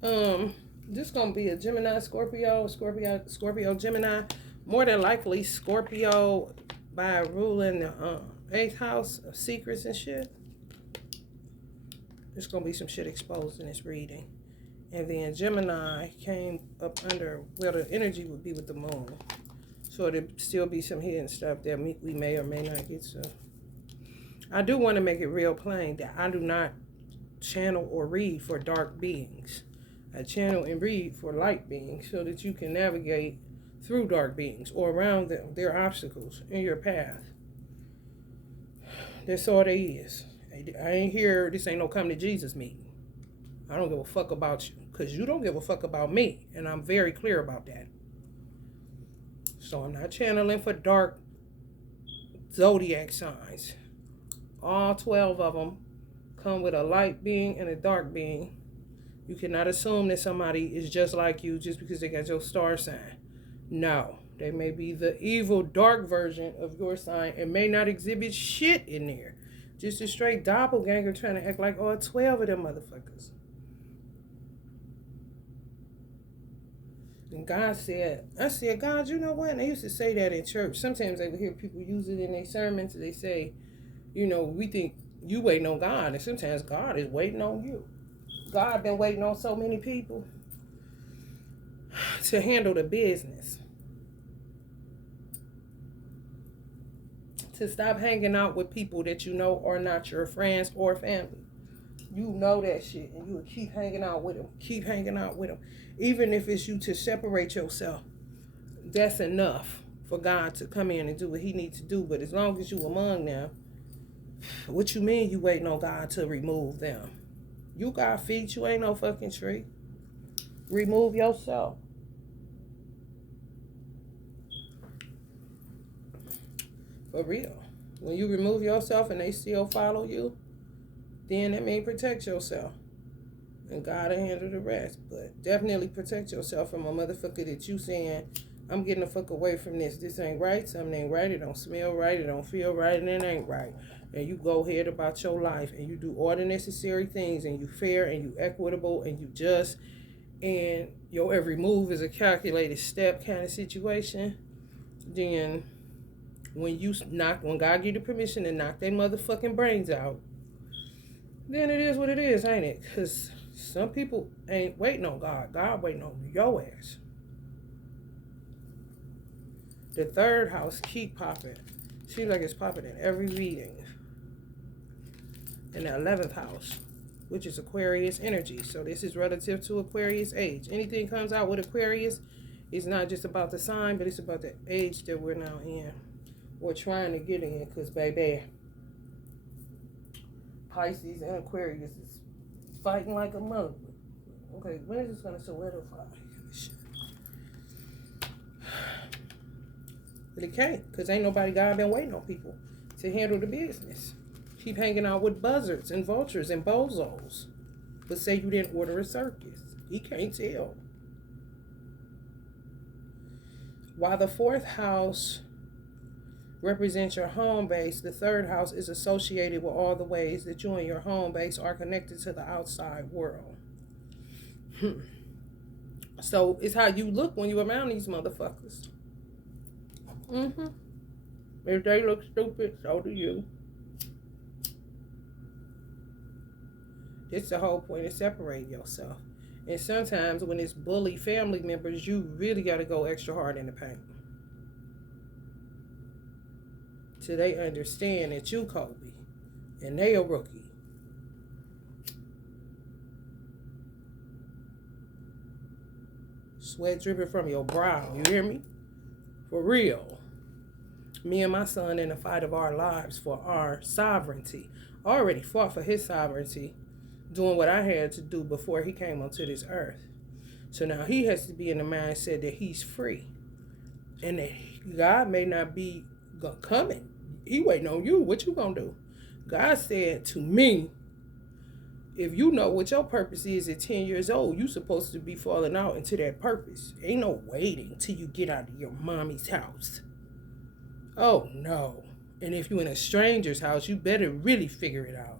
This gonna be a Gemini, Scorpio, Gemini. More than likely, Scorpio by ruling the eighth house of secrets and shit. There's gonna be some shit exposed in this reading. And then Gemini came up under, well, the energy would be with the moon. So there'd still be some hidden stuff that we may or may not get to. I do want to make it real plain that I do not channel or read for dark beings. I channel and read for light beings so that you can navigate through dark beings or around them, their obstacles in your path. That's all they is. I ain't here, this ain't no come to Jesus meeting. I don't give a fuck about you because you don't give a fuck about me, and I'm very clear about that. So I'm not channeling for dark zodiac signs. All 12 of them come with a light being and a dark being. You cannot assume that somebody is just like you just because they got your star sign. No, they may be the evil dark version of your sign and may not exhibit shit in there. Just a straight doppelganger trying to act like all 12 of them motherfuckers. And God said, I said, God, you know what? And they used to say that in church. Sometimes they would hear people use it in their sermons. They say, you know, we think you waiting on God, and sometimes God is waiting on you. God been waiting on so many people to handle the business. To stop hanging out with people that you know are not your friends or family. You know that shit, and you will keep hanging out with them. Keep hanging out with them. Even if it's you to separate yourself, that's enough for God to come in and do what he needs to do. But as long as you among them, what you mean you waiting on God to remove them? You got feet, you ain't no fucking tree. Remove yourself. For real. When you remove yourself and they still follow you, then that means protect yourself. And God will handle the rest. But definitely protect yourself from a motherfucker that you saying, I'm getting the fuck away from this. This ain't right. Something ain't right. It don't smell right. It don't feel right. And it ain't right. And you go ahead about your life. And you do all the necessary things. And you fair. And you equitable. And you just. And your every move is a calculated step kind of situation. Then when God give you the permission to knock their motherfucking brains out, then it is what it is, ain't it? Because some people ain't waiting on God. God waiting on your ass. The third house keep popping. Seems like it's popping in every reading. And the 11th house, which is Aquarius energy. So this is relative to Aquarius age. Anything comes out with Aquarius, it's not just about the sign, but it's about the age that we're now in. We're trying to get in, because baby, Pisces and Aquarius is fighting like a mother. Okay, when is this going to solidify? But it can't, because ain't nobody God been waiting on people to handle the business. Keep hanging out with buzzards and vultures and bozos. But say you didn't order a circus. He can't tell. While the fourth house represents your home base, the third house is associated with all the ways that you and your home base are connected to the outside world. So it's how you look when you're around these motherfuckers. If they look stupid, so do you. It's the whole point of separating yourself. And sometimes when it's bully family members, you really got to go extra hard in the paint. So they understand that you Kobe and they a rookie. Sweat dripping from your brow, you hear me? For real. Me and my son in the fight of our lives for our sovereignty. I already fought for his sovereignty, doing what I had to do before he came onto this earth. So now he has to be in the mindset that he's free. And that God may not be coming. He waiting on you. What you gonna do? God said to me, if you know what your purpose is at 10 years old, you supposed to be falling out into that purpose. Ain't no waiting till you get out of your mommy's house. Oh no. And if you in a stranger's house, you better really figure it out.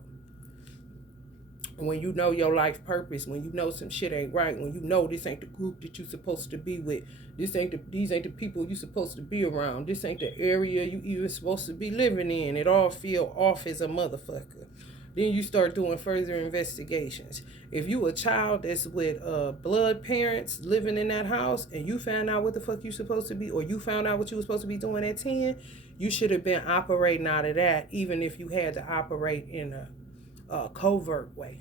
when you know your life purpose, when you know some shit ain't right, when you know this ain't the group that you supposed to be with, these ain't the people you supposed to be around, this ain't the area you even supposed to be living in, it all feel off as a motherfucker. Then you start doing further investigations. If you a child that's with blood parents living in that house and you found out what the fuck you supposed to be, or you found out what you were supposed to be doing at 10, you should have been operating out of that, even if you had to operate in a covert way.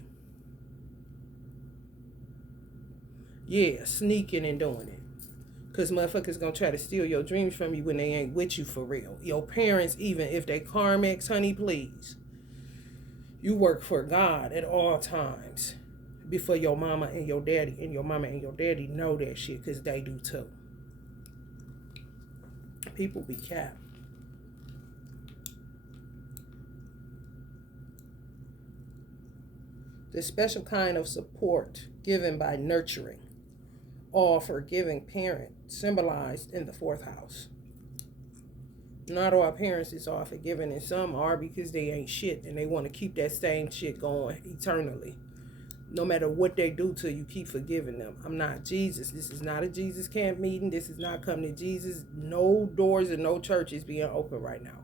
Yeah, sneaking and doing it. Because motherfuckers gonna try to steal your dreams from you when they ain't with you for real. Your parents, even if they karmics, honey, please. You work for God at all times before your mama and your daddy, and your mama and your daddy know that shit, because they do too. People be capped. The special kind of support given by nurturing or forgiving parent symbolized in the fourth house. Not all parents is all forgiving, and some are because they ain't shit and they want to keep that same shit going eternally. No matter what they do to you, keep forgiving them. I'm not Jesus. This is not a Jesus camp meeting. This is not coming to Jesus. No doors and no churches being open right now.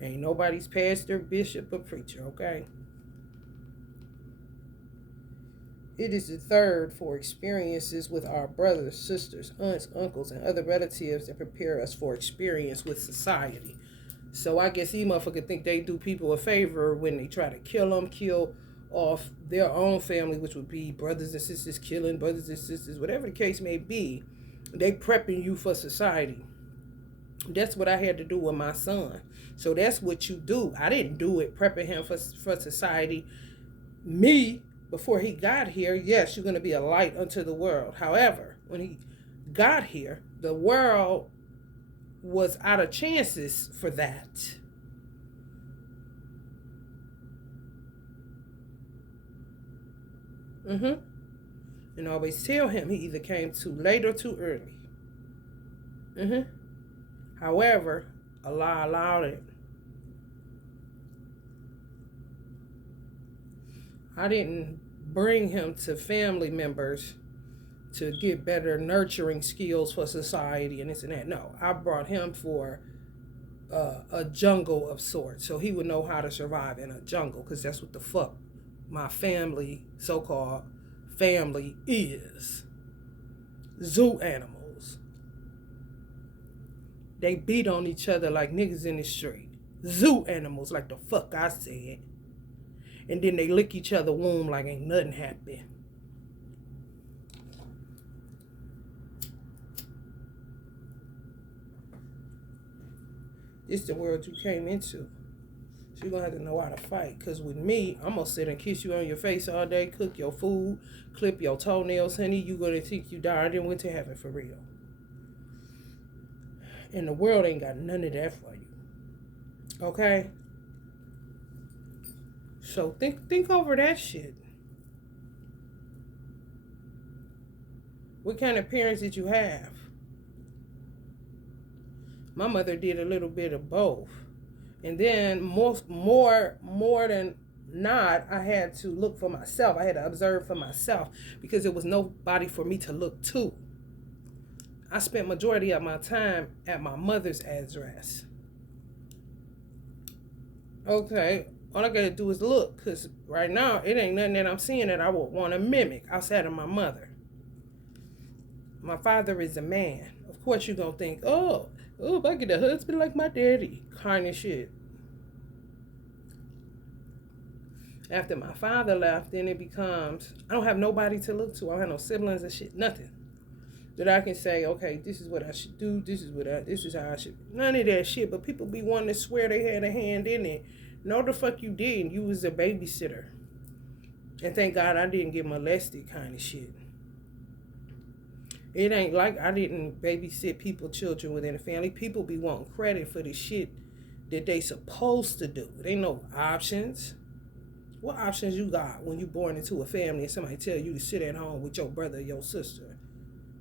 Ain't nobody's pastor, bishop, or preacher, okay? It is the third for experiences with our brothers, sisters, aunts, uncles, and other relatives that prepare us for experience with society. So I guess these motherfuckers think they do people a favor when they try to kill off their own family, which would be brothers and sisters killing brothers and sisters, whatever the case may be. They prepping you for society. That's what I had to do with my son. So that's what you do. I didn't do it prepping him for society. Me, before he got here, yes, you're going to be a light unto the world. However, when he got here, the world was out of chances for that. And always tell him he either came too late or too early. However, Allah allowed it. I didn't bring him to family members to get better nurturing skills for society and this and that. No, I brought him for a jungle of sorts, so he would know how to survive in a jungle, because that's what the fuck my family, so-called family, is. Zoo animals. They beat on each other like niggas in the street. Zoo animals, like the fuck I said. And then they lick each other womb like ain't nothing happened. It's the world you came into. So you're going to have to know how to fight. Because with me, I'm going to sit and kiss you on your face all day, cook your food, clip your toenails, honey. You're going to think you died and went to heaven for real. And the world ain't got none of that for you. Okay? So think over that shit. What kind of parents did you have? My mother did a little bit of both. And then more than not, I had to look for myself. I had to observe for myself because there was nobody for me to look to. I spent majority of my time at my mother's address. Okay. All I gotta do is look, because right now, it ain't nothing that I'm seeing that I would want to mimic outside of my mother. My father is a man. Of course, you're gonna think, oh, if I get a husband like my daddy, kind of shit. After my father left, then it becomes, I don't have nobody to look to. I don't have no siblings and shit, nothing. That I can say, okay, this is what I should do, this is how I should. None of that shit, but people be wanting to swear they had a hand in it. No, the fuck you didn't. You was a babysitter. And thank God I didn't get molested kind of shit. It ain't like I didn't babysit children within the family. People be wanting credit for the shit that they supposed to do. There ain't no options. What options you got when you born into a family and somebody tell you to sit at home with your brother or your sister?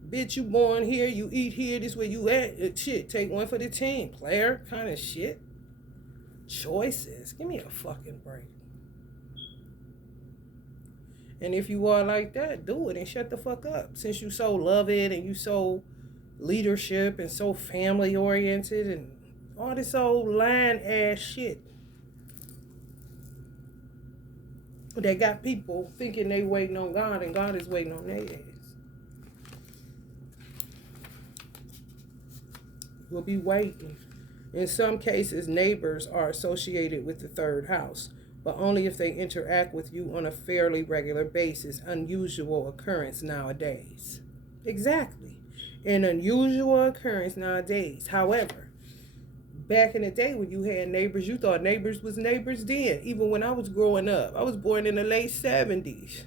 Bitch, you born here, you eat here, this where you at. Shit, take one for the team, player kind of shit. Choices. Give me a fucking break. And if you are like that, do it and shut the fuck up. Since you so love it and you so leadership and so family oriented and all this old lying ass shit that got people thinking they waiting on God and God is waiting on their ass. We'll be waiting. In some cases, neighbors are associated with the third house, but only if they interact with you on a fairly regular basis. Unusual occurrence nowadays. Exactly. An unusual occurrence nowadays. However, back in the day when you had neighbors, you thought neighbors was neighbors then. Even when I was growing up. I was born in the late 70s.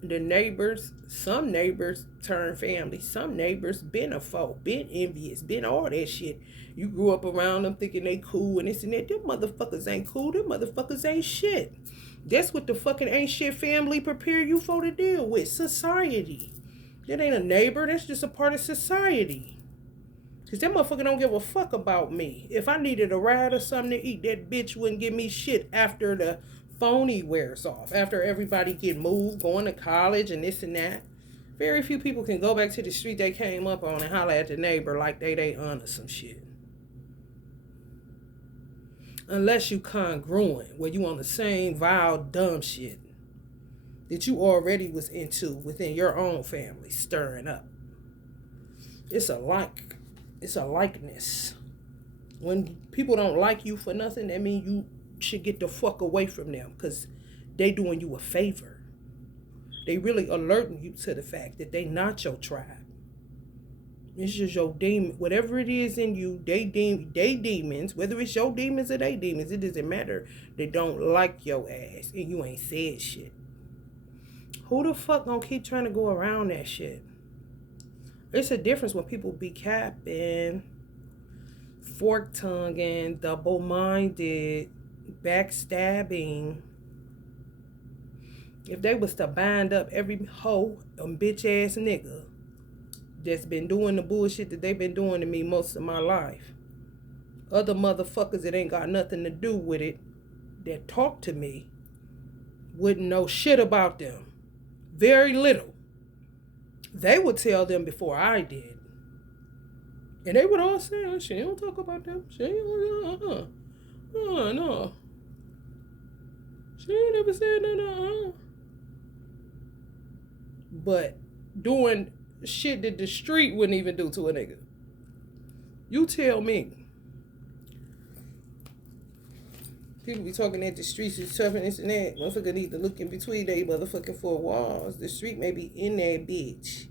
The neighbors, some neighbors turn family. Some neighbors been a foe, been envious, been all that shit. You grew up around them thinking they cool and this and that. Them motherfuckers ain't cool. Them motherfuckers ain't shit. That's what the fucking ain't shit family prepare you for to deal with. Society. That ain't a neighbor. That's just a part of society. Because that motherfucker don't give a fuck about me. If I needed a ride or something to eat, that bitch wouldn't give me shit after the phony wears off. After everybody get moved, going to college and this and that. Very few people can go back to the street they came up on and holler at the neighbor like they honor some shit. Unless you congruent, where you on the same vile dumb shit that you already was into within your own family, stirring up. It's a likeness. When people don't like you for nothing, that means you should get the fuck away from them because they doing you a favor. They really alerting you to the fact that they not your tribe. It's just your demon. Whatever it is in you, they demons. Whether it's your demons or they demons, it doesn't matter. They don't like your ass and you ain't said shit. Who the fuck gonna keep trying to go around that shit? It's a difference when people be capping, fork-tonguing, double-minded, backstabbing. If they was to bind up every hoe and bitch-ass nigga that's been doing the bullshit that they've been doing to me most of my life, other motherfuckers that ain't got nothing to do with it that talk to me wouldn't know shit about them. Very little. They would tell them before I did. And they would all say, oh, she don't talk about them. She ain't, no. She ain't never said nothing, But doing shit that the street wouldn't even do to a nigga. You tell me. People be talking that the streets is tough and this and that. Motherfucker need to look in between they motherfucking four walls. The street may be in that bitch.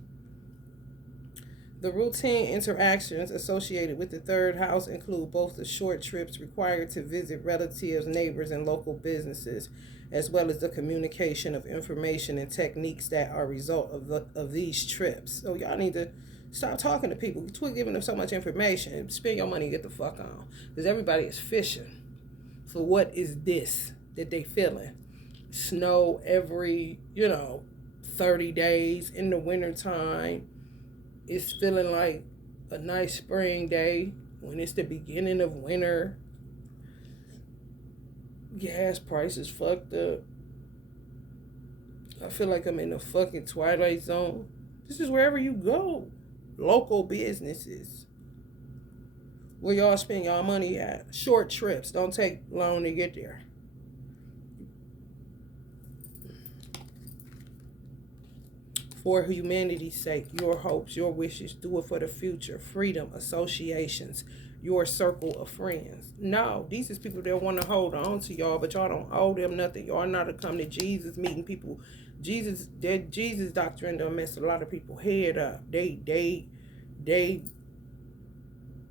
The routine interactions associated with the third house include both the short trips required to visit relatives, neighbors, and local businesses, as well as the communication of information and techniques that are a result of these trips. So y'all need to stop talking to people. Quit giving them so much information. Spend your money and get the fuck on. Because everybody is fishing for what is this that they feeling. Snow every, 30 days in the wintertime. It's feeling like a nice spring day when it's the beginning of winter. Gas prices fucked up. I feel like I'm in the fucking twilight zone. This is wherever you go. Local businesses. Where y'all spend y'all money at. Short trips. Don't take long to get there. For humanity's sake, your hopes, your wishes, do it for the future, freedom, associations, your circle of friends. No, these is people that want to hold on to y'all, but y'all don't owe them nothing. Y'all not to come to Jesus meeting people. That Jesus doctrine done mess a lot of people head up. They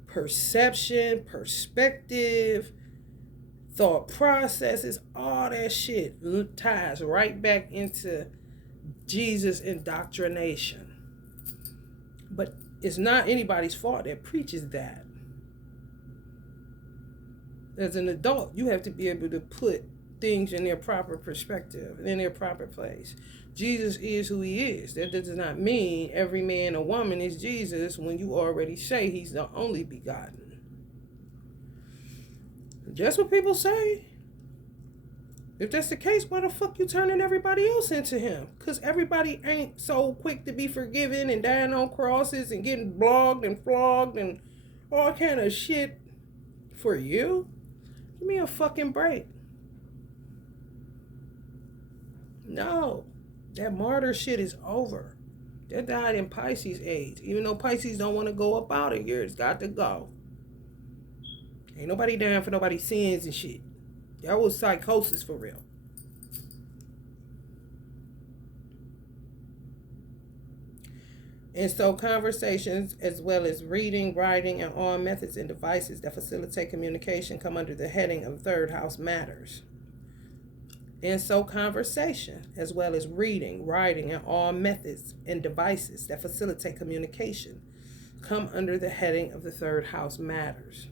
perception, perspective, thought processes, all that shit ties right back into Jesus indoctrination. But it's not anybody's fault that preaches that. As an adult, you have to be able to put things in their proper perspective, in their proper place. Jesus is who he is. That does not mean every man or woman is Jesus when you already say he's the only begotten. Just what people say. If that's the case, why the fuck you turning everybody else into him? Because everybody ain't so quick to be forgiven and dying on crosses and getting blogged and flogged and all kind of shit for you. Give me a fucking break. No, that martyr shit is over. That died in Pisces age. Even though Pisces don't want to go up out of here, it's got to go. Ain't nobody down for nobody's sins and shit. That was psychosis for real. And so conversations, as well as reading, writing, and all methods and devices that facilitate communication come under the heading of third house matters. And so conversation, as well as reading, writing, and all methods and devices that facilitate communication come under the heading of the third house matters.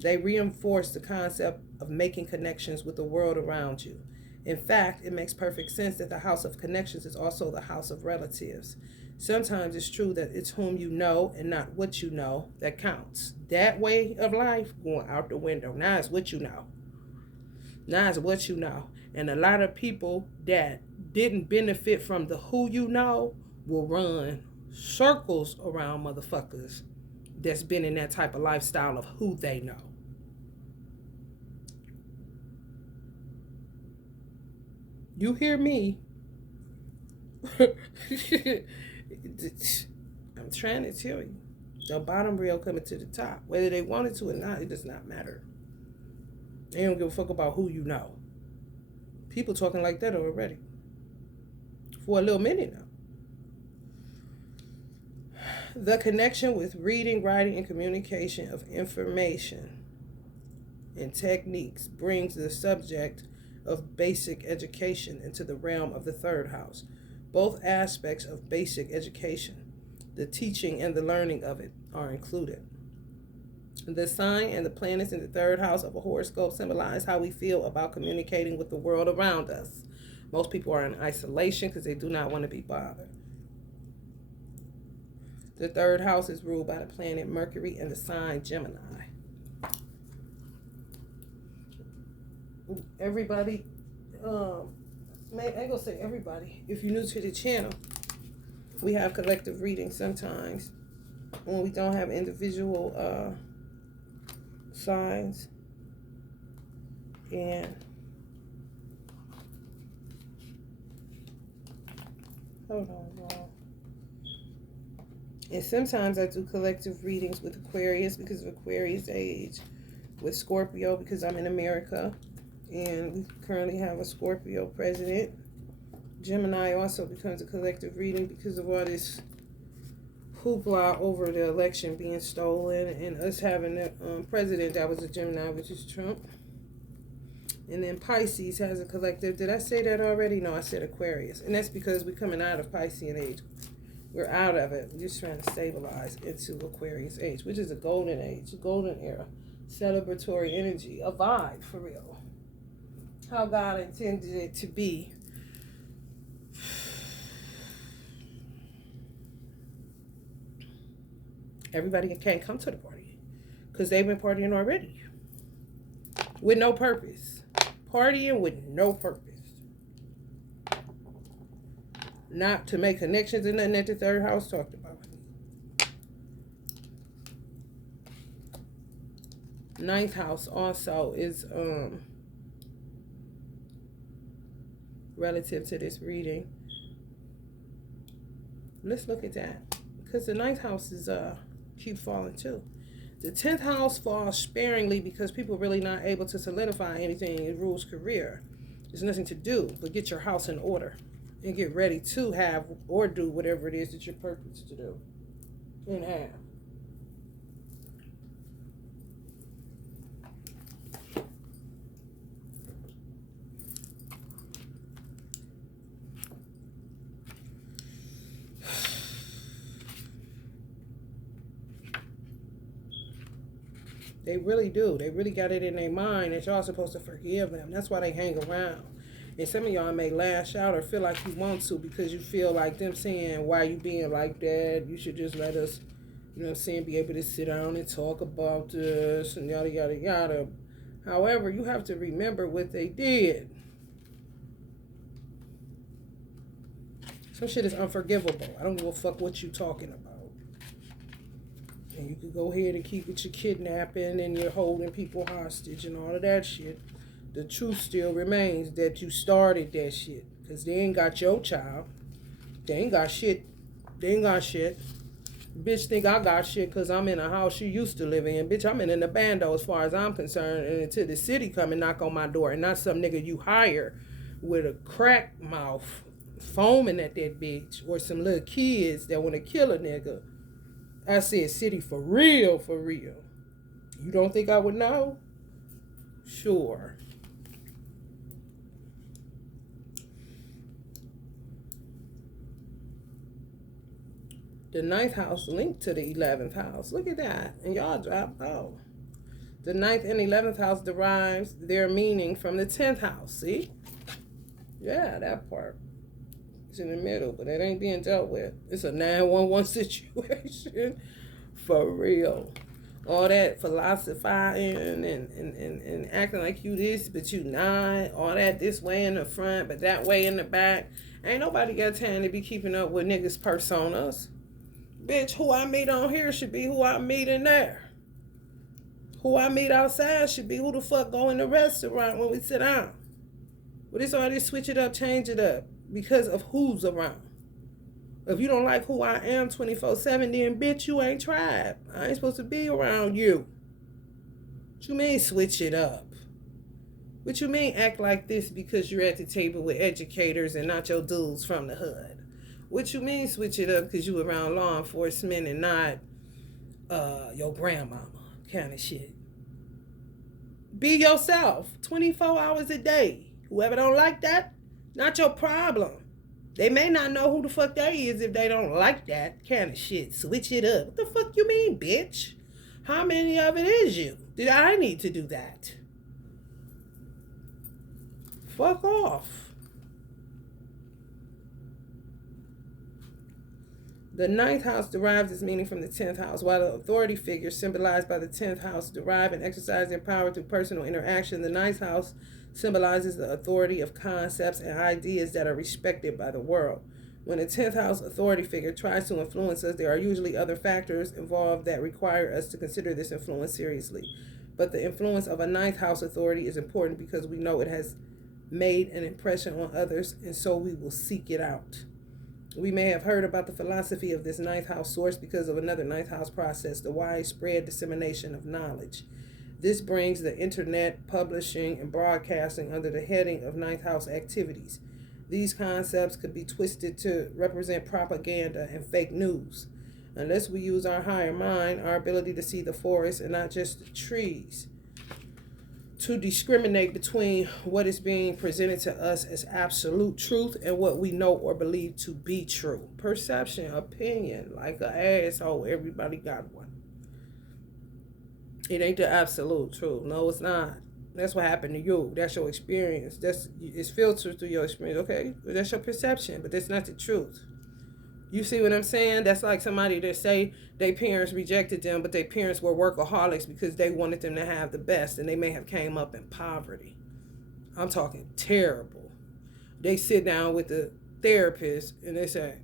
They reinforce the concept of making connections with the world around you. In fact, it makes perfect sense that the house of connections is also the house of relatives. Sometimes it's true that it's whom you know and not what you know that counts. That way of life going out the window. Now it's what you know. Now it's what you know. And a lot of people that didn't benefit from the who you know will run circles around motherfuckers that's been in that type of lifestyle of who they know. You hear me? I'm trying to tell you. The bottom reel coming to the top. Whether they wanted to or not, it does not matter. They don't give a fuck about who you know. People talking like that already. For a little minute now. The connection with reading, writing, and communication of information and techniques brings the subject of basic education into the realm of the third house. Both aspects of basic education, the teaching and the learning of it, are included. The sign and the planets in the third house of a horoscope symbolize how we feel about communicating with the world around us. Most people are in isolation because they do not want to be bothered. The third house is ruled by the planet Mercury and the sign Gemini. Everybody, I ain't gonna say everybody. If you're new to the channel, we have collective readings sometimes when we don't have individual signs. And hold on, y'all. And sometimes I do collective readings with Aquarius because of Aquarius age, with Scorpio because I'm in America, and we currently have a Scorpio president. Gemini also becomes a collective reading because of all this hoopla over the election being stolen and us having a president that was a Gemini, which is Trump. And then Pisces has a collective. Did I say that already? No, I said Aquarius. And that's because we're coming out of Piscean age. We're out of it. We're just trying to stabilize into Aquarius age, which is a golden age, a golden era, celebratory energy, a vibe for real. How God intended it to be. Everybody can't come to the party because they've been partying already with no purpose. Partying with no purpose. Not to make connections and nothing that the third house talked about. Ninth house also is relative to this reading. Let's look at that. Because the ninth house is keep falling too. The 10th house falls sparingly because people are really not able to solidify anything. It rules career. There's nothing to do but get your house in order and get ready to have or do whatever it is that you're purposed to do and have. They really do. They really got it in their mind that y'all supposed to forgive them. That's why they hang around. And some of y'all may lash out or feel like you want to because you feel like them saying, why you being like that? You should just let us, you know what I'm saying, be able to sit down and talk about this and yada, yada, yada. However, you have to remember what they did. Some shit is unforgivable. I don't give a fuck what you talking about. And you could go ahead and keep with your kidnapping and your holding people hostage and all of that shit. The truth still remains that you started that shit. Because they ain't got your child. They ain't got shit. They ain't got shit. Bitch think I got shit because I'm in a house you used to live in. Bitch, I'm in the bando as far as I'm concerned. And until the city come and knock on my door and not some nigga you hire with a crack mouth foaming at that bitch or some little kids that want to kill a nigga. I said city for real, for real. You don't think I would know? Sure. The 9th house linked to the 11th house. Look at that. And y'all dropped out. The 9th and 11th house derives their meaning from the 10th house. See? Yeah, that part. It's in the middle, but it ain't being dealt with. It's a 911 situation. For real. All that philosophizing and acting like you this, but you not. All that this way in the front, but that way in the back. Ain't nobody got time to be keeping up with niggas' personas. Bitch, who I meet on here should be who I meet in there. Who I meet outside should be who the fuck go in the restaurant when we sit down. But it's all this switch it up, change it up because of who's around. If you don't like who I am 24/7, then bitch, you ain't tried. I ain't supposed to be around you. What you mean switch it up? What you mean act like this because you're at the table with educators and not your dudes from the hood? What you mean switch it up because you around law enforcement and not your grandmama kind of shit? Be yourself 24 hours a day. Whoever don't like that, not your problem. They may not know who the fuck they is if they don't like that kind of shit. Switch it up. What the fuck you mean, bitch? How many of it is you? Did I need to do that? Fuck off. The 9th house derives its meaning from the 10th house. While the authority figures symbolized by the 10th house derive and exercise their power through personal interaction, the 9th house symbolizes the authority of concepts and ideas that are respected by the world. When a 10th house authority figure tries to influence us, there are usually other factors involved that require us to consider this influence seriously. But the influence of a 9th house authority is important because we know it has made an impression on others, and so we will seek it out. We may have heard about the philosophy of this 9th house source because of another 9th house process, the widespread dissemination of knowledge. This brings the internet, publishing, and broadcasting under the heading of 9th house activities. These concepts could be twisted to represent propaganda and fake news. Unless we use our higher mind, our ability to see the forest and not just the trees, to discriminate between what is being presented to us as absolute truth and what we know or believe to be true. Perception, opinion, like an asshole, everybody got one. It ain't the absolute truth. No, it's not. That's what happened to you. That's your experience. It's filtered through your experience, okay? That's your perception, but that's not the truth. You see what I'm saying? That's like somebody that say their parents rejected them, but their parents were workaholics because they wanted them to have the best, and they may have came up in poverty. I'm talking terrible. They sit down with the therapist and they say,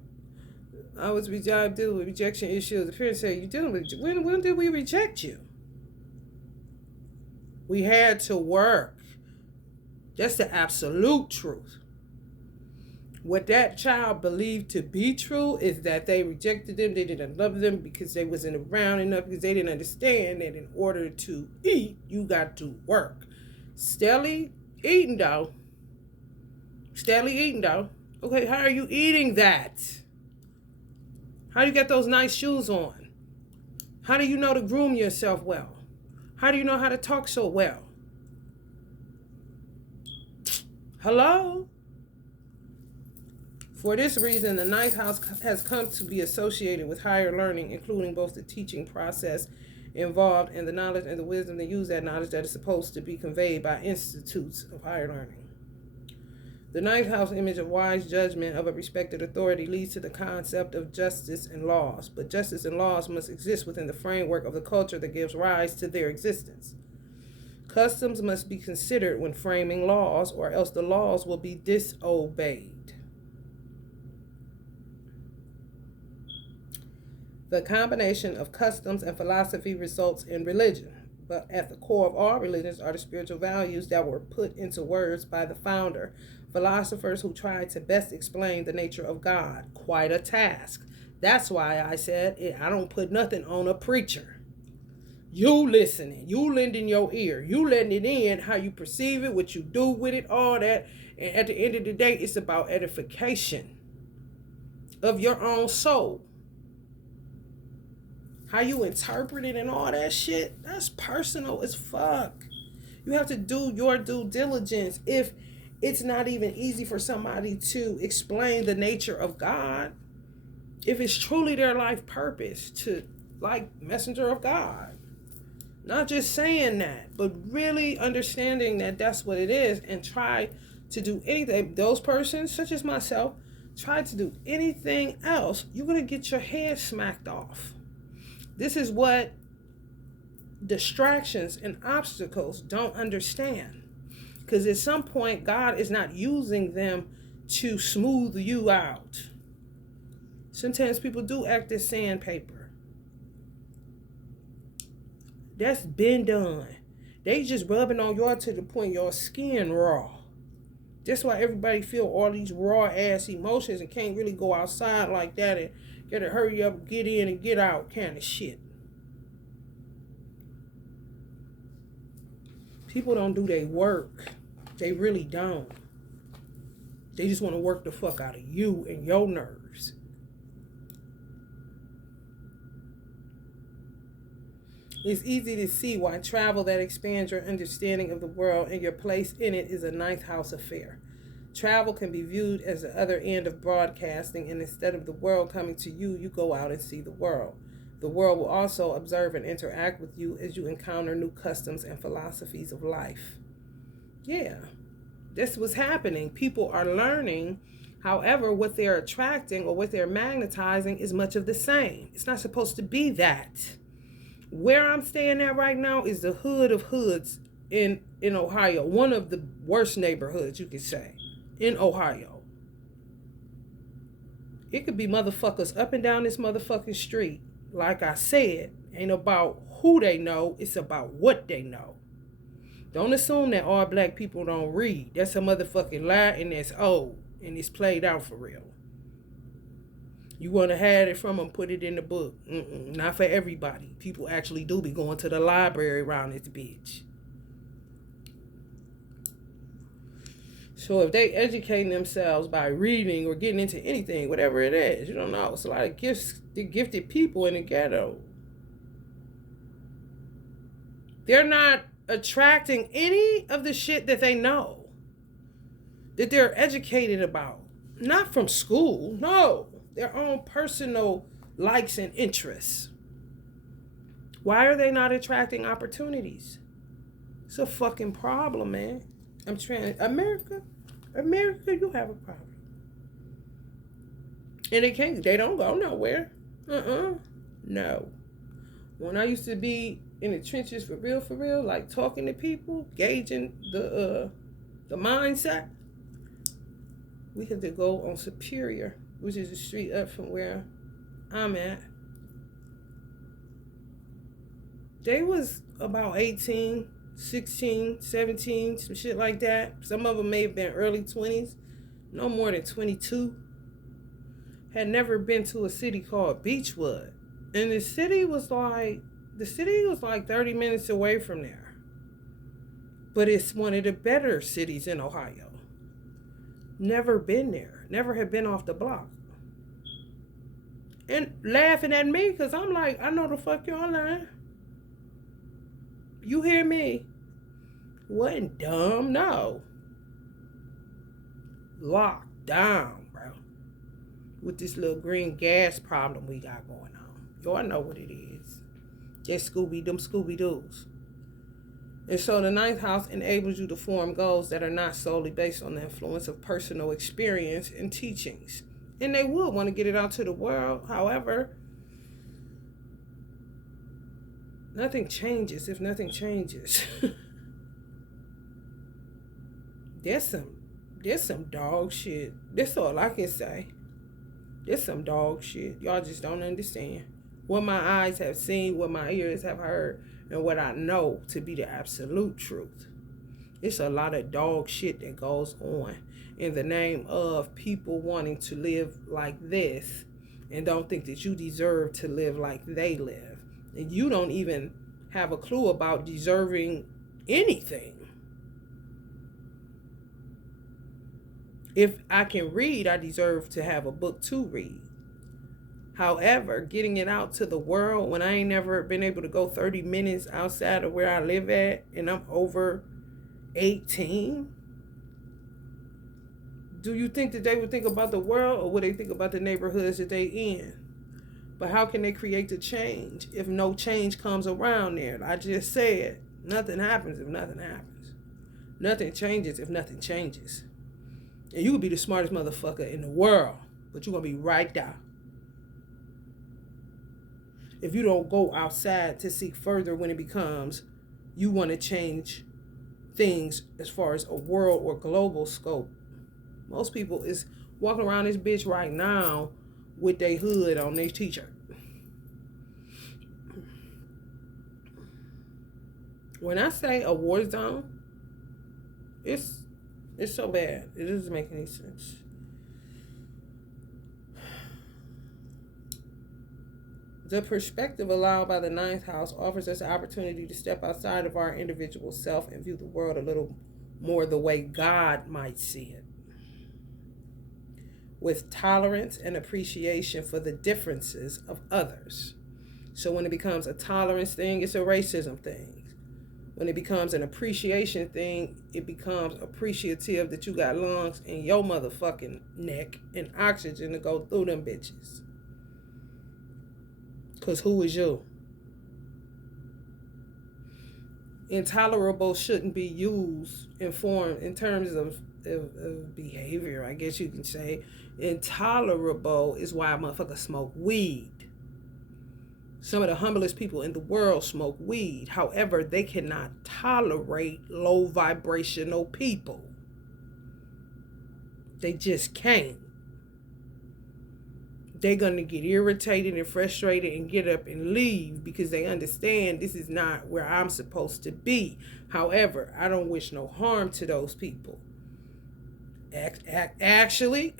I was dealing with rejection issues. The parents say, you dealing with, when did we reject you? We had to work. That's the absolute truth. What that child believed to be true is that they rejected them, they didn't love them because they wasn't around enough, because they didn't understand that in order to eat, you got to work. Steadily eating though. Okay, how are you eating that? How do you get those nice shoes on? How do you know to groom yourself well? How do you know how to talk so well? Hello? For this reason, the 9th house has come to be associated with higher learning, including both the teaching process involved and the knowledge and the wisdom to use that knowledge that is supposed to be conveyed by institutes of higher learning. The 9th house image of wise judgment of a respected authority leads to the concept of justice and laws, but justice and laws must exist within the framework of the culture that gives rise to their existence. Customs must be considered when framing laws, or else the laws will be disobeyed. The combination of customs and philosophy results in religion. But at the core of all religions are the spiritual values that were put into words by the founder, philosophers who tried to best explain the nature of God. Quite a task. That's why I said I don't put nothing on a preacher. You listening, you lending your ear, you letting it in, how you perceive it, what you do with it, all that. And at the end of the day, it's about edification of your own soul. How you interpret it and all that shit, that's personal as fuck. You have to do your due diligence. If it's not even easy for somebody to explain the nature of God, if it's truly their life purpose to, like, messenger of God, not just saying that, but really understanding that that's what it is, and try to do anything. Those persons, such as myself, try to do anything else, you're going to get your head smacked off. This is what distractions and obstacles don't understand. Because at some point, God is not using them to smooth you out. Sometimes people do act as sandpaper. That's been done. They just rubbing on y'all to the point your skin raw. That's why everybody feel all these raw ass emotions and can't really go outside like that and gotta hurry up, get in and get out kind of shit. People don't do their work. They really don't. They just want to work the fuck out of you and your nerves. It's easy to see why travel that expands your understanding of the world and your place in it is a ninth house affair. Travel can be viewed as the other end of broadcasting, and instead of the world coming to you, you go out and see the world. The world will also observe and interact with you as you encounter new customs and philosophies of life. Yeah, this was happening. People are learning. However, what they're attracting or what they're magnetizing is much of the same. It's not supposed to be that. Where I'm staying at right now is the hood of hoods in Ohio. One of the worst neighborhoods, you could say, in Ohio. It could be motherfuckers up and down this motherfucking street. Like I said, ain't about who they know, it's about what they know. Don't assume that all black people don't read. That's a motherfucking lie, and that's old, and it's played out for real. You want to have it from them, put it in the book. Not for everybody. People actually do be going to the library around this bitch. So if they educating themselves by reading or getting into anything, whatever it is, you don't know. It's a lot of gifted people in the ghetto. They're not attracting any of the shit that they know, that they're educated about. Not from school, no. Their own personal likes and interests. Why are they not attracting opportunities? It's a fucking problem, man. I'm trying. America, you have a problem. And they don't go nowhere. No. When I used to be in the trenches for real, like talking to people, gauging the mindset, we had to go on Superior, which is a street up from where I'm at. They was about 18, 16, 17, some shit like that. Some of them may have been early 20s, no more than 22. Had never been to a city called Beechwood. And the city was like 30 minutes away from there. But it's one of the better cities in Ohio. Never been there. Never had been off the block. And laughing at me because I'm like, I know the fuck y'all lying. You hear me? Wasn't dumb, no. Locked down, bro. With this little green gas problem we got going on. Y'all know what it is. Just them Scooby-Doos. And so the ninth house enables you to form goals that are not solely based on the influence of personal experience and teachings. And they would want to get it out to the world. However, nothing changes if nothing changes. There's some dog shit. That's all I can say. There's some dog shit. Y'all just don't understand. What my eyes have seen, what my ears have heard, and what I know to be the absolute truth. It's a lot of dog shit that goes on in the name of people wanting to live like this and don't think that you deserve to live like they live. And you don't even have a clue about deserving anything. If I can read, I deserve to have a book to read. However, getting it out to the world when I ain't never been able to go 30 minutes outside of where I live at and I'm over 18, do you think that they would think about the world or would they think about the neighborhoods that they in? But how can they create the change if no change comes around there? I just said, nothing happens if nothing happens. Nothing changes if nothing changes. And you could be the smartest motherfucker in the world, but you're going to be right there. If you don't go outside to seek further when it becomes you want to change things as far as a world or global scope. Most people is walking around this bitch right now with their hood on their t-shirt. When I say a war zone, it's so bad. It doesn't make any sense. The perspective allowed by the ninth house offers us the opportunity to step outside of our individual self and view the world a little more the way God might see it, with tolerance and appreciation for the differences of others. So when it becomes a tolerance thing, it's a racism thing. When it becomes an appreciation thing, it becomes appreciative that you got lungs in your motherfucking neck and oxygen to go through them bitches. Because who is you? Intolerable shouldn't be used in terms of behavior, I guess you can say. Intolerable is why motherfuckers smoke weed. Some of the humblest people in the world smoke weed. However, they cannot tolerate low vibrational people. They just can't. They're going to get irritated and frustrated and get up and leave because they understand this is not where I'm supposed to be. However, I don't wish no harm to those people. Actually,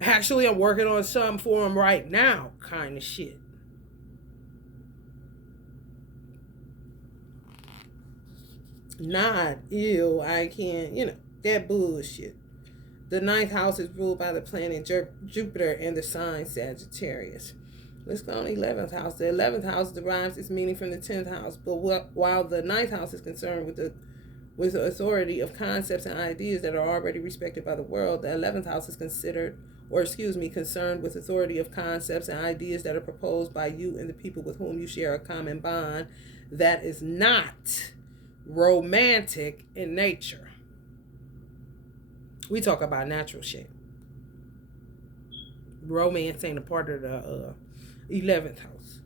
I'm working on something for them right now, kind of shit. Not, ew, I can't, that bullshit. The ninth house is ruled by the planet Jupiter and the sign Sagittarius. Let's go on the 11th house. The 11th house derives its meaning from the 10th house, but while the ninth house is concerned with the authority of concepts and ideas that are already respected by the world, the 11th house is concerned with authority of concepts and ideas that are proposed by you and the people with whom you share a common bond that is not romantic in nature. We talk about natural shit. Romance ain't a part of the 11th house.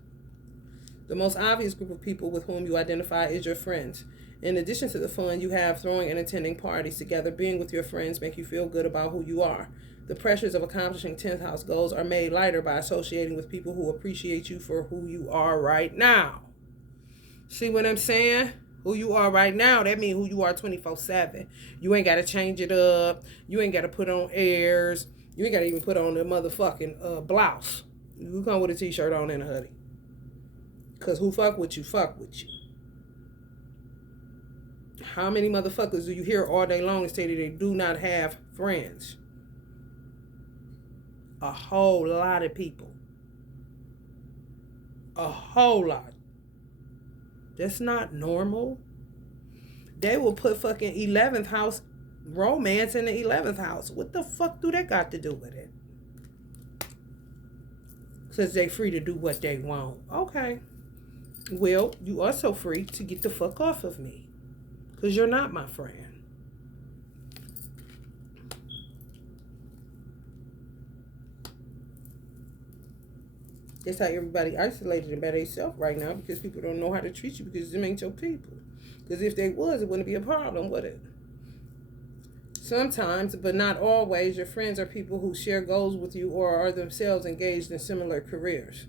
The most obvious group of people with whom you identify is your friends. In addition to the fun you have throwing and attending parties together, being with your friends make you feel good about who you are. The pressures of accomplishing 10th house goals are made lighter by associating with people who appreciate you for who you are right now. See what I'm saying? Who you are right now, that means who you are 24/7. You ain't got to change it up. You ain't got to put on airs. You ain't got to even put on the motherfucking blouse. You come with a t-shirt on and a hoodie. Because who fuck with you, fuck with you. How many motherfuckers do you hear all day long and say that they do not have friends? A whole lot of people. A whole lot. That's not normal. They will put fucking 11th house romance in the 11th house. What the fuck do that got to do with it? Because they free to do what they want. Okay. Well, you are so free to get the fuck off of me. Because you're not my friend. That's how everybody isolated about themselves right now, because people don't know how to treat you because them ain't your people. Because if they was, it wouldn't be a problem, would it? Sometimes, but not always, your friends are people who share goals with you or are themselves engaged in similar careers.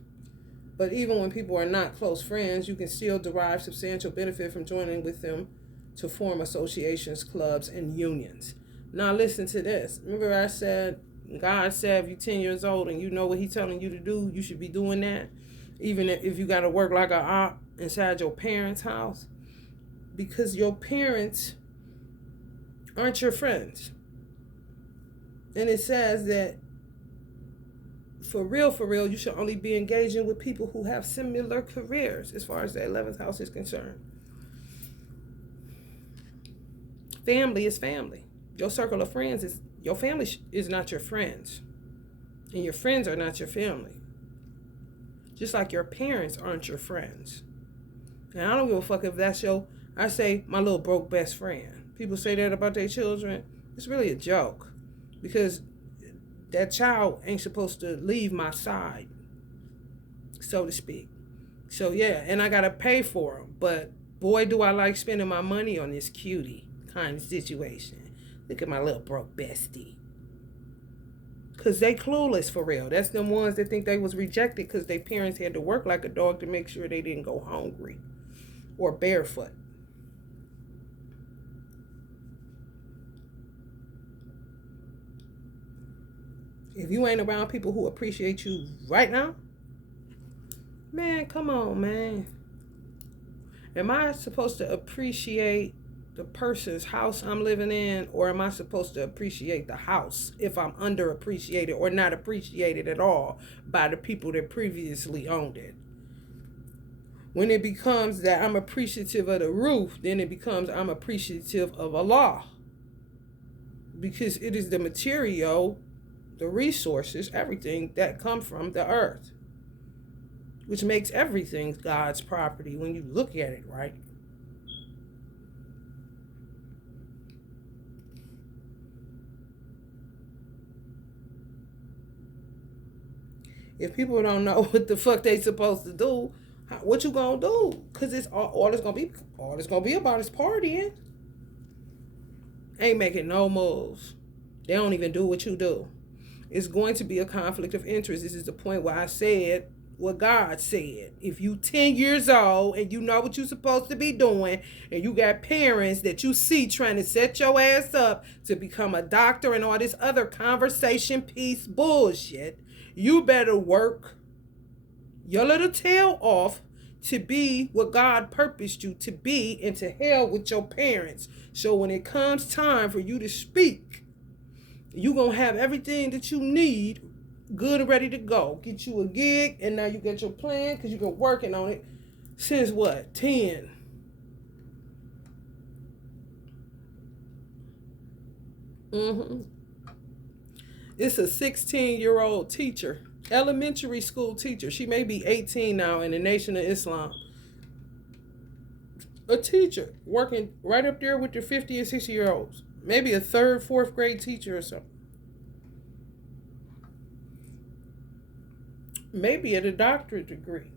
But even when people are not close friends, you can still derive substantial benefit from joining with them to form associations, clubs, and unions. Now listen to this. Remember I said, God said if you're 10 years old and you know what he's telling you to do, you should be doing that. Even if you got to work like a op inside your parents' house. Because your parents aren't your friends. And it says that for real, you should only be engaging with people who have similar careers as far as the 11th house is concerned. Family is family. Your circle of friends is, your family is not your friends. And your friends are not your family. Just like your parents aren't your friends. And I don't give a fuck if that's I say my little broke best friend. People say that about their children. It's really a joke. Because that child ain't supposed to leave my side, so to speak. So yeah, and I gotta pay for them. But boy, do I like spending my money on this cutie kind of situation. Look at my little broke bestie. Because they clueless for real. That's them ones that think they was rejected because their parents had to work like a dog to make sure they didn't go hungry or barefoot. If you ain't around people who appreciate you right now, man, come on, man. Am I supposed to appreciate the person's house I'm living in, or am I supposed to appreciate the house if I'm underappreciated or not appreciated at all by the people that previously owned it? When it becomes that I'm appreciative of the roof, then it becomes I'm appreciative of Allah. Because it is the material, the resources, everything that come from the earth, which makes everything God's property when you look at it, right? If people don't know what the fuck they supposed to do, what you gonna do? Cause it's all it's gonna be about is partying. Ain't making no moves. They don't even do what you do. It's going to be a conflict of interest. This is the point where I said what God said. If you 10 years old and you know what you're supposed to be doing, and you got parents that you see trying to set your ass up to become a doctor and all this other conversation piece bullshit, you better work your little tail off to be what God purposed you to be, and to hell with your parents. So when it comes time for you to speak, you going to have everything that you need good and ready to go. Get you a gig, and now you get your plan because you've been working on it since what? 10. It's a 16-year-old teacher, elementary school teacher. She may be 18 now in the Nation of Islam. A teacher working right up there with the 50 and 60-year-olds. Maybe a 3rd, 4th grade teacher or something. Maybe at a doctorate degree.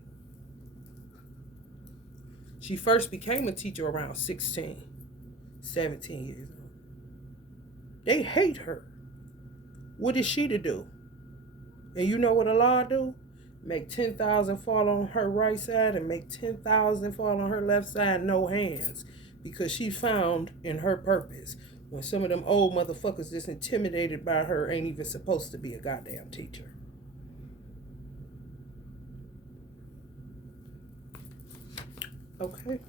She first became a teacher around 16, 17 years old. They hate her. What is she to do? And you know what Allah do? Make 10,000 fall on her right side and make 10,000 fall on her left side, no hands. Because she found in her purpose. When some of them old motherfuckers that's intimidated by her ain't even supposed to be a goddamn teacher. Okay.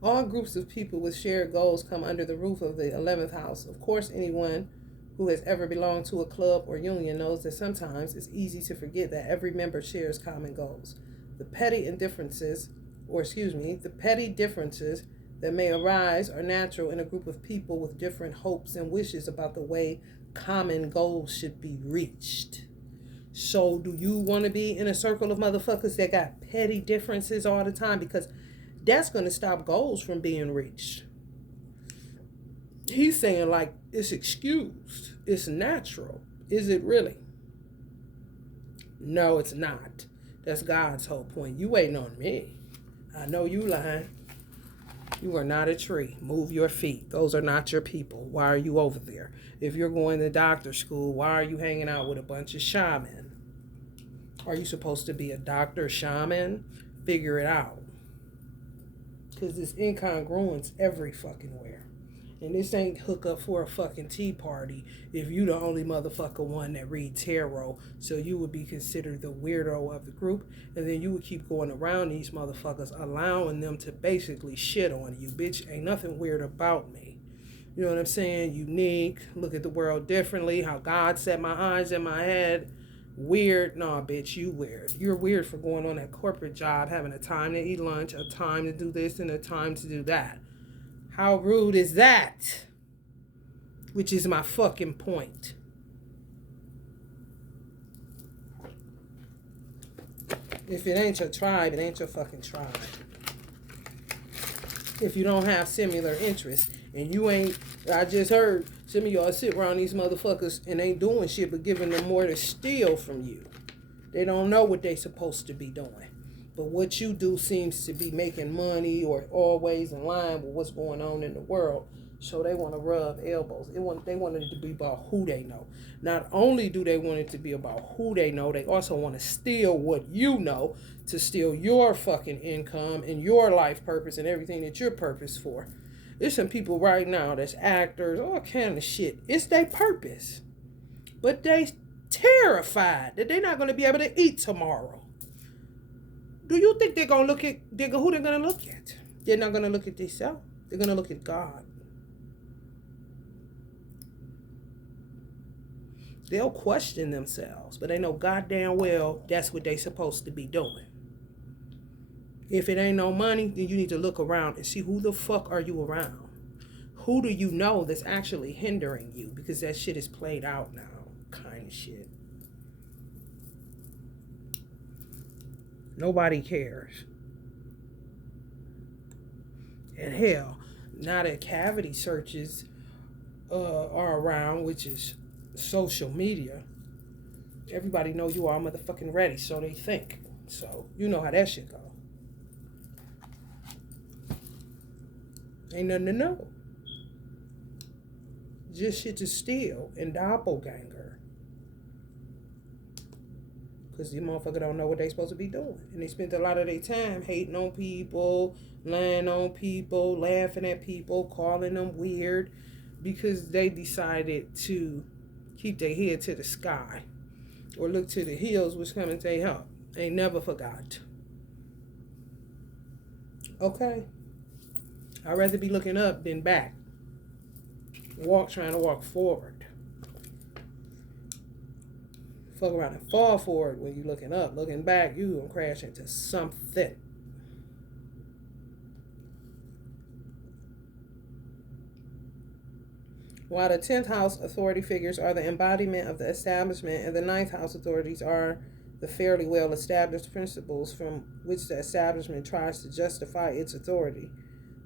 All groups of people with shared goals come under the roof of the 11th house. Of course, anyone who has ever belonged to a club or union knows that sometimes it's easy to forget that every member shares common goals. The petty differences that may arise are natural in a group of people with different hopes and wishes about the way common goals should be reached. So do you want to be in a circle of motherfuckers that got petty differences all the time? Because that's going to stop goals from being reached. He's saying like it's excused. It's natural. Is it really? No, it's not. That's God's whole point. You waiting on me. I know you lying. You are not a tree. Move your feet. Those are not your people. Why are you over there? If you're going to doctor school, why are you hanging out with a bunch of shaman? Are you supposed to be a doctor shaman? Figure it out. Because this incongruence every fucking where. And this ain't hook up for a fucking tea party if you the only motherfucker one that read tarot. So you would be considered the weirdo of the group. And then you would keep going around these motherfuckers, allowing them to basically shit on you. Bitch, ain't nothing weird about me. You know what I'm saying? Unique. Look at the world differently. How God set my eyes in my head. Weird. Nah, bitch, you weird. You're weird for going on that corporate job, having a time to eat lunch, a time to do this, and a time to do that. How rude is that? Which is my fucking point. If it ain't your tribe, it ain't your fucking tribe. If you don't have similar interests, and you ain't, I just heard some of y'all sit around these motherfuckers and ain't doing shit but giving them more to steal from you. They don't know what they supposed to be doing. But what you do seems to be making money or always in line with what's going on in the world. So they want to rub elbows. They want it to be about who they know. Not only do they want it to be about who they know, they also want to steal what you know to steal your fucking income and your life purpose and everything that you're purposed for. There's some people right now that's actors, all kind of shit. It's their purpose. But they terrified that they're not going to be able to eat tomorrow. Do you think they're going to look at who they're going to look at? They're not going to look at themselves. They're going to look at God. They'll question themselves, but they know goddamn well that's what they're supposed to be doing. If it ain't no money, then you need to look around and see who the fuck are you around. Who do you know that's actually hindering you? Because that shit is played out now. Kind of shit. Nobody cares. And hell, now that cavity searches are around, which is social media, everybody know you are motherfucking ready, so they think. So you know how that shit go. Ain't nothing to know. Just shit to steal and doppelganger. Because the motherfucker don't know what they supposed to be doing. And they spent a lot of their time hating on people, lying on people, laughing at people, calling them weird. Because they decided to keep their head to the sky. Or look to the hills which come and say help. They never forgot. Okay? I'd rather be looking up than back. Trying to walk forward. Fuck around and fall forward when you looking up. Looking back, you gonna crash into something. While the 10th house authority figures are the embodiment of the establishment, and the 9th house authorities are the fairly well established principles from which the establishment tries to justify its authority.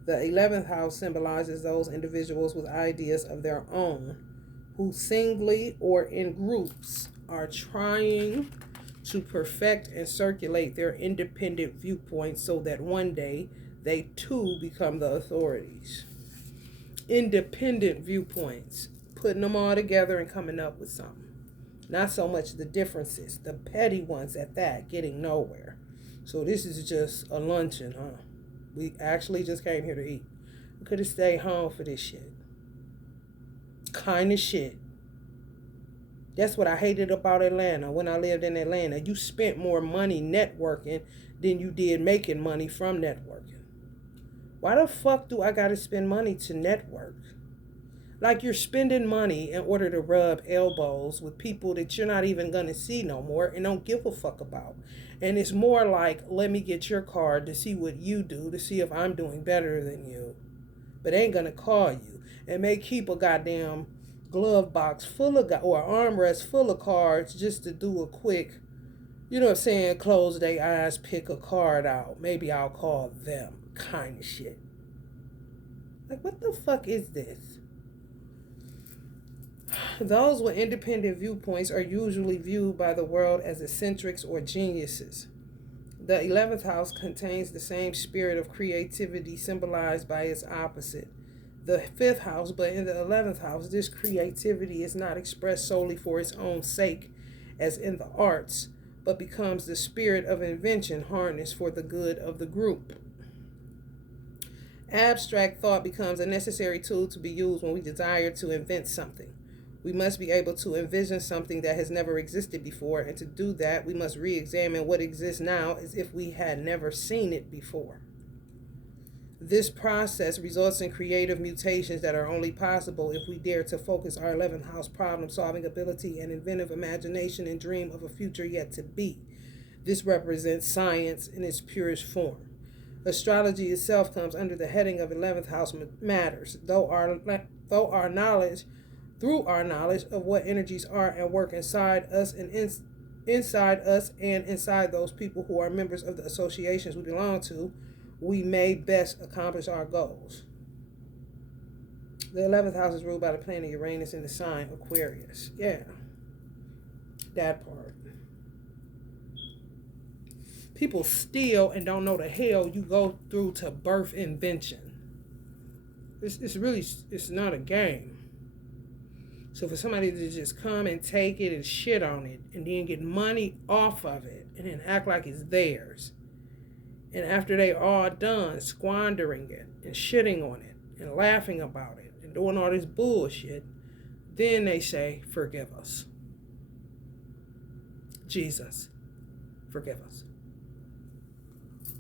The 11th house symbolizes those individuals with ideas of their own, who singly or in groups are trying to perfect and circulate their independent viewpoints so that one day they too become the authorities. Independent viewpoints, putting them all together and coming up with something. Not so much the differences, the petty ones at that, getting nowhere. So this is just a luncheon, huh? We actually just came here to eat. We could have stayed home for this shit. Kind of shit. That's what I hated about Atlanta when I lived in Atlanta. You spent more money networking than you did making money from networking. Why the fuck do I gotta spend money to network? Like you're spending money in order to rub elbows with people that you're not even gonna see no more and don't give a fuck about. And it's more like, let me get your card to see what you do, to see if I'm doing better than you. But ain't gonna call you and may keep a goddamn glove box full of, or armrest full of cards just to do a quick, you know what I'm saying, close their eyes, pick a card out. Maybe I'll call them kind of shit. Like, what the fuck is this? Those with independent viewpoints are usually viewed by the world as eccentrics or geniuses. The 11th house contains the same spirit of creativity symbolized by its opposite, the 5th house, but in the 11th house, this creativity is not expressed solely for its own sake, as in the arts, but becomes the spirit of invention harnessed for the good of the group. Abstract thought becomes a necessary tool to be used when we desire to invent something. We must be able to envision something that has never existed before, and to do that, we must re-examine what exists now as if we had never seen it before. This process results in creative mutations that are only possible if we dare to focus our 11th house problem-solving ability and inventive imagination and dream of a future yet to be. This represents science in its purest form. Astrology itself comes under the heading of 11th house matters, through our knowledge of what energies are and work inside us and inside those people who are members of the associations we belong to, we may best accomplish our goals. The 11th house is ruled by the planet Uranus in the sign Aquarius. Yeah, that part. People steal and don't know the hell you go through to birth invention. It's not a game. So for somebody to just come and take it and shit on it and then get money off of it and then act like it's theirs, and after they all done squandering it and shitting on it and laughing about it and doing all this bullshit, then they say, forgive us. Jesus, forgive us.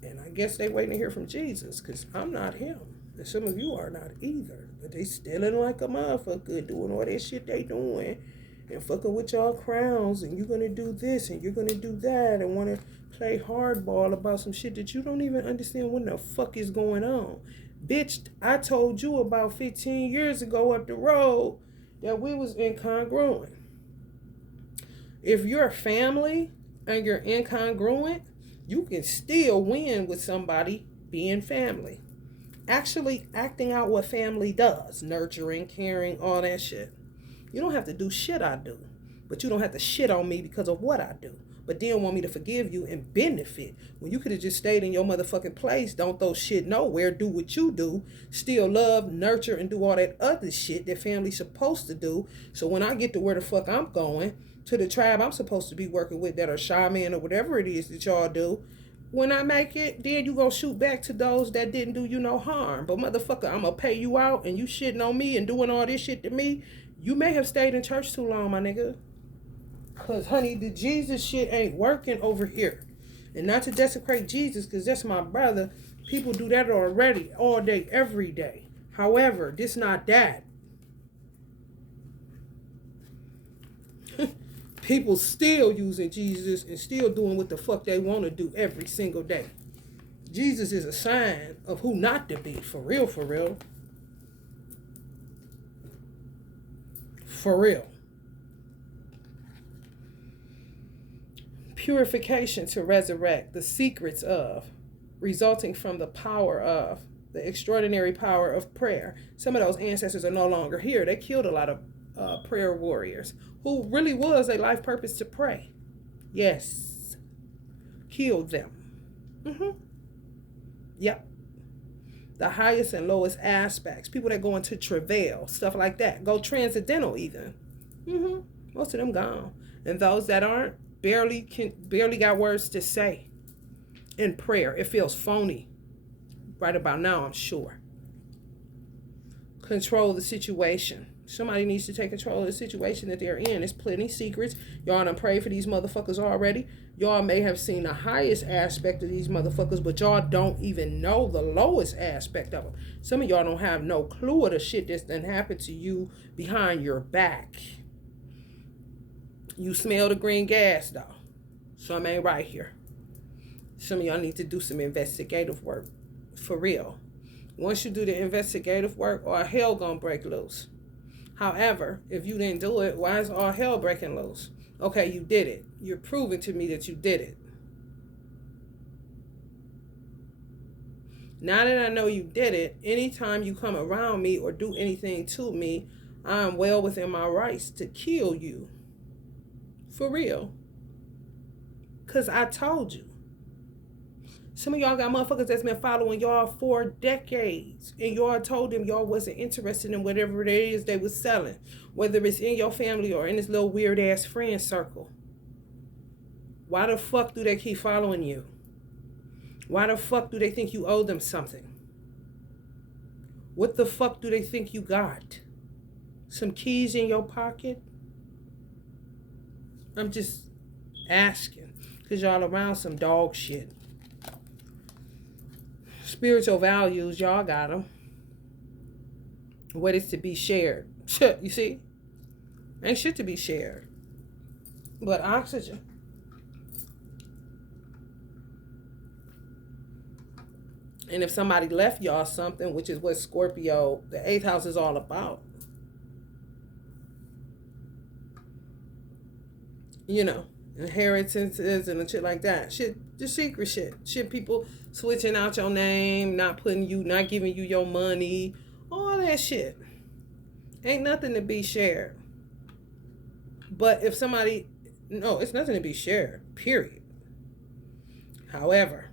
And I guess they waiting to hear from Jesus, because I'm not him. And some of you are not either. But they stealing like a motherfucker, doing all that shit they doing, and fucking with y'all crowns, and you're going to do this, and you're going to do that, and want to play hardball about some shit that you don't even understand what the fuck is going on. Bitch, I told you about 15 years ago up the road that we was incongruent. If you're family and you're incongruent, you can still win with somebody being family. Actually acting out what family does. Nurturing, caring, all that shit. You don't have to do shit I do. But you don't have to shit on me because of what I do. But then want me to forgive you and benefit. When you could have just stayed in your motherfucking place, don't throw shit nowhere, do what you do, still love, nurture, and do all that other shit that family's supposed to do. So when I get to where the fuck I'm going, to the tribe I'm supposed to be working with that are shaman or whatever it is that y'all do, when I make it, then you gonna shoot back to those that didn't do you no harm. But motherfucker, I'm gonna pay you out and you shitting on me and doing all this shit to me. You may have stayed in church too long, my nigga. Cause honey, the Jesus shit ain't working over here. And not to desecrate Jesus, cause that's my brother. People do that already, all day, every day. However, this not that. People still using Jesus and still doing what the fuck they want to do every single day. Jesus is a sign of who not to be. For real, for real. For real. Purification to resurrect, the secrets of, resulting from the power of, the extraordinary power of prayer. Some of those ancestors are no longer here. They killed a lot of prayer warriors who really was a life purpose to pray. Yes. Killed them. Yep. The highest and lowest aspects. People that go into travail, stuff like that. Go transcendental even. Most of them gone. And those that aren't, barely got words to say in prayer. It feels phony right about now, I'm sure. Control the situation. Somebody needs to take control of the situation that they're in. There's plenty secrets. Y'all done prayed for these motherfuckers already. Y'all may have seen the highest aspect of these motherfuckers, but y'all don't even know the lowest aspect of them. Some of y'all don't have no clue of the shit that's done happened to you behind your back. You smell the green gas, though. Some ain't right here. Some of y'all need to do some investigative work. For real. Once you do the investigative work, all hell gonna break loose. However, if you didn't do it, why is all hell breaking loose? Okay, you did it. You're proving to me that you did it. Now that I know you did it, anytime you come around me or do anything to me, I'm well within my rights to kill you. For real. Because I told you. Some of y'all got motherfuckers that's been following y'all for decades, and y'all told them y'all wasn't interested in whatever it is they was selling, whether it's in your family or in this little weird ass friend circle. Why the fuck do they keep following you? Why the fuck do they think you owe them something? What the fuck do they think you got? Some keys in your pocket? I'm just asking, because y'all around some dog shit. Spiritual values, y'all got them. What is to be shared? You see? Ain't shit to be shared. But oxygen. And if somebody left y'all something, which is what Scorpio, the 8th house is all about. You know, inheritances and shit like that. Shit, just secret shit. Shit, people switching out your name, not giving you your money. All that shit. Ain't nothing to be shared. But if somebody, no, it's nothing to be shared, period. However,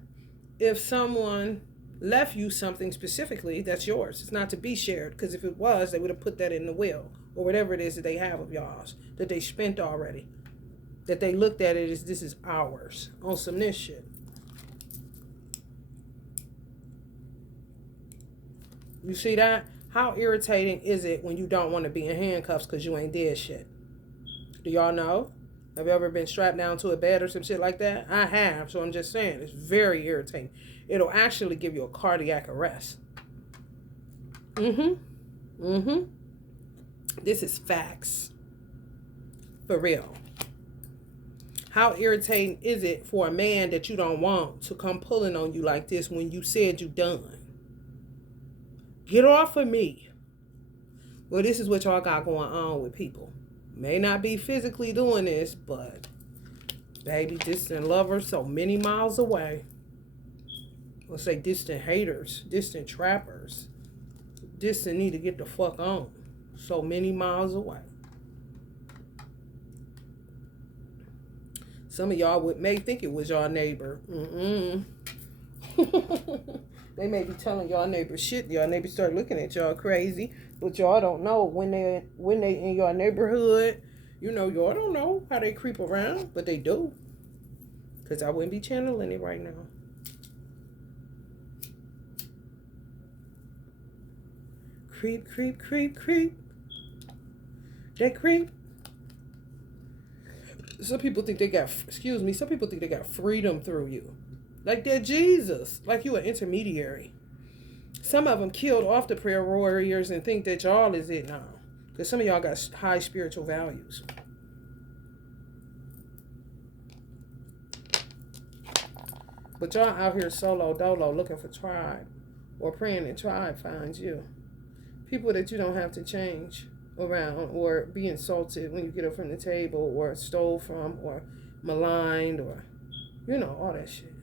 if someone left you something specifically, that's yours. It's not to be shared, because if it was, they would have put that in the will or whatever it is that they have of y'all's that they spent already, that they looked at it as this is ours on some this shit. You see that? How irritating is it when you don't want to be in handcuffs because you ain't did shit? Do y'all know? Have you ever been strapped down to a bed or some shit like that? I have, so I'm just saying, it's very irritating. It'll actually give you a cardiac arrest. This is facts. For real. How irritating is it for a man that you don't want to come pulling on you like this when you said you done? Get off of me. Well, this is what y'all got going on with people. May not be physically doing this, but baby, distant lovers so many miles away. Let's say distant haters, distant trappers. Distant need to get the fuck on. So many miles away. Some of y'all may think it was y'all neighbor. They may be telling y'all neighbor shit. Y'all neighbor start looking at y'all crazy. But y'all don't know when they in your neighborhood. You know, y'all don't know how they creep around. But they do. Because I wouldn't be channeling it right now. Creep, creep, creep, creep. They creep. Some people think they got, some people think they got freedom through you. Like they're Jesus. Like you an intermediary. Some of them killed off the prayer warriors and think that y'all is it now. Because some of y'all got high spiritual values. But y'all out here solo dolo looking for tribe. Or praying that tribe finds you. People that you don't have to change around or be insulted when you get up from the table or stole from or maligned or, you know, all that shit.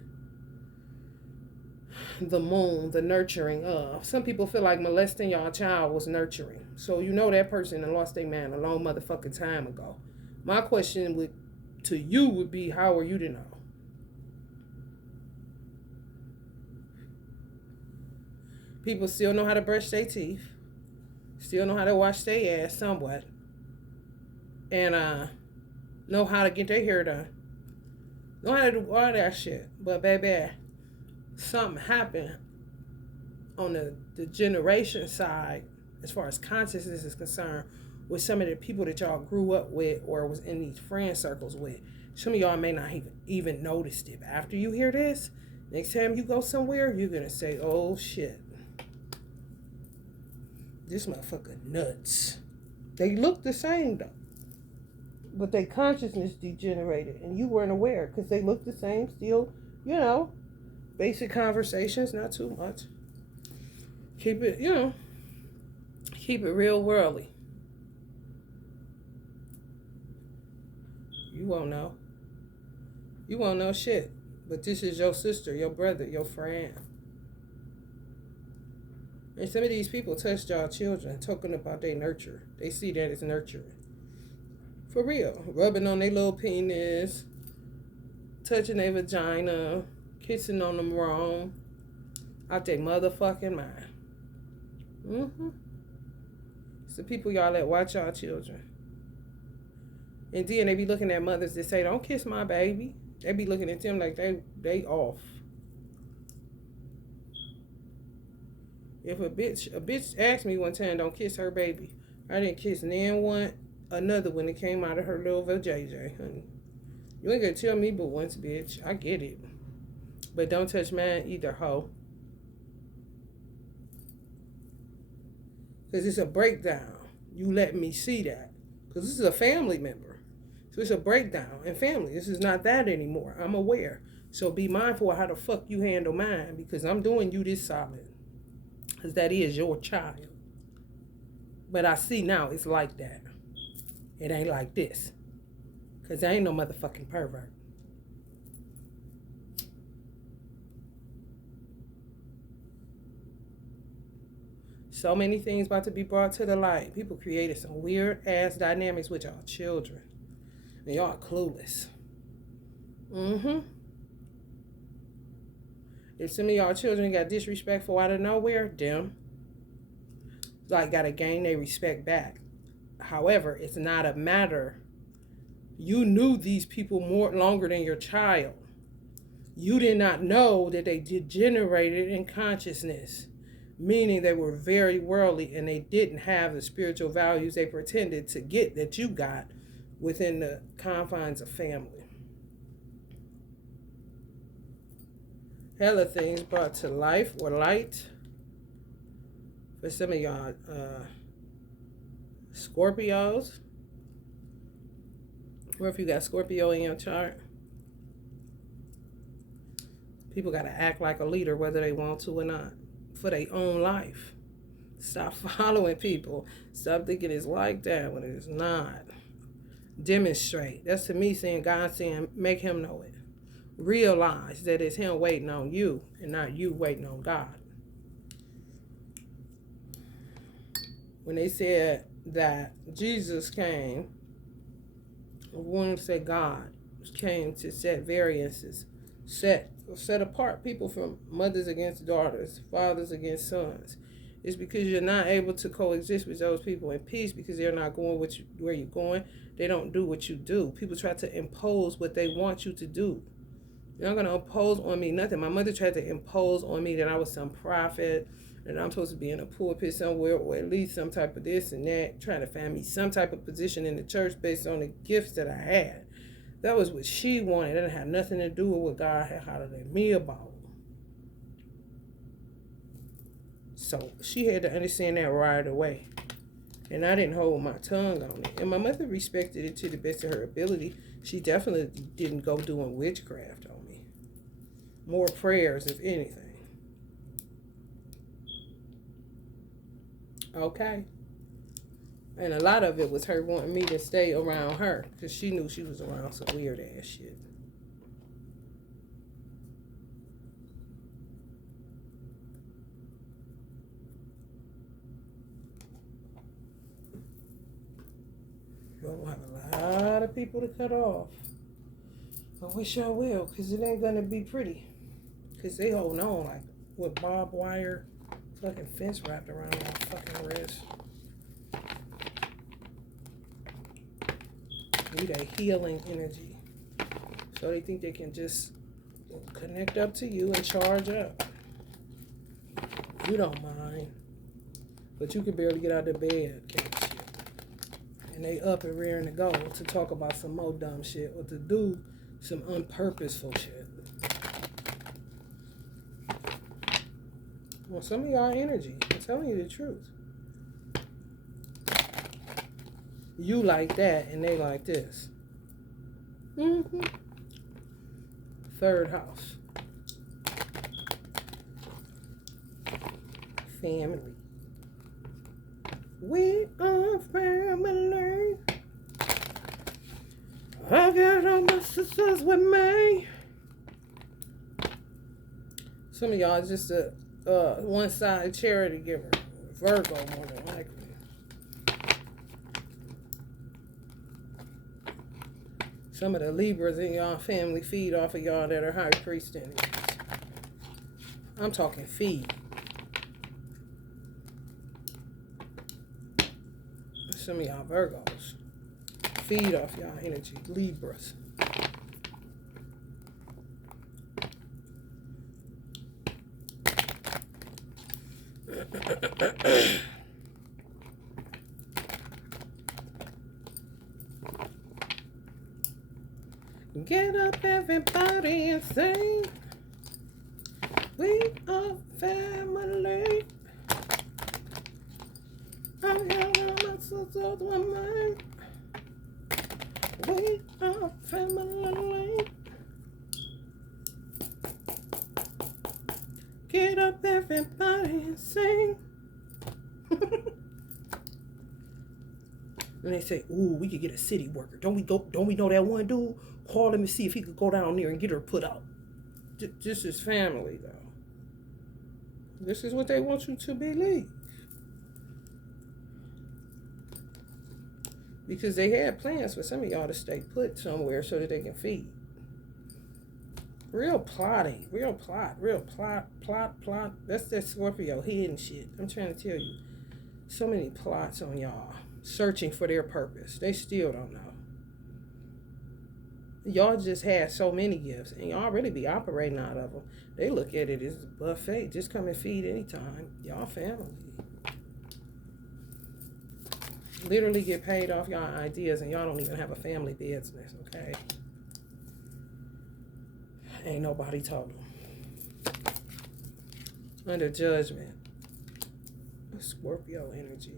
The moon, the nurturing of. Some people feel like molesting y'all child was nurturing. So you know that person and lost their man a long motherfucking time ago. My question to you would be, how are you to know? People still know how to brush their teeth. Still know how to wash their ass somewhat. And know how to get their hair done. Know how to do all that shit. But baby, something happened on the generation side, as far as consciousness is concerned, with some of the people that y'all grew up with or was in these friend circles with. Some of y'all may not even noticed it. But after you hear this, next time you go somewhere, you're going to say, oh shit. This motherfucker nuts. They look the same though. But their consciousness degenerated and you weren't aware because they look the same still, you know. Basic conversations, not too much. Keep it, you know, keep it real worldly. You won't know. You won't know shit. But this is your sister, your brother, your friend. And some of these people touch y'all children, talking about their nurture. They see that as nurturing. For real. Rubbing on their little penis, touching their vagina, kissing on them wrong. Out their motherfucking mind. It's the people y'all let watch y'all children. And then they be looking at mothers that say, don't kiss my baby. They be looking at them like they off. If a bitch asked me one time, don't kiss her baby. I didn't kiss another when it came out of her little vajayjay, honey. You ain't gonna tell me but once, bitch. I get it. But don't touch mine either, hoe. Because it's a breakdown. You let me see that. Because this is a family member. So it's a breakdown in family. This is not that anymore. I'm aware. So be mindful of how the fuck you handle mine. Because I'm doing you this solid. Because that is your child. But I see now it's like that. It ain't like this. Because I ain't no motherfucking pervert. So many things about to be brought to the light. People created some weird ass dynamics with y'all children. And y'all clueless. If some of y'all children got disrespectful out of nowhere, them like gotta gain their respect back. However, it's not a matter. You knew these people longer than your child. You did not know that they degenerated in consciousness, meaning they were very worldly and they didn't have the spiritual values they pretended to get that you got within the confines of family. Hella things brought to life or light. For some of y'all Scorpios, or if you got Scorpio in your chart, people got to act like a leader whether they want to or not for their own life. Stop following people. Stop thinking it's like that when it's not. Demonstrate. That's to me saying, God saying, make him know it. Realize that it's him waiting on you and not you waiting on God. When they said that Jesus came, I want to say God came to set variances, set apart people from mothers against daughters, fathers against sons. It's because you're not able to coexist with those people in peace because they're not going where you're going. They don't do what you do. People try to impose what they want you to do. You're not going to impose on me nothing. My mother tried to impose on me that I was some prophet, that I'm supposed to be in a pulpit somewhere, or at least some type of this and that, trying to find me some type of position in the church based on the gifts that I had. That was what she wanted. It didn't have nothing to do with what God had hollered at me about. So she had to understand that right away. And I didn't hold my tongue on it. And my mother respected it to the best of her ability. She definitely didn't go doing witchcraft on me. More prayers, if anything. Okay. And a lot of it was her wanting me to stay around her because she knew she was around some weird ass shit. We'll have a lot of people to cut off. I wish I will, because it ain't going to be pretty. Because they holding on like with barbed wire, fucking fence wrapped around their fucking wrist. Need a healing energy. So they think they can just connect up to you and charge up. You don't mind. But you can barely get out of bed, can't you? And they up and rearing to go to talk about some more dumb shit or to do some unpurposeful shit. Well, some of y'all energy. I'm telling you the truth. You like that and they like this. Third house. Family. We are family. I got all my sisters with me. Some of y'all is just a one-sided charity giver. Virgo, more than likely. Some of the Libras in y'all family feed off of y'all that are high priest energies. I'm talking feed. Some of y'all Virgos. Feed off y'all energy. Libras. Get up, everybody, and sing. We are family. I'm having my sisters with mine. We are family. Get up, everybody, and sing. And they say, "Ooh, we could get a city worker. Don't we know that one dude? Call him and see if he could go down there and get her put out." This is family, though. This is what they want you to believe. Because they had plans for some of y'all to stay put somewhere so that they can feed. Real plotting. Real plot. Plot. That's that Scorpio hidden shit. I'm trying to tell you. So many plots on y'all. Searching for their purpose. They still don't know. Y'all just had so many gifts, and y'all really be operating out of them. They look at it as a buffet. Just come and feed anytime. Y'all family. Literally get paid off y'all ideas, and y'all don't even have a family business, okay? Ain't nobody told them. Under judgment. Scorpio energy.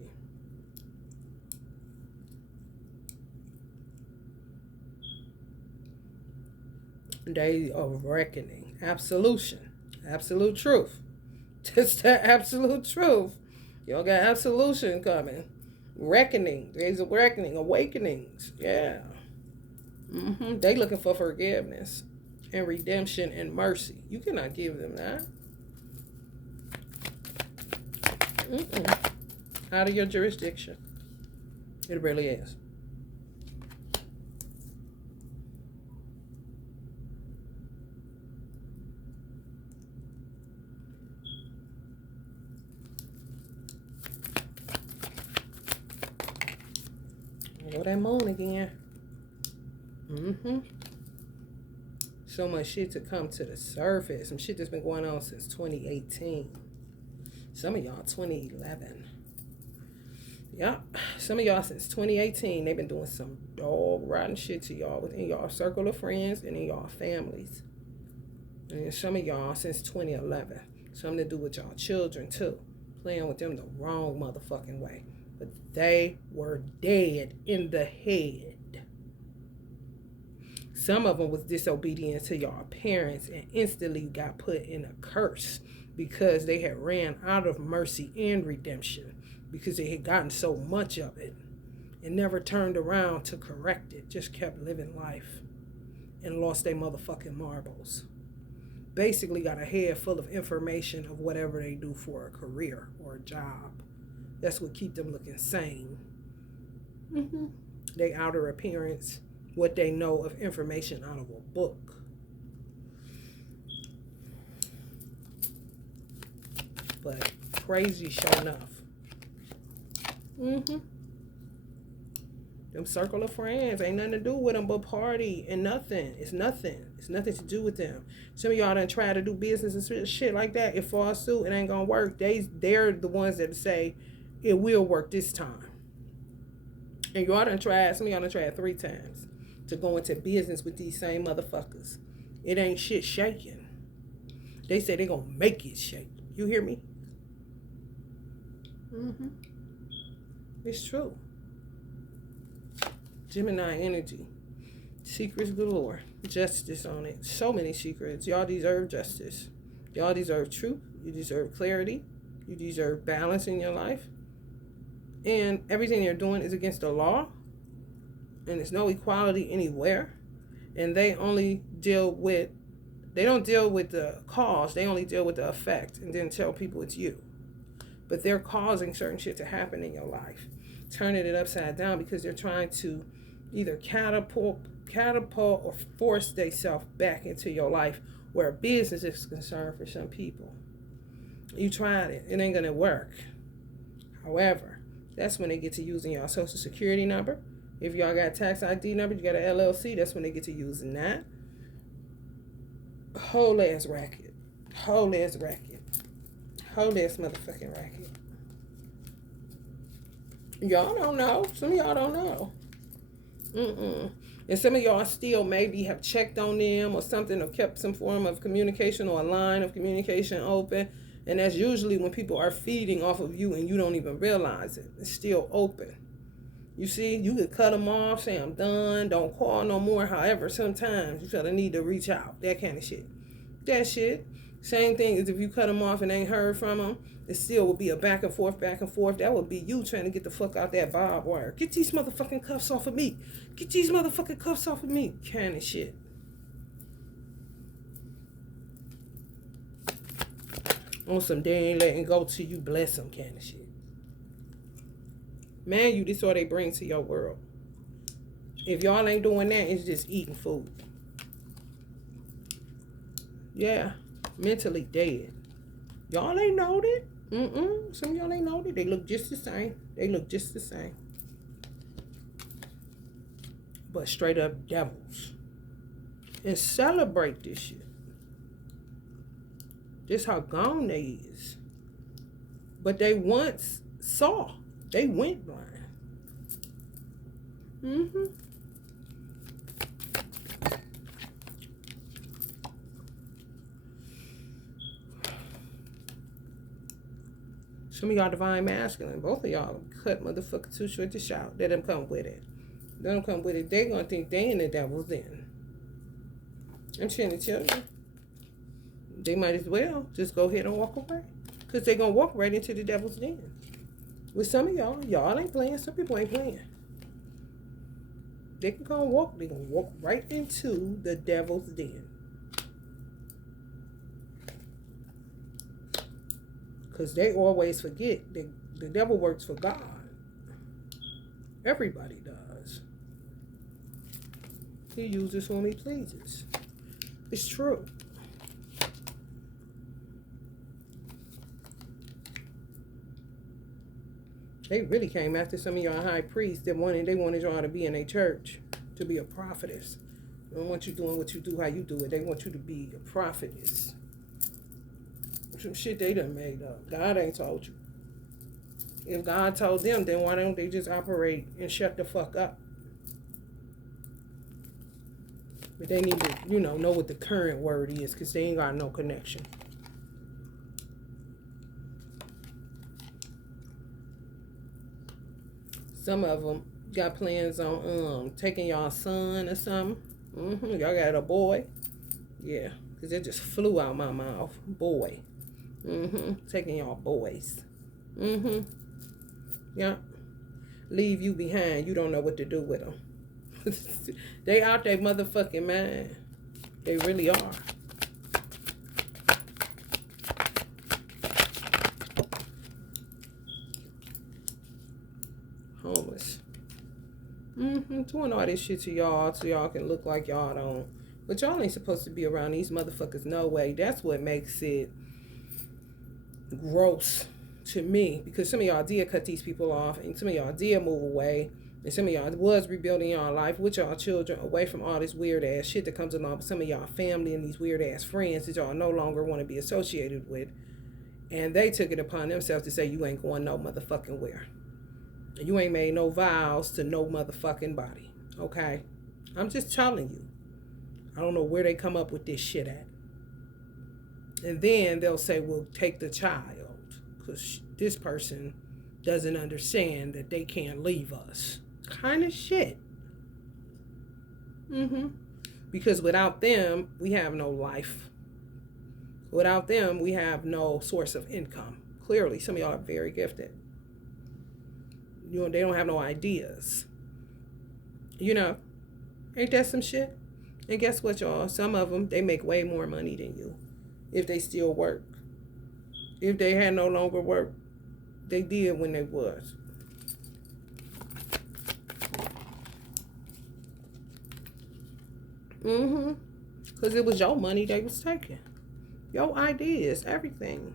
Day of reckoning. Absolution. Absolute truth. Just the absolute truth. Y'all got absolution coming. Reckoning. Days of reckoning. Awakenings. Yeah. They looking for forgiveness and redemption and mercy. You cannot give them that. Out of your jurisdiction. It really is. Go that moon again. So much shit to come to the surface. Some shit that's been going on since 2018. Some of y'all 2011. Yep. Some of y'all since 2018. They've been doing some dog rotten shit to y'all within y'all circle of friends and in y'all families. And some of y'all since 2011. Something to do with y'all children too. Playing with them the wrong motherfucking way. But they were dead in the head. Some of them was disobedient to y'all parents and instantly got put in a curse because they had ran out of mercy and redemption because they had gotten so much of it and never turned around to correct it. Just kept living life and lost their motherfucking marbles. Basically got a head full of information of whatever they do for a career or a job. That's what keep them looking sane. Their outer appearance, what they know of information out of a book. But crazy sure enough. Them circle of friends ain't nothing to do with them but party and nothing. It's nothing. It's nothing to do with them. Some of y'all done try to do business and shit like that. It falls through. It ain't gonna work. They're the ones that say it will work this time. And y'all done tried. Some of y'all done tried 3 times to go into business with these same motherfuckers. It ain't shit shaking. They say they gonna make it shake. You hear me? It's true. Gemini energy. Secrets galore. Justice on it. So many secrets. Y'all deserve justice. Y'all deserve truth. You deserve clarity. You deserve balance in your life. And everything they're doing is against the law. And there's no equality anywhere. And they only deal with, they don't deal with the cause. They only deal with the effect and then tell people it's you. But they're causing certain shit to happen in your life. Turning it upside down because they're trying to either catapult or force themselves back into your life where business is concerned for some people. You tried it. It ain't going to work. However, that's when they get to using your social security number. If y'all got tax ID number, you got an LLC, that's when they get to using that. Whole ass racket. Whole ass racket. Whole ass motherfucking racket. Y'all don't know. Some of y'all don't know. And some of y'all still maybe have checked on them or something, or kept some form of communication or a line of communication open. And that's usually when people are feeding off of you and you don't even realize it. It's still open. You see, you could cut them off, say I'm done, don't call no more. However, sometimes you feel the need to reach out. That kind of shit. That shit. Same thing as if you cut them off and ain't heard from them. It still would be a back and forth, back and forth. That would be you trying to get the fuck out that barbed wire. Get these motherfucking cuffs off of me. Get these motherfucking cuffs off of me. Kind of shit. On some they ain't letting go till you bless them kind of shit. Man, you, this all they bring to your world. If y'all ain't doing that, it's just eating food. Yeah, mentally dead. Y'all ain't know that. Some of y'all ain't know that. They look just the same. They look just the same. But straight up devils. And celebrate this shit. This how gone they is. But they once saw. They went blind. Some of y'all divine masculine. Both of y'all cut motherfucker too short to shout. Let them come with it. Let them come with it. They gonna think they in the devil's den. I'm trying to tell you. They might as well just go ahead and walk away. Because they gonna walk right into the devil's den. With some of y'all ain't playing. Some people ain't playing. They can go and walk. They gonna walk right into the devil's den. Because they always forget that the devil works for God. Everybody does. He uses whom he pleases. It's true. They really came after some of y'all high priests that they wanted y'all to be in a church, to be a prophetess. They don't want you doing what you do, how you do it. They want you to be a prophetess. Some shit they done made up. God ain't told you. If God told them, then why don't they just operate and shut the fuck up? But they need to, know what the current word is, because they ain't got no connection. Some of them got plans on taking y'all son or something. Y'all got a boy. Yeah, because it just flew out my mouth. Boy. Taking y'all boys. Yeah. Leave you behind. You don't know what to do with them. They out their motherfucking mind. They really are. Homeless. Doing all this shit to y'all so y'all can look like y'all don't. But y'all ain't supposed to be around these motherfuckers no way. That's what makes it gross to me, because some of y'all did cut these people off and some of y'all did move away, and some of y'all was rebuilding y'all life with y'all children away from all this weird ass shit that comes along with some of y'all family and these weird ass friends that y'all no longer want to be associated with. And they took it upon themselves to say you ain't going no motherfucking where. You ain't made no vows to no motherfucking body. Okay? I'm just telling you. I don't know where they come up with this shit at. And then they'll say, well, take the child. Because this person doesn't understand that they can't leave us. Kind of shit. Because without them, we have no life. Without them, we have no source of income. Clearly, some of y'all are very gifted. They don't have no ideas. Ain't that some shit? And guess what, y'all? Some of them, they make way more money than you if they still work. If they had no longer work, they did when they was. Because it was your money they was taking. Your ideas, everything.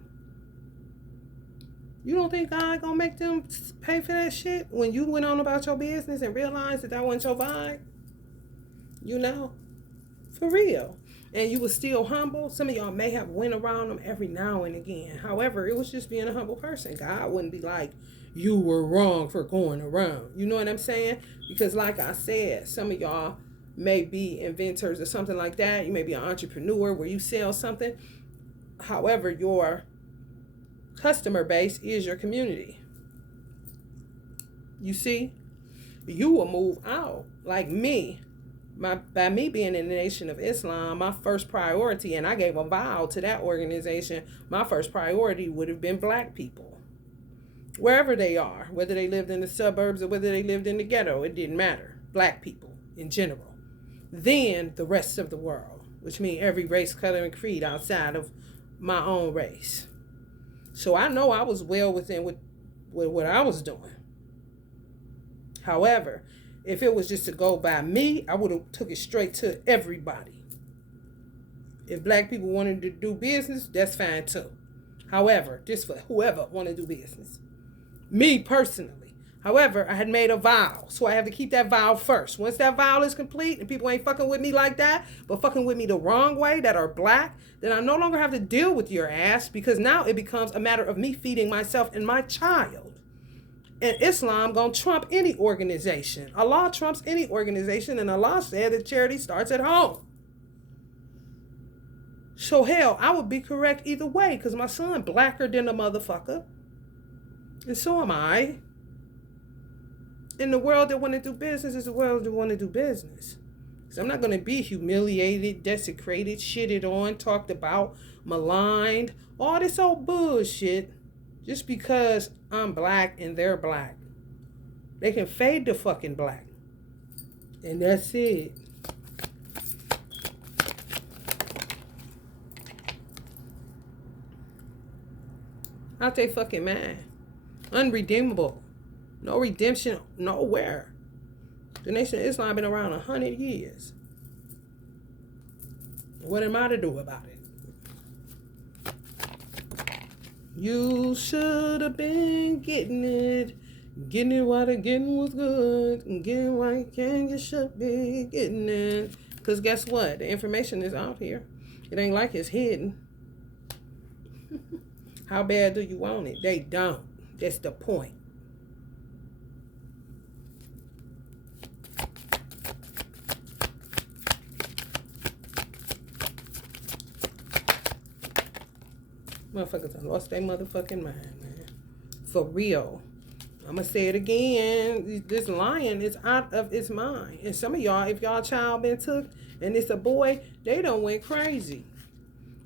You don't think God gonna make them pay for that shit when you went on about your business and realized that that wasn't your vibe? You know? For real. And you was still humble. Some of y'all may have went around them every now and again. However, it was just being a humble person. God wouldn't be like, you were wrong for going around. You know what I'm saying? Because like I said, some of y'all may be inventors or something like that. You may be an entrepreneur where you sell something. However, your customer base is your community. You see? You will move out. Like me. By me being in the Nation of Islam, my first priority, and I gave a vow to that organization, my first priority would have been black people. Wherever they are, whether they lived in the suburbs or whether they lived in the ghetto, it didn't matter. Black people in general. Then the rest of the world, which means every race, color, and creed outside of my own race. So I know I was well within with what I was doing. However, if it was just to go by me, I would have took it straight to everybody. If black people wanted to do business, that's fine too. However, just for whoever want to do business. Me personally. However, I had made a vow, so I have to keep that vow first. Once that vow is complete and people ain't fucking with me like that, but fucking with me the wrong way that are black, then I no longer have to deal with your ass because now it becomes a matter of me feeding myself and my child. And Islam gonna trump any organization. Allah trumps any organization, and Allah said that charity starts at home. So hell, I would be correct either way, because my son blacker than a motherfucker. And so am I. And the world that want to do business is the world that want to do business. So I'm not gonna be humiliated, desecrated, shitted on, talked about, maligned, all this old bullshit. Just because I'm black and they're black. They can fade the fucking black. And that's it. Out they fucking mind. Unredeemable. No redemption nowhere. The Nation of Islam been around 100 years. What am I to do about it? You should have been getting it while the getting was good, and getting while you can, you should be getting it. Because guess what? The information is out here. It ain't like it's hidden. How bad do you want it? They don't. That's the point. Motherfuckers have lost their motherfucking mind, man. For real. I'm going to say it again. This lion is out of its mind. And some of y'all, if y'all child been took and it's a boy, they done went crazy.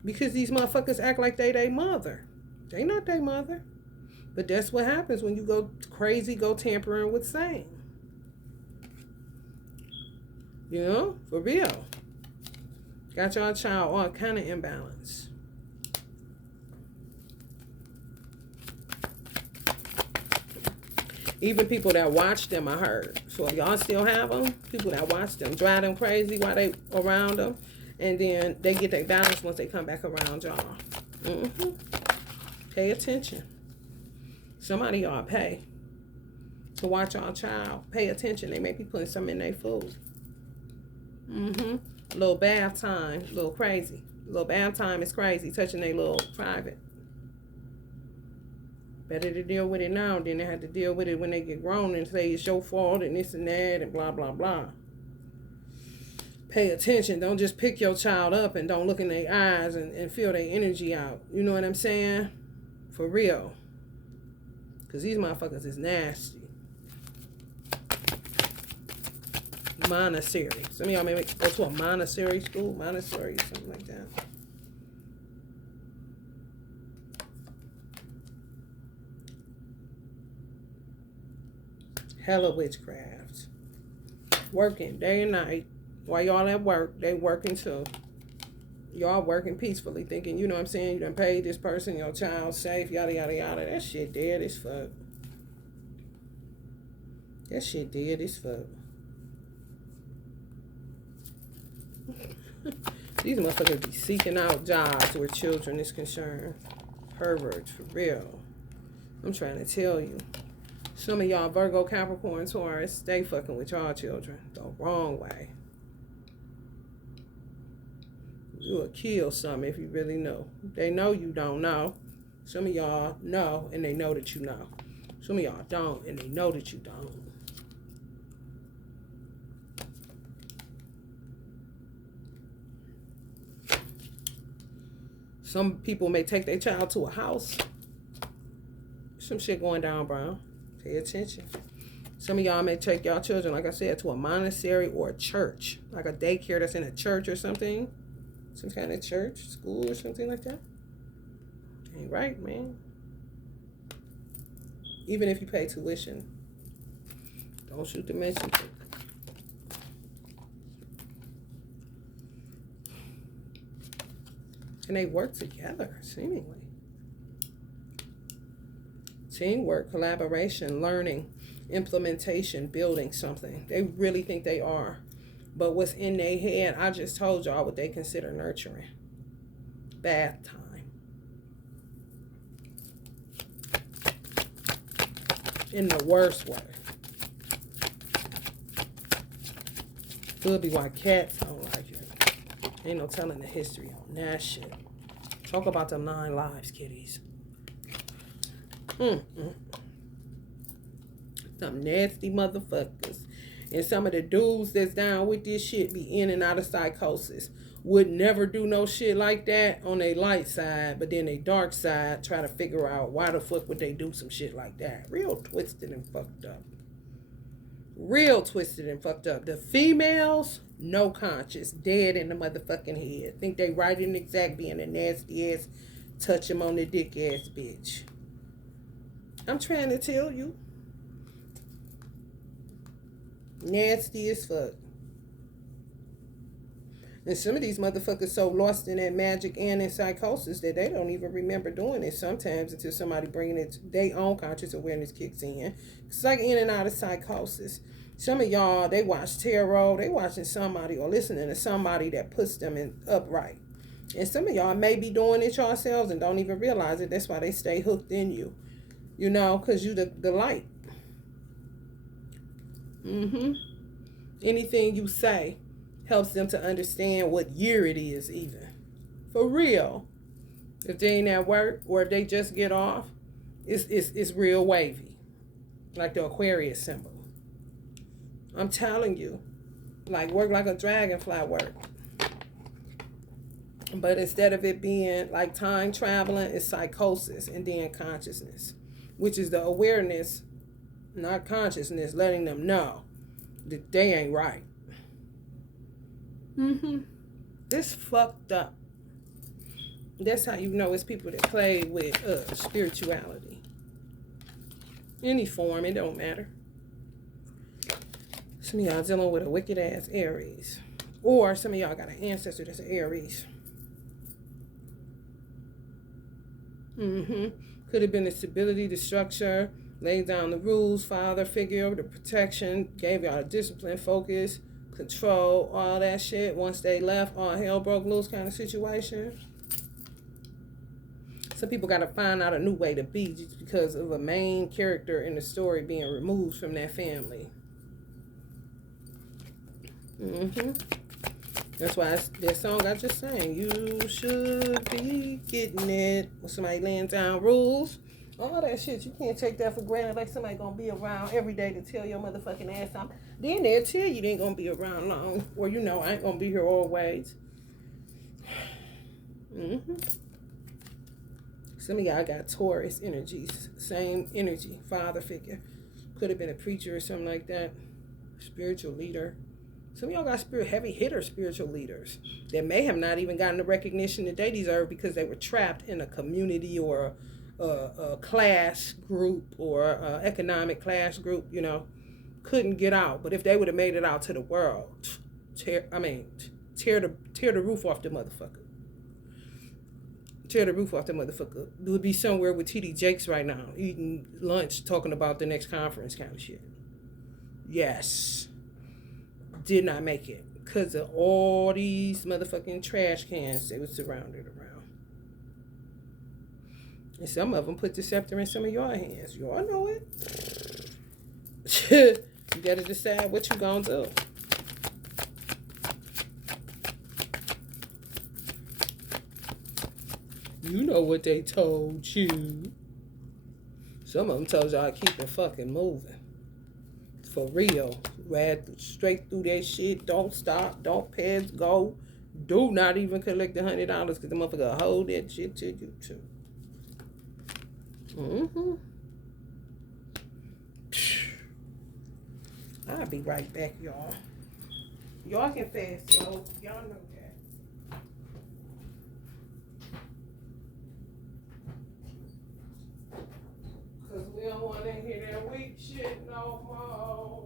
Because these motherfuckers act like they their mother. They not their mother. But that's what happens when you go crazy, go tampering with sane. You know? For real. Got y'all child all kind of imbalance. Even people that watch them, I heard. So if y'all still have them, people that watch them, drive them crazy while they around them. And then they get their balance once they come back around y'all. Pay attention. Somebody y'all pay to watch y'all child. Pay attention. They may be putting something in their food. A little bath time, a little crazy. A little bath time is crazy, touching their little private. Better to deal with it now than they have to deal with it when they get grown and say it's your fault and this and that and blah, blah, blah. Pay attention. Don't just pick your child up and don't look in their eyes and feel their energy out. You know what I'm saying? For real. Because these motherfuckers is nasty. Montessori. Some of y'all may go to a Montessori school. Montessori or something like that. Hella witchcraft. Working day and night. While y'all at work, they working too. Y'all working peacefully, thinking, you know what I'm saying, you done paid this person, your child safe, yada, yada, yada. That shit dead as fuck. That shit dead as fuck. These motherfuckers be seeking out jobs where children is concerned. Perverts, for real. I'm trying to tell you. Some of y'all Virgo, Capricorn, Taurus, they fucking with y'all children the wrong way. You will kill some if you really know. They know you don't know. Some of y'all know and they know that you know. Some of y'all don't and they know that you don't. Some people may take their child to a house. Some shit going down, bro. Pay attention. Some of y'all may take y'all children, like I said, to a monastery or a church. Like a daycare that's in a church or something. Some kind of church, school or something like that. Ain't right, man. Even if you pay tuition, don't shoot the messenger. And they work together, seemingly. Teamwork, collaboration, learning, implementation, building something. They really think they are. But what's in their head, I just told y'all what they consider nurturing. Bath time. In the worst way. Could be why cats don't like it. Ain't no telling the history on that shit. Talk about them 9 lives, kitties. Some nasty motherfuckers. And some of the dudes that's down with this shit be in and out of psychosis. Would never do no shit like that on their light side, but then they dark side try to figure out why the fuck would they do some shit like that. Real twisted and fucked up. Real twisted and fucked up. The females, no conscience, dead in the motherfucking head. Think they right in the exact being a nasty ass, touch him on the dick ass bitch. I'm trying to tell you. Nasty as fuck. And some of these motherfuckers so lost in that magic and in psychosis that they don't even remember doing it sometimes until somebody bringing it, their own conscious awareness kicks in. It's like in and out of psychosis. Some of y'all, they watch tarot, they watching somebody or listening to somebody that puts them in upright. And some of y'all may be doing it yourselves and don't even realize it. That's why they stay hooked in you. You know, because you the light. Anything you say helps them to understand what year it is even. For real. If they ain't at work or if they just get off, it's real wavy. Like the Aquarius symbol. I'm telling you. Like work like a dragonfly work. But instead of it being like time traveling, it's psychosis and then consciousness. Which is the awareness, not consciousness, letting them know that they ain't right. This fucked up. That's how you know it's people that play with spirituality. Any form, it don't matter. Some of y'all dealing with a wicked ass Aries. Or some of y'all got an ancestor that's an Aries. Could have been the stability, the structure, laid down the rules, father figure, the protection, gave y'all the discipline, focus, control, all that shit. Once they left, all hell broke loose kind of situation. Some people got to find out a new way to be just because of a main character in the story being removed from their family. That's why that song I just sang, you should be getting it. When somebody laying down rules, all that shit, you can't take that for granted. Like somebody gonna be around every day to tell your motherfucking ass something. Then they'll tell you they ain't gonna be around long. Or you know, I ain't gonna be here always. Some of y'all got Taurus energies. Same energy, father figure. Could have been a preacher or something like that. Spiritual leader. Some of y'all got heavy hitter spiritual leaders that may have not even gotten the recognition that they deserve because they were trapped in a community or a class group or economic class group, you know, couldn't get out. But if they would have made it out to the world, tear the roof off the motherfucker. Tear the roof off the motherfucker. It would be somewhere with TD Jakes right now, eating lunch, talking about the next conference kind of shit. Yes. Did not make it because of all these motherfucking trash cans they were surrounded around. And some of them put the scepter in some of your hands. Y'all know it. You got to decide what you gonna do. You know what they told you. Some of them told y'all keep it fucking moving. For real. Ride straight through that shit. Don't stop. Don't pass go. Do not even collect the $100 because the motherfucker hold that shit to you too. I'll be right back, y'all. Y'all can fast, so y'all know that. Because we don't want to hear that weak shit no more.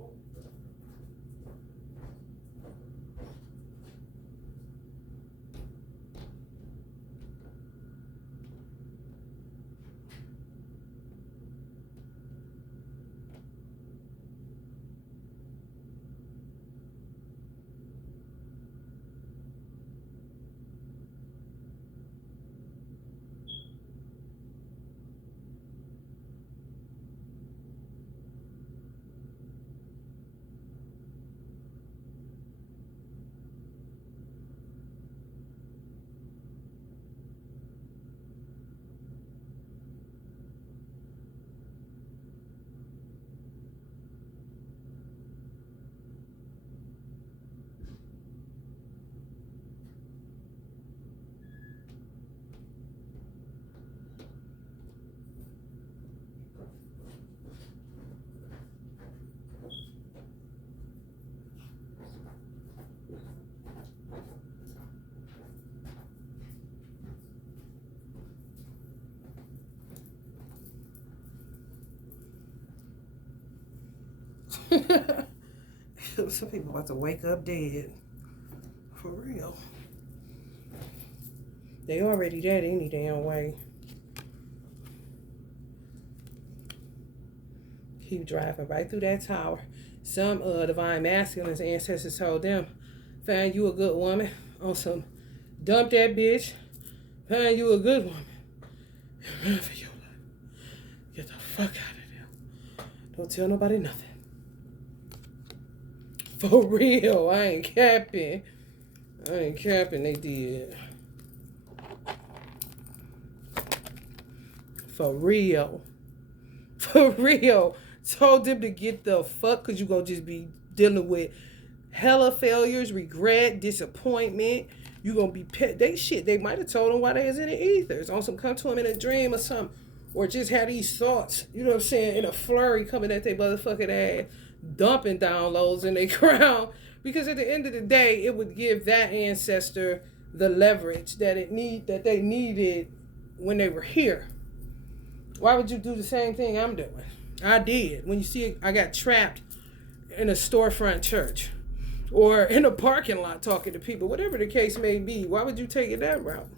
Some people about to wake up dead. For real. They already dead any damn way. Keep driving right through that tower. Some divine masculine's ancestors told them, find you a good woman on some dump that bitch. Find you a good woman. Run for your life. Get the fuck out of there. Don't tell nobody nothing. For real, I ain't capping. They did. For real. Told them to get the fuck, because you gonna just be dealing with hella failures, regret, disappointment. You gonna be they might have told them while they was in the ethers, on some come to them in a dream or something, or just had these thoughts, you know what I'm saying, in a flurry coming at their motherfucking ass, dumping downloads in their crown, because at the end of the day, it would give that ancestor the leverage that they needed when they were here. Why would you do the same thing I'm doing? I did. When you see I got trapped in a storefront church or in a parking lot talking to people, whatever the case may be, why would you take it that route?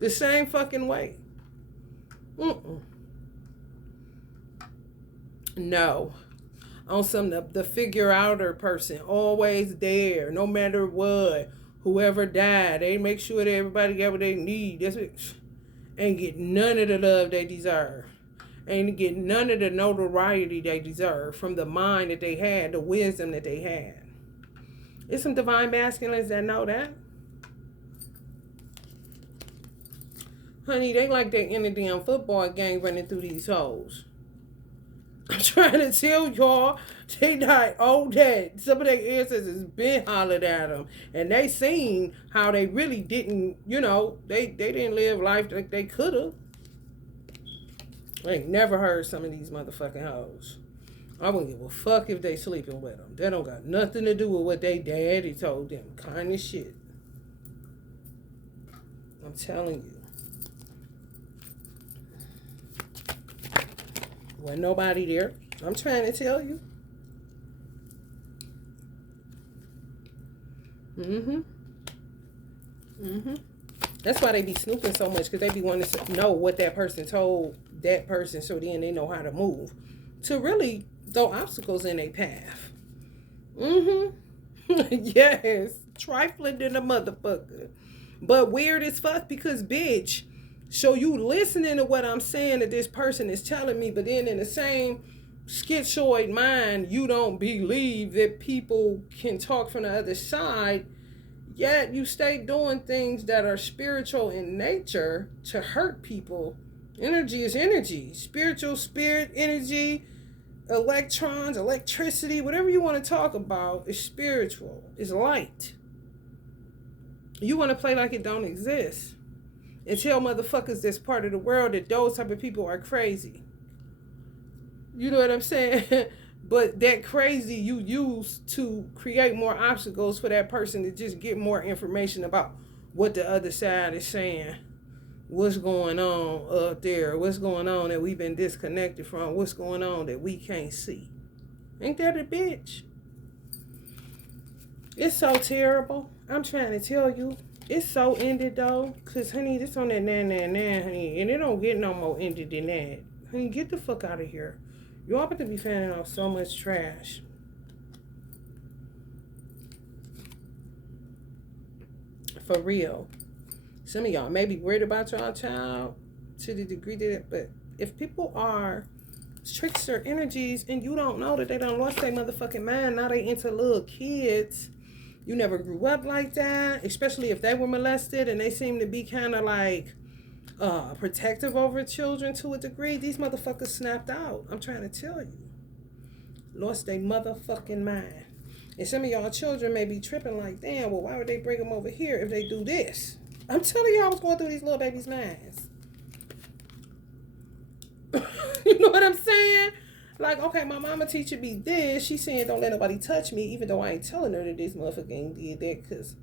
The same fucking way. No. On some the figure outer person, always there, no matter what. Whoever died, they make sure that everybody got what they need. That's what, ain't get none of the love they deserve. Ain't get none of the notoriety they deserve from the mind that they had, the wisdom that they had. There's some divine masculines that know that. Honey, they like they in a damn football game running through these holes. I'm trying to tell y'all, they not old that. Some of their ancestors been hollered at them. And they seen how they really didn't, they didn't live life like they could have. I ain't never heard some of these motherfucking hoes. I wouldn't give a fuck if they sleeping with them. That don't got nothing to do with what they daddy told them. Kind of shit. I'm telling you. Wasn't nobody there. I'm trying to tell you. That's why they be snooping so much, because they be wanting to know what that person told that person, so then they know how to move to really throw obstacles in their path. Yes, trifling than a motherfucker, but weird as fuck, because bitch, So you listening to what I'm saying that this person is telling me, but then in the same schizoid mind, you don't believe that people can talk from the other side, yet you stay doing things that are spiritual in nature to hurt people. Energy is energy. Spiritual, spirit, energy, electrons, electricity, whatever you want to talk about is spiritual. It's light. You want to play like it don't exist and tell motherfuckers that's part of the world that those type of people are crazy. You know what I'm saying? But that crazy you use to create more obstacles for that person to just get more information about what the other side is saying. What's going on up there? What's going on that we've been disconnected from? What's going on that we can't see? Ain't that a bitch? It's so terrible. I'm trying to tell you. It's so ended though. Cause honey, this on that 999, honey. And it don't get no more ended than that. Honey, get the fuck out of here. Y'all about to be fanning off so much trash. For real. Some of y'all may be worried about y'all child to the degree that, but if people are trickster energies and you don't know that they done lost their motherfucking mind, now they into little kids. You never grew up like that, especially if they were molested and they seem to be kind of like protective over children to a degree. These motherfuckers snapped out. I'm trying to tell you. Lost their motherfucking mind. And some of y'all children may be tripping like, damn, well, why would they bring them over here if they do this? I'm telling you, I was going through these little babies' minds. You know what I'm saying? Like, okay, my mama teaching me this. She saying don't let nobody touch me, even though I ain't telling her that this motherfucker ain't did that because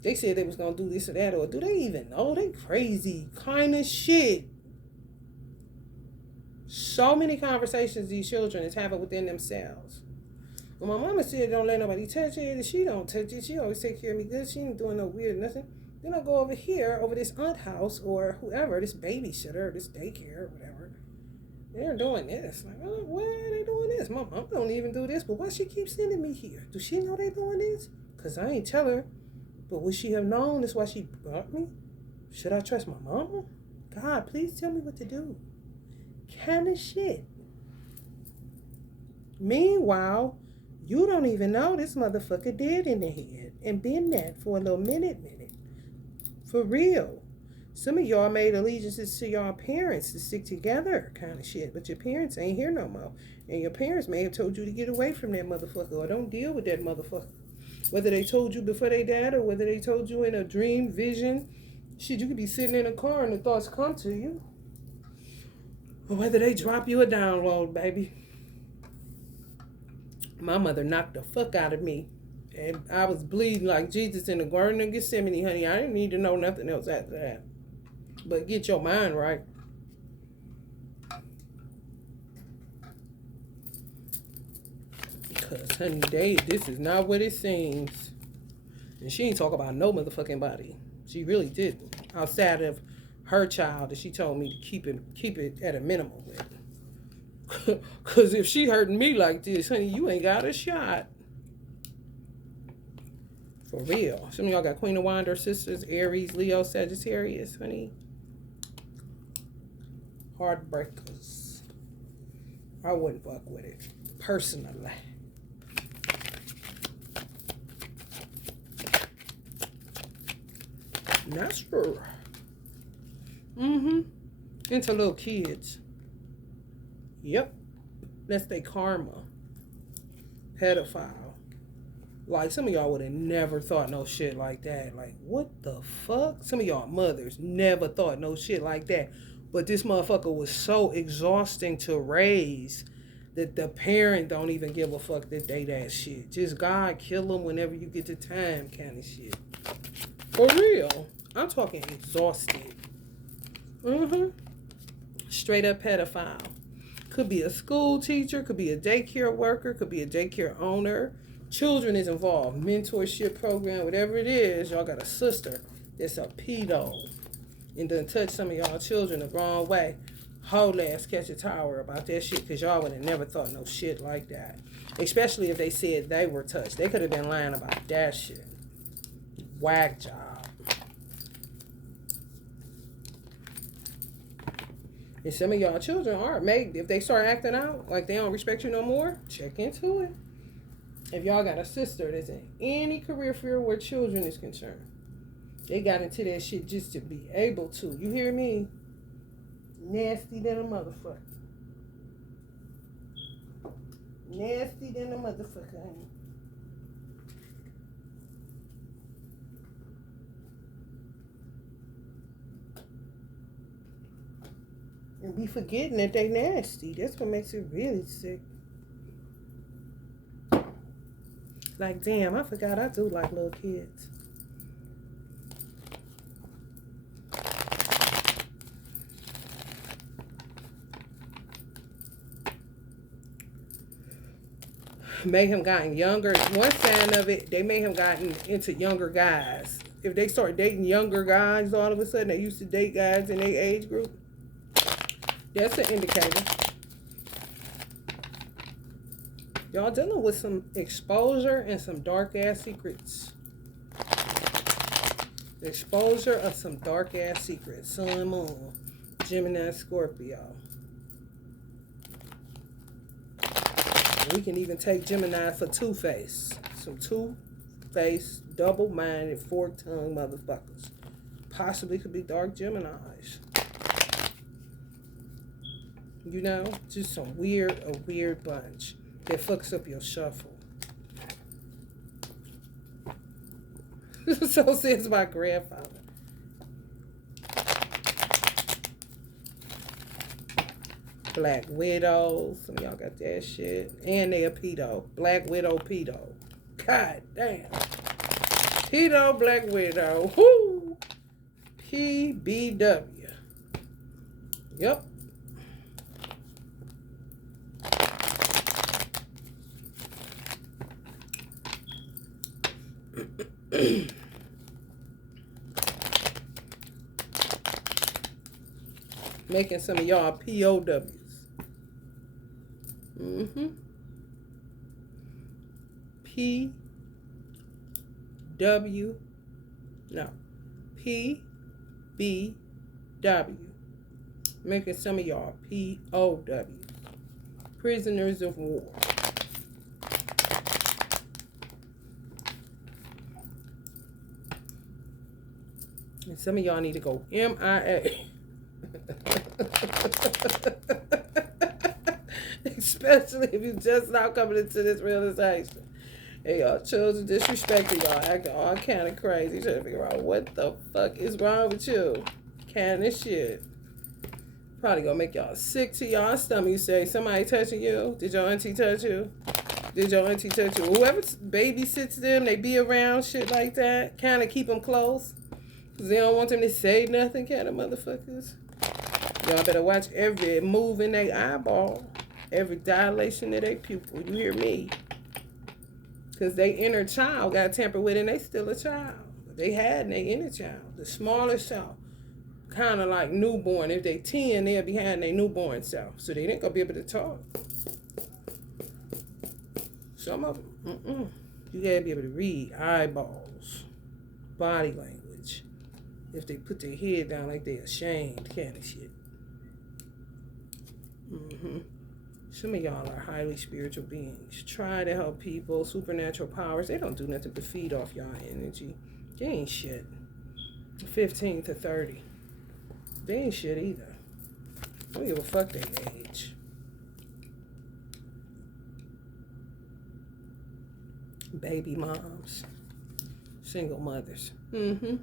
they said they was going to do this or that. Or do they even know? They crazy kind of shit. So many conversations these children is having within themselves. When my mama said don't let nobody touch it, she don't touch it. She always take care of me good. She ain't doing no weird nothing. Then I go over here, over this aunt house or whoever, this babysitter, this daycare, or whatever. They're doing this. Like, oh, why are they doing this? My mom don't even do this, but why she keep sending me here? Does she know they doing this? Because I ain't tell her. But would she have known? That's why she brought me? Should I trust my mama? God, please tell me what to do. Kind of shit. Meanwhile, you don't even know this motherfucker dead in the head and been that for a little minute. For real. Some of y'all made allegiances to y'all parents to stick together kind of shit, but your parents ain't here no more. And your parents may have told you to get away from that motherfucker or don't deal with that motherfucker. Whether they told you before they died or whether they told you in a dream, vision, shit, you could be sitting in a car and the thoughts come to you. Or whether they drop you a download, baby. My mother knocked the fuck out of me. And I was bleeding like Jesus in the Garden of Gethsemane, honey. I didn't need to know nothing else after that. But get your mind right. Because, honey, this is not what it seems. And she ain't talk about no motherfucking body. She really didn't. Outside of her child that she told me to keep it at a minimum with. Because if she hurting me like this, honey, you ain't got a shot. For real. Some of y'all got Queen of Wands, her sisters, Aries, Leo, Sagittarius, honey. Heartbreakers. I wouldn't fuck with it. Personally. That's true. Into little kids. Yep. That's their karma. Pedophile. Like, some of y'all would have never thought no shit like that. Like, what the fuck? Some of y'all mothers never thought no shit like that. But this motherfucker was so exhausting to raise that the parent don't even give a fuck that they that shit. Just God kill them whenever you get the time kind of shit. For real. I'm talking exhausted. Straight up pedophile. Could be a school teacher, could be a daycare worker, could be a daycare owner. Children is involved. Mentorship program, whatever it is. Y'all got a sister that's a pedo. And done touch some of y'all children the wrong way. Whole ass catch a tower about that shit because y'all would have never thought no shit like that. Especially if they said they were touched. They could have been lying about that shit. Whack job. And some of y'all children are. Maybe if they start acting out like they don't respect you no more, check into it. If y'all got a sister that's in any career field where children is concerned, they got into that shit just to be able to. You hear me? Nasty than a motherfucker. Nasty than a motherfucker, honey. And be forgetting that they nasty. That's what makes it really sick. Like, damn, I forgot I do like little kids. May him gotten younger. One sign of it, they may have gotten into younger guys. If they start dating younger guys all of a sudden, they used to date guys in their age group. That's an indicator. Y'all dealing with some exposure and some dark ass secrets. Exposure of some dark ass secrets. Sun, Moon, Gemini, Scorpio. We can even take Gemini for two-face. Some two-face, double-minded, fork-tongued motherfuckers. Possibly could be dark Geminis. You know, just a weird bunch that fucks up your shuffle. So says my grandfather. Black widows. Some of y'all got that shit. And they a pedo. Black widow pedo. God damn. Pedo, black widow. Whoo. PBW. Yep. Making some of y'all POWs. PW. No. PBW. Making some of y'all POW. Prisoners of war. And some of y'all need to go MIA. Especially if you just now coming into this realization. Hey, y'all children disrespecting y'all, acting all kind of crazy, trying to figure out what the fuck is wrong with you. Kind of shit. Probably gonna make y'all sick to y'all stomach. You say, somebody touching you? Did your auntie touch you? Did your auntie touch you? Whoever babysits them, they be around, shit like that. Kind of keep them close. Because they don't want them to say nothing, kind of motherfuckers. Y'all better watch every move in their eyeball. Every dilation of their pupil. You hear me? Because they inner child got tampered with and they still a child. They had their inner child. The smallest child. Kind of like newborn. If they 10, they'll be having their newborn self. So they ain't going to be able to talk. Some of them, you got to be able to read eyeballs, body language. If they put their head down like they ashamed, kind of shit. Some of y'all are highly spiritual beings. Try to help people, supernatural powers. They don't do nothing but feed off y'all energy. They ain't shit. 15 to 30. They ain't shit either. I don't give a fuck their age. Baby moms. Single mothers. Yep.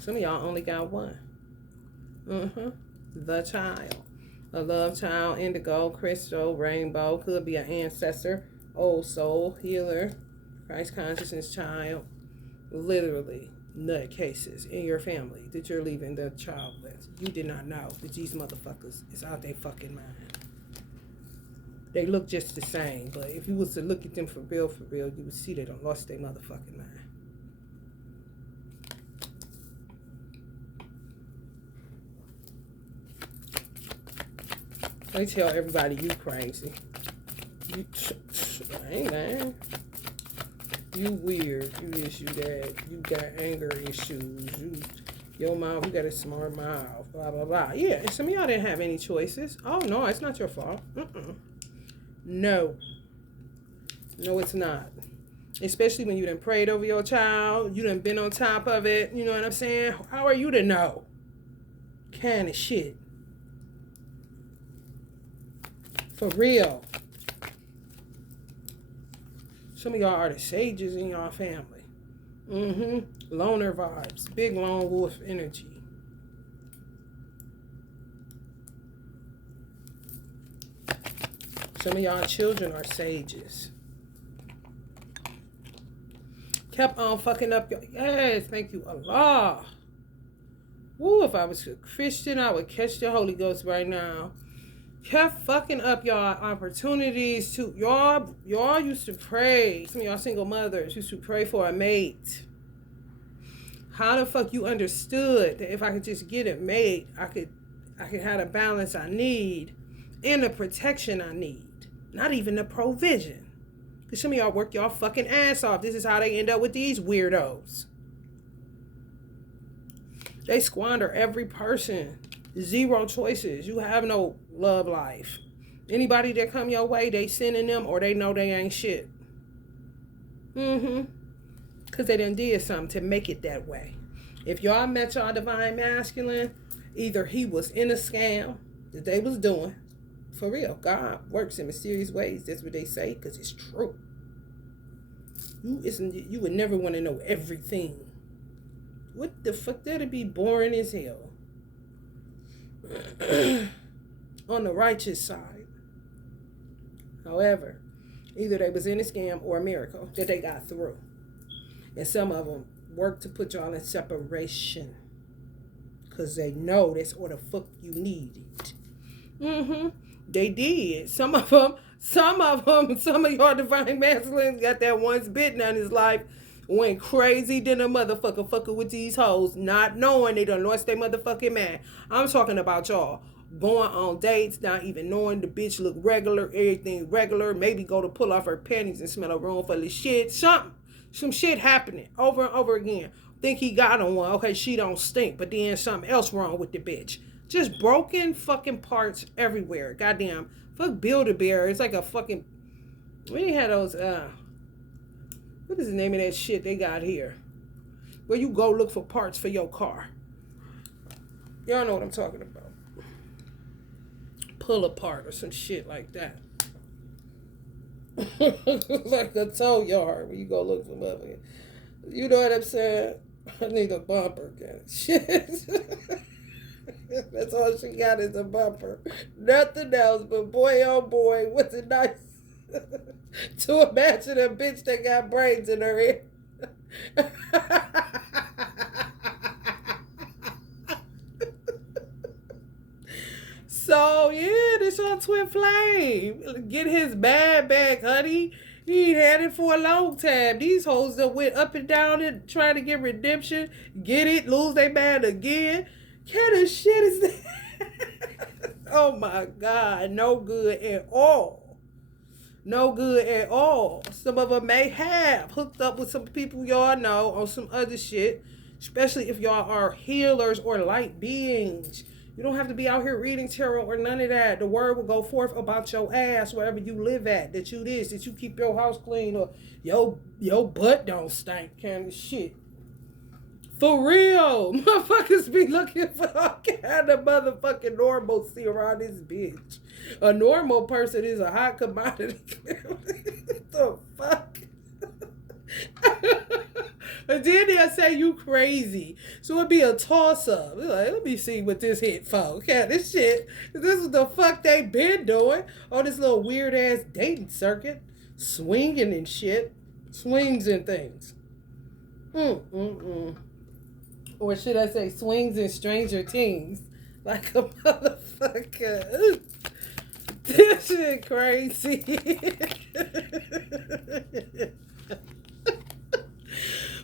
Some of y'all only got one. The child. A love child, indigo, crystal, rainbow. Could be an ancestor, old soul, healer, Christ consciousness child. Literally, nut cases in your family that you're leaving the child with. You did not know that these motherfuckers is out their fucking mind. They look just the same, but if you was to look at them for real, you would see they done lost their motherfucking mind. They tell everybody you crazy. I ain't lying. You weird. You this, you that. You got anger issues. Your mouth, you got a smart mouth. Blah, blah, blah. Yeah, and some of y'all didn't have any choices. Oh, no, it's not your fault. No. No, it's not. Especially when you done prayed over your child. You done been on top of it. You know what I'm saying? How are you to know? Kind of shit. For real. Some of y'all are the sages in y'all family. Loner vibes. Big lone wolf energy. Some of y'all children are sages. Kept on fucking up your... Yes, thank you, Allah. Woo, if I was a Christian, I would catch the Holy Ghost right now. Kept fucking up y'all opportunities to... Y'all used to pray. Some of y'all single mothers used to pray for a mate. How the fuck you understood that if I could just get a mate, I could have the balance I need and the protection I need. Not even the provision. Because some of y'all work y'all fucking ass off. This is how they end up with these weirdos. They squander every person. Zero choices. You have no love life. Anybody that come your way, they sending them or they know they ain't shit. Because they done did something to make it that way. If y'all met y'all divine masculine, either he was in a scam that they was doing. For real, God works in mysterious ways. That's what they say, because it's true. You would never want to know everything. What the fuck? That'd be boring as hell. On the righteous side. However, either they was in a scam or a miracle that they got through. And some of them work to put y'all in separation. Because they know that's what the fuck you needed. They did. Some of y'all divine masculines got that once bitten on his life, went crazy than a motherfucker fucking with these hoes, not knowing they done lost their motherfucking man. I'm talking about y'all going on dates, not even knowing the bitch look regular, everything regular, maybe go to pull off her panties and smell a room full of shit. Some shit happening over and over again. Think he got on one. Okay, she don't stink, but then something else wrong with the bitch. Just broken fucking parts everywhere. Goddamn. Fuck Build-A-Bear. It's like a fucking... We had those, what is the name of that shit they got here? Where you go look for parts for your car. Y'all know what I'm talking about. Pull apart or some shit like that. Like a tow yard where you go look for mother. You know what I'm saying? I need a bumper, kind of shit. That's all she got is a bumper. Nothing else, but boy, oh boy, what's it nice to imagine a bitch that got brains in her head. So, yeah, this your twin flame. Get his bad back, honey. He ain't had it for a long time. These hoes that went up and down and trying to get redemption, get it, lose their man again. What kind of shit is that? Oh my God, no good at all. No good at all. Some of them may have hooked up with some people y'all know on some other shit, especially if y'all are healers or light beings. You don't have to be out here reading tarot or none of that. The word will go forth about your ass wherever you live at. That you this, that you keep your house clean or your butt don't stink kind of shit. For real. Motherfuckers be looking for all kind of motherfucking normalcy around this bitch. A normal person is a hot commodity. What the fuck? And then they'll say you crazy. So it'd be a toss-up. Like, let me see what this hit for. Okay, this shit, this is the fuck they been doing on this little weird-ass dating circuit. Swinging and shit. Swings and things. Or should I say swings and Stranger Things. Like a motherfucker. This shit crazy.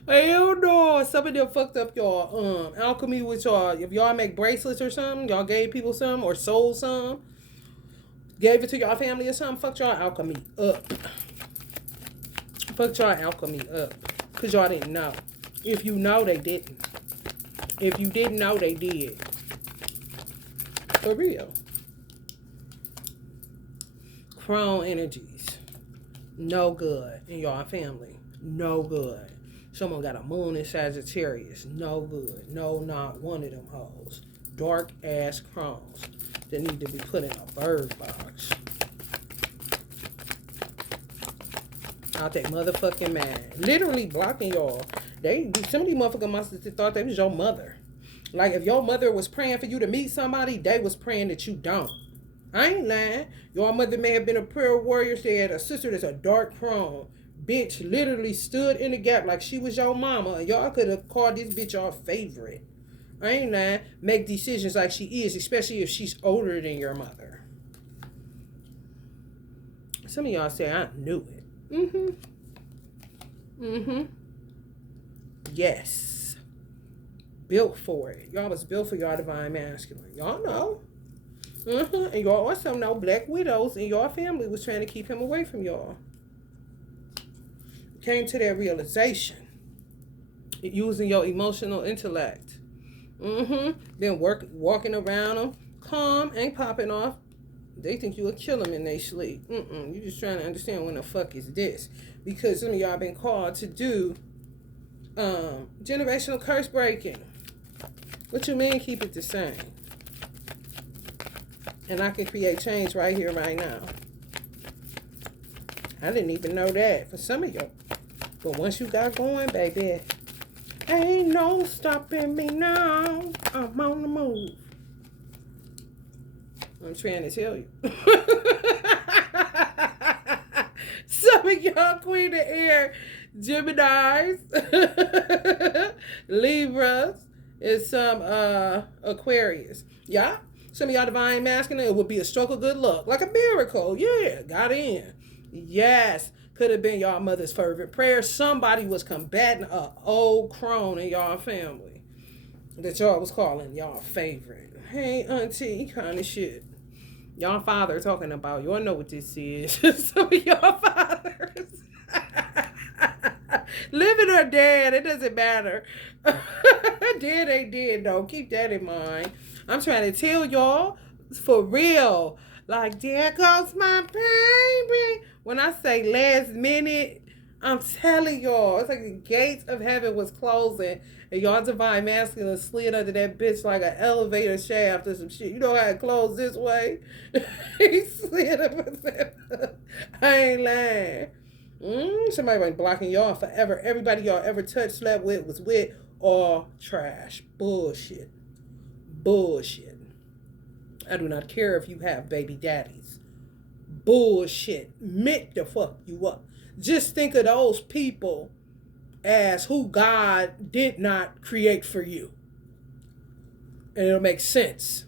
Hell no. Some of them fucked up y'all alchemy with y'all. If y'all make bracelets or something, y'all gave people some or sold some, gave it to y'all family or something, fucked y'all alchemy up. Fucked y'all alchemy up. Because y'all didn't know. If you know, they didn't. If you didn't know, they did. For real. Chrome energies. No good in y'all family. No good. Someone got a moon in Sagittarius. No good. No, not one of them hoes. Dark ass chromes that need to be put in a bird box. Out that motherfucking mind. Literally blocking y'all. Some of these motherfucking monsters thought they was your mother. Like if your mother was praying for you to meet somebody, they was praying that you don't. I ain't lying. Your mother may have been a prayer warrior. She had a sister that's a dark chrome. Bitch literally stood in the gap like she was your mama. And y'all could have called this bitch your favorite. I ain't lying. Make decisions like she is, especially if she's older than your mother. Some of y'all say, I knew it. Yes. Built for it. Y'all was built for y'all divine masculine. Y'all know. And y'all also know black widows in your family was trying to keep him away from y'all. Came to that realization. Using your emotional intellect. Then walking around them. Calm, ain't popping off. They think you will kill them in their sleep. You just trying to understand when the fuck is this. Because some of y'all been called to do generational curse breaking. What you mean keep it the same? And I can create change right here, right now. I didn't even know that for some of y'all. But once you got going, baby, ain't no stopping me now. I'm on the move. I'm trying to tell you. Some of y'all Queen of Air, Geminis, Libras, and some Aquarius. Yeah? Some of y'all divine masculine, it would be a stroke of good luck. Like a miracle. Yeah, got in. Yes. Could have been y'all mother's fervent prayer. Somebody was combating a old crone in y'all family that y'all was calling y'all favorite. Hey, auntie, kind of shit. Y'all father talking about, y'all know what this is. Some of y'all fathers. Living or dead, it doesn't matter. Dead ain't dead, though. Keep that in mind. I'm trying to tell y'all, for real. Like, there goes my baby. When I say last minute, I'm telling y'all, it's like the gates of heaven was closing, and y'all divine masculine slid under that bitch like an elevator shaft or some shit. You know how it closed this way? He slid up there. I ain't lying. Somebody been blocking y'all forever. Everybody y'all ever touched, slept with, was with, all trash. Bullshit. Bullshit. I do not care if you have baby daddies. Bullshit. Meant to fuck you up. Just think of those people as who God did not create for you. And it'll make sense.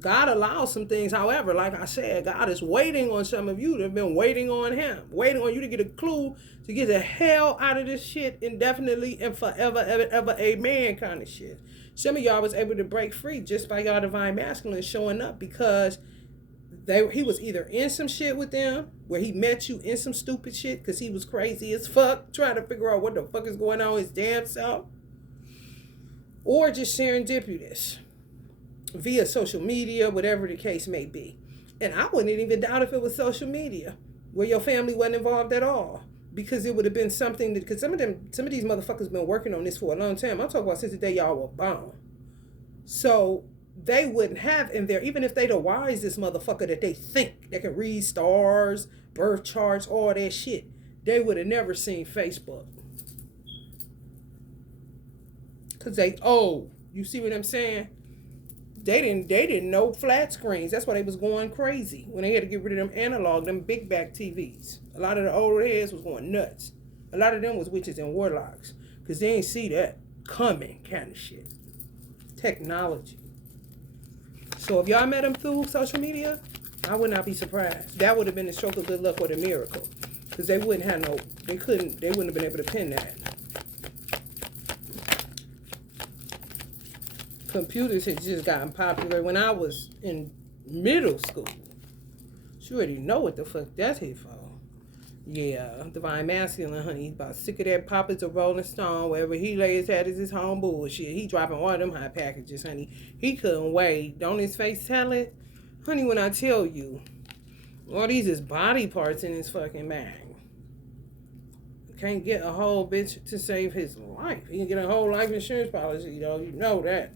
God allows some things. However, like I said, God is waiting on some of you that have been waiting on him. Waiting on you to get a clue to get the hell out of this shit indefinitely and forever, ever, amen kind of shit. Some of y'all was able to break free just by y'all divine masculine showing up because he was either in some shit with them where he met you in some stupid shit because he was crazy as fuck trying to figure out what the fuck is going on with his damn self, or just serendipitous via social media, whatever the case may be. And I wouldn't even doubt if it was social media where your family wasn't involved at all, because it would have been something that, because some of these motherfuckers been working on this for a long time. I'm talking about since the day y'all were born. So they wouldn't have in there, even if they the wisest motherfucker that they think that can read stars, birth charts, all that shit, they would have never seen Facebook. Cause you see what I'm saying? They didn't know flat screens. That's why they was going crazy when they had to get rid of them analog, them big back TVs. A lot of the older heads was going nuts. A lot of them was witches and warlocks, cause they ain't see that coming kind of shit. Technology. So if y'all met them through social media, I would not be surprised. That would have been a stroke of good luck or a miracle, because they wouldn't have they wouldn't have been able to pin that. Computers had just gotten popular when I was in middle school. You already know what the fuck that's here for. Yeah, divine masculine, honey. He's about sick of that Papa's a Rolling Stone. Wherever he lays at is his home bullshit. He dropping all them high packages, honey. He couldn't wait. Don't his face tell it? Honey, when I tell you, all these is body parts in his fucking bag. Can't get a whole bitch to save his life. He can get a whole life insurance policy, though. You know that.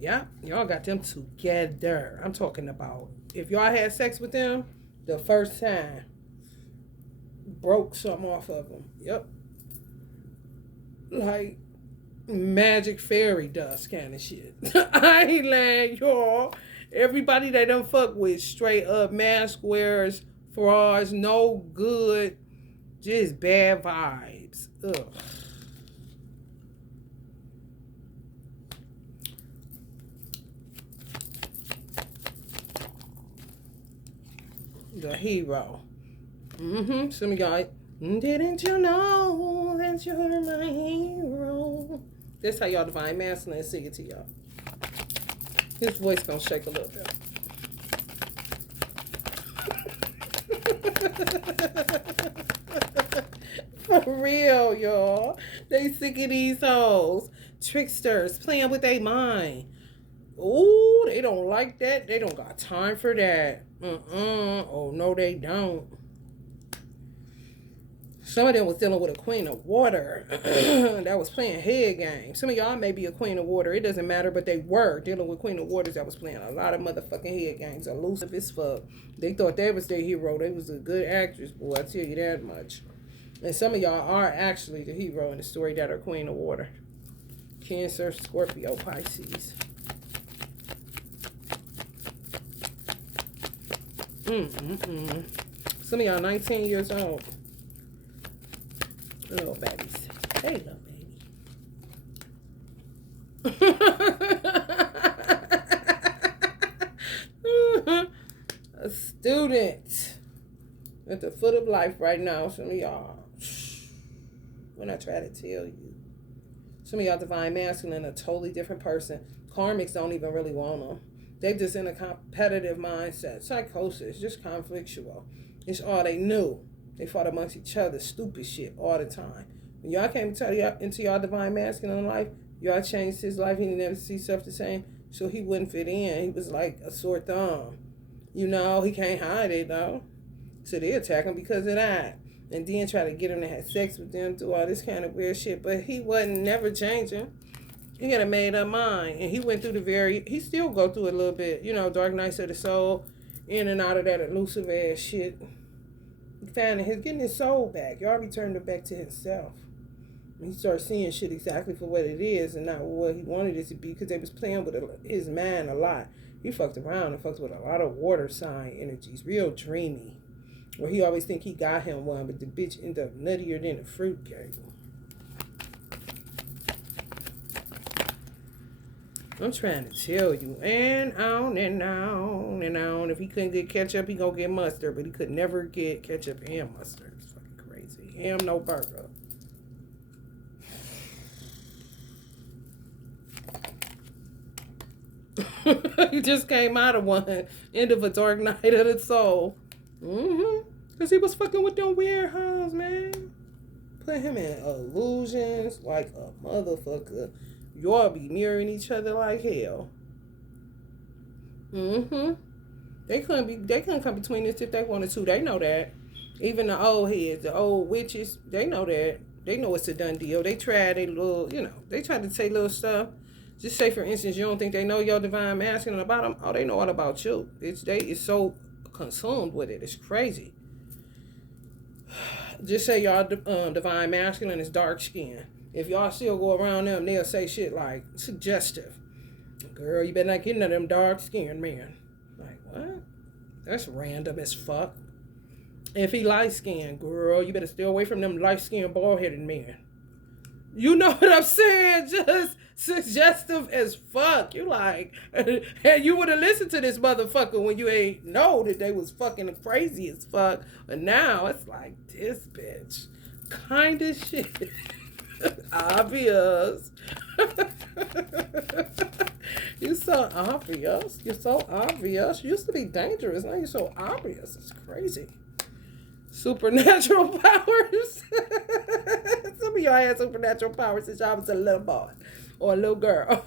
Yeah, y'all got them together. I'm talking about if y'all had sex with them the first time, broke something off of them. Yep. Like magic fairy dust kind of shit. I ain't lying, y'all. Everybody they done fuck with straight up mask wearers, frauds, no good, just bad vibes. Ugh. The hero. Some of y'all, didn't you know that you're my hero? That's how y'all divine masculine sing it to y'all. His voice gonna shake a little bit. For real, y'all. They sick of these hoes. Tricksters playing with their mind. Ooh, they don't like that. They don't got time for that. Oh, no, they don't. Some of them was dealing with a queen of water that was playing head games. Some of y'all may be a queen of water. It doesn't matter, but they were dealing with queen of waters that was playing a lot of motherfucking head games. Elusive as fuck. They thought they was their hero. They was a good actress, boy. I tell you that much. And some of y'all are actually the hero in the story that are queen of water. Cancer, Scorpio, Pisces. Some of y'all 19 years old. Little babies. Hey, little baby. A student at the foot of life right now. Some of y'all, when I try to tell you, some of y'all divine masculine, a totally different person. Karmics don't even really want them. They just in a competitive mindset. Psychosis, just conflictual. It's all they knew. They fought amongst each other, stupid shit all the time. When y'all came into y'all divine masculine life, y'all changed his life. He never see stuff the same, so he wouldn't fit in. He was like a sore thumb. You know, he can't hide it, though. So they attack him because of that. And then try to get him to have sex with them, do all this kind of weird shit. But he wasn't never changing. He had a made up mind. And he went through he still go through a little bit, you know, dark nights of the soul, in and out of that elusive ass shit. Getting his soul back. Y'all returned it back to himself. He started seeing shit exactly for what it is and not what he wanted it to be, because they was playing with his mind a lot. He fucked around and fucked with a lot of water sign energies, real dreamy. Where he always think he got him one, but the bitch ended up nuttier than a fruit cake. I'm trying to tell you, and on and on and on. If he couldn't get ketchup, he gonna get mustard, but he could never get ketchup and mustard. It's fucking crazy. Ham, no burger. He just came out of one. End of a dark night of the soul. Because he was fucking with them weird hoes, man. Put him in illusions like a motherfucker. Y'all be mirroring each other like hell. They couldn't come between this if they wanted to. They know that. Even the old heads, the old witches, they know that. They know it's a done deal. They tried a little, they tried to say little stuff. Just say, for instance, you don't think they know your divine masculine about them? Oh, they know all about you. They is so consumed with it. It's crazy. Just say y'all divine masculine is dark skin. If y'all still go around them, they'll say shit like suggestive. Girl, you better not get none of them dark skinned men. Like, what? That's random as fuck. If he light skinned, girl, you better stay away from them light skinned bald headed men. You know what I'm saying? Just suggestive as fuck. You like, and you would have listened to this motherfucker when you ain't know that they was fucking crazy as fuck. But now it's like, this bitch kind of shit. Obvious. You so obvious. You're so obvious. You used to be dangerous. Now you're so obvious. It's crazy. Supernatural powers. Some of y'all had supernatural powers since y'all was a little boy or a little girl.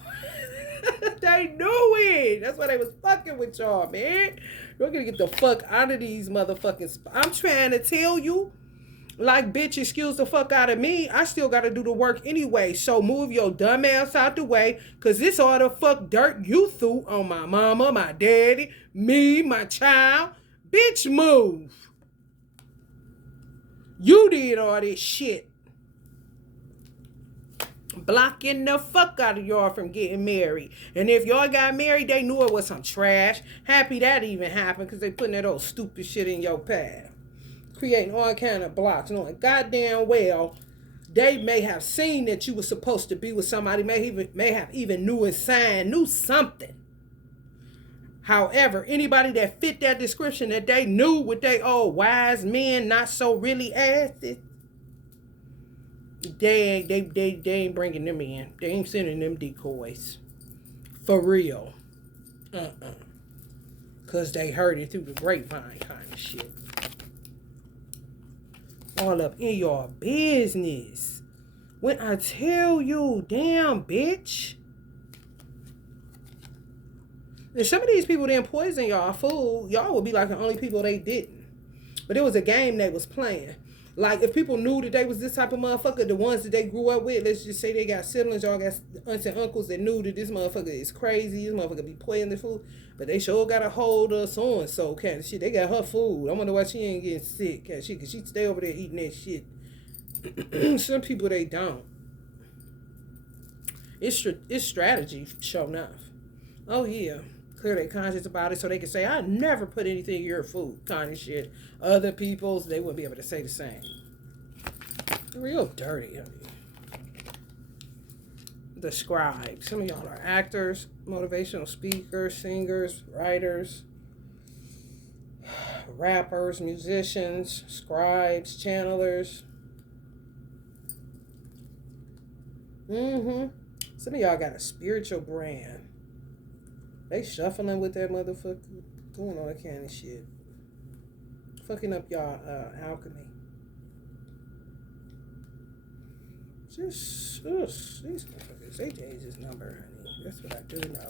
They knew it. That's why they was fucking with y'all, man. You're gonna get the fuck out of these motherfucking I'm trying to tell you. Like, bitch, excuse the fuck out of me. I still gotta do the work anyway. So move your dumb ass out the way. Cause this all the fuck dirt you threw on my mama, my daddy, me, my child. Bitch, move. You did all this shit. Blocking the fuck out of y'all from getting married. And if y'all got married, they knew it was some trash. Happy that even happened because they putting that old stupid shit in your path. Creating all kind of blocks. Knowing goddamn well they may have seen that you were supposed to be with somebody, may have even knew a sign, knew something. However, anybody that fit that description that they knew with they old wise men, not so really asses, they ain't bringing them in. They ain't sending them decoys. For real. Because they heard it through the grapevine kind of shit. All up in your business. When I tell you, damn bitch. And some of these people didn't poison y'all food, y'all would be like the only people they didn't. But it was a game they was playing. Like, if people knew that they was this type of motherfucker, the ones that they grew up with, let's just say they got siblings, y'all got aunts and uncles that knew that this motherfucker is crazy, this motherfucker be poisoning the food, but they sure got a hold of so-and-so kind of shit. They got her food. I wonder why she ain't getting sick kind of shit, because she stay over there eating that shit. Some people, they don't. It's strategy, sure enough. Oh, yeah. Clear their conscience about it so they can say, I never put anything in your food kind of shit. Other people's, they wouldn't be able to say the same. Real dirty, honey. The scribes. Some of y'all are actors, motivational speakers, singers, writers, rappers, musicians, scribes, channelers. Some of y'all got a spiritual brand. They shuffling with that motherfucker, doing all that kind of shit. Fucking up y'all alchemy. Just, these motherfuckers, they changed his number, honey. That's what I do know.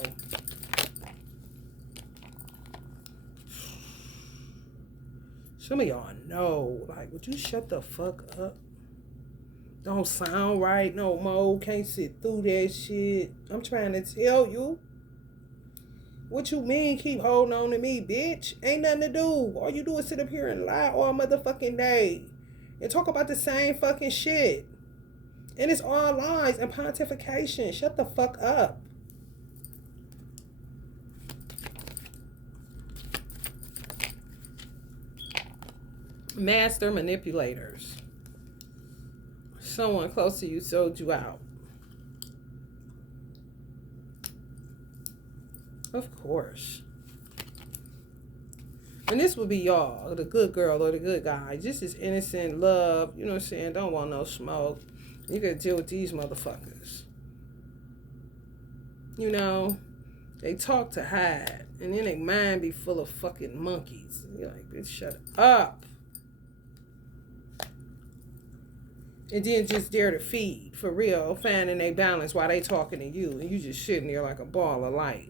Some of y'all know, like, would you shut the fuck up? Don't sound right no more. Can't sit through that shit. I'm trying to tell you. What you mean keep holding on to me, bitch? Ain't nothing to do. All you do is sit up here and lie all motherfucking day. And talk about the same fucking shit. And it's all lies and pontification. Shut the fuck up. Master manipulators. Someone close to you sold you out. Of course. And this would be y'all, the good girl or the good guy. Just as innocent, love, you know what I'm saying? Don't want no smoke. You gotta deal with these motherfuckers. You know, they talk to hide. And then their mind be full of fucking monkeys. You're like, bitch, shut up. And then just dare to feed, for real, finding their balance while they talking to you. And you just sitting there like a ball of light.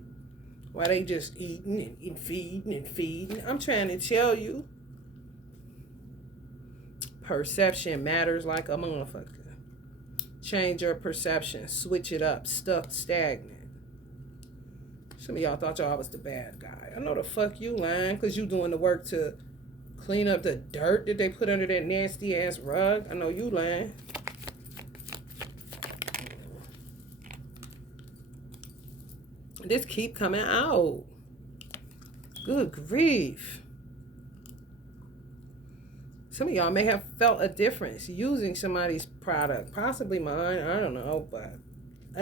While they just eating and feeding and feeding. I'm trying to tell you. Perception matters like a motherfucker. Change your perception. Switch it up. Stuck stagnant. Some of y'all thought y'all was the bad guy. I know the fuck you lying because you doing the work to clean up the dirt that they put under that nasty ass rug. I know you lying. This keep coming out. Good grief. Some of y'all may have felt a difference using somebody's product. Possibly mine. I don't know. But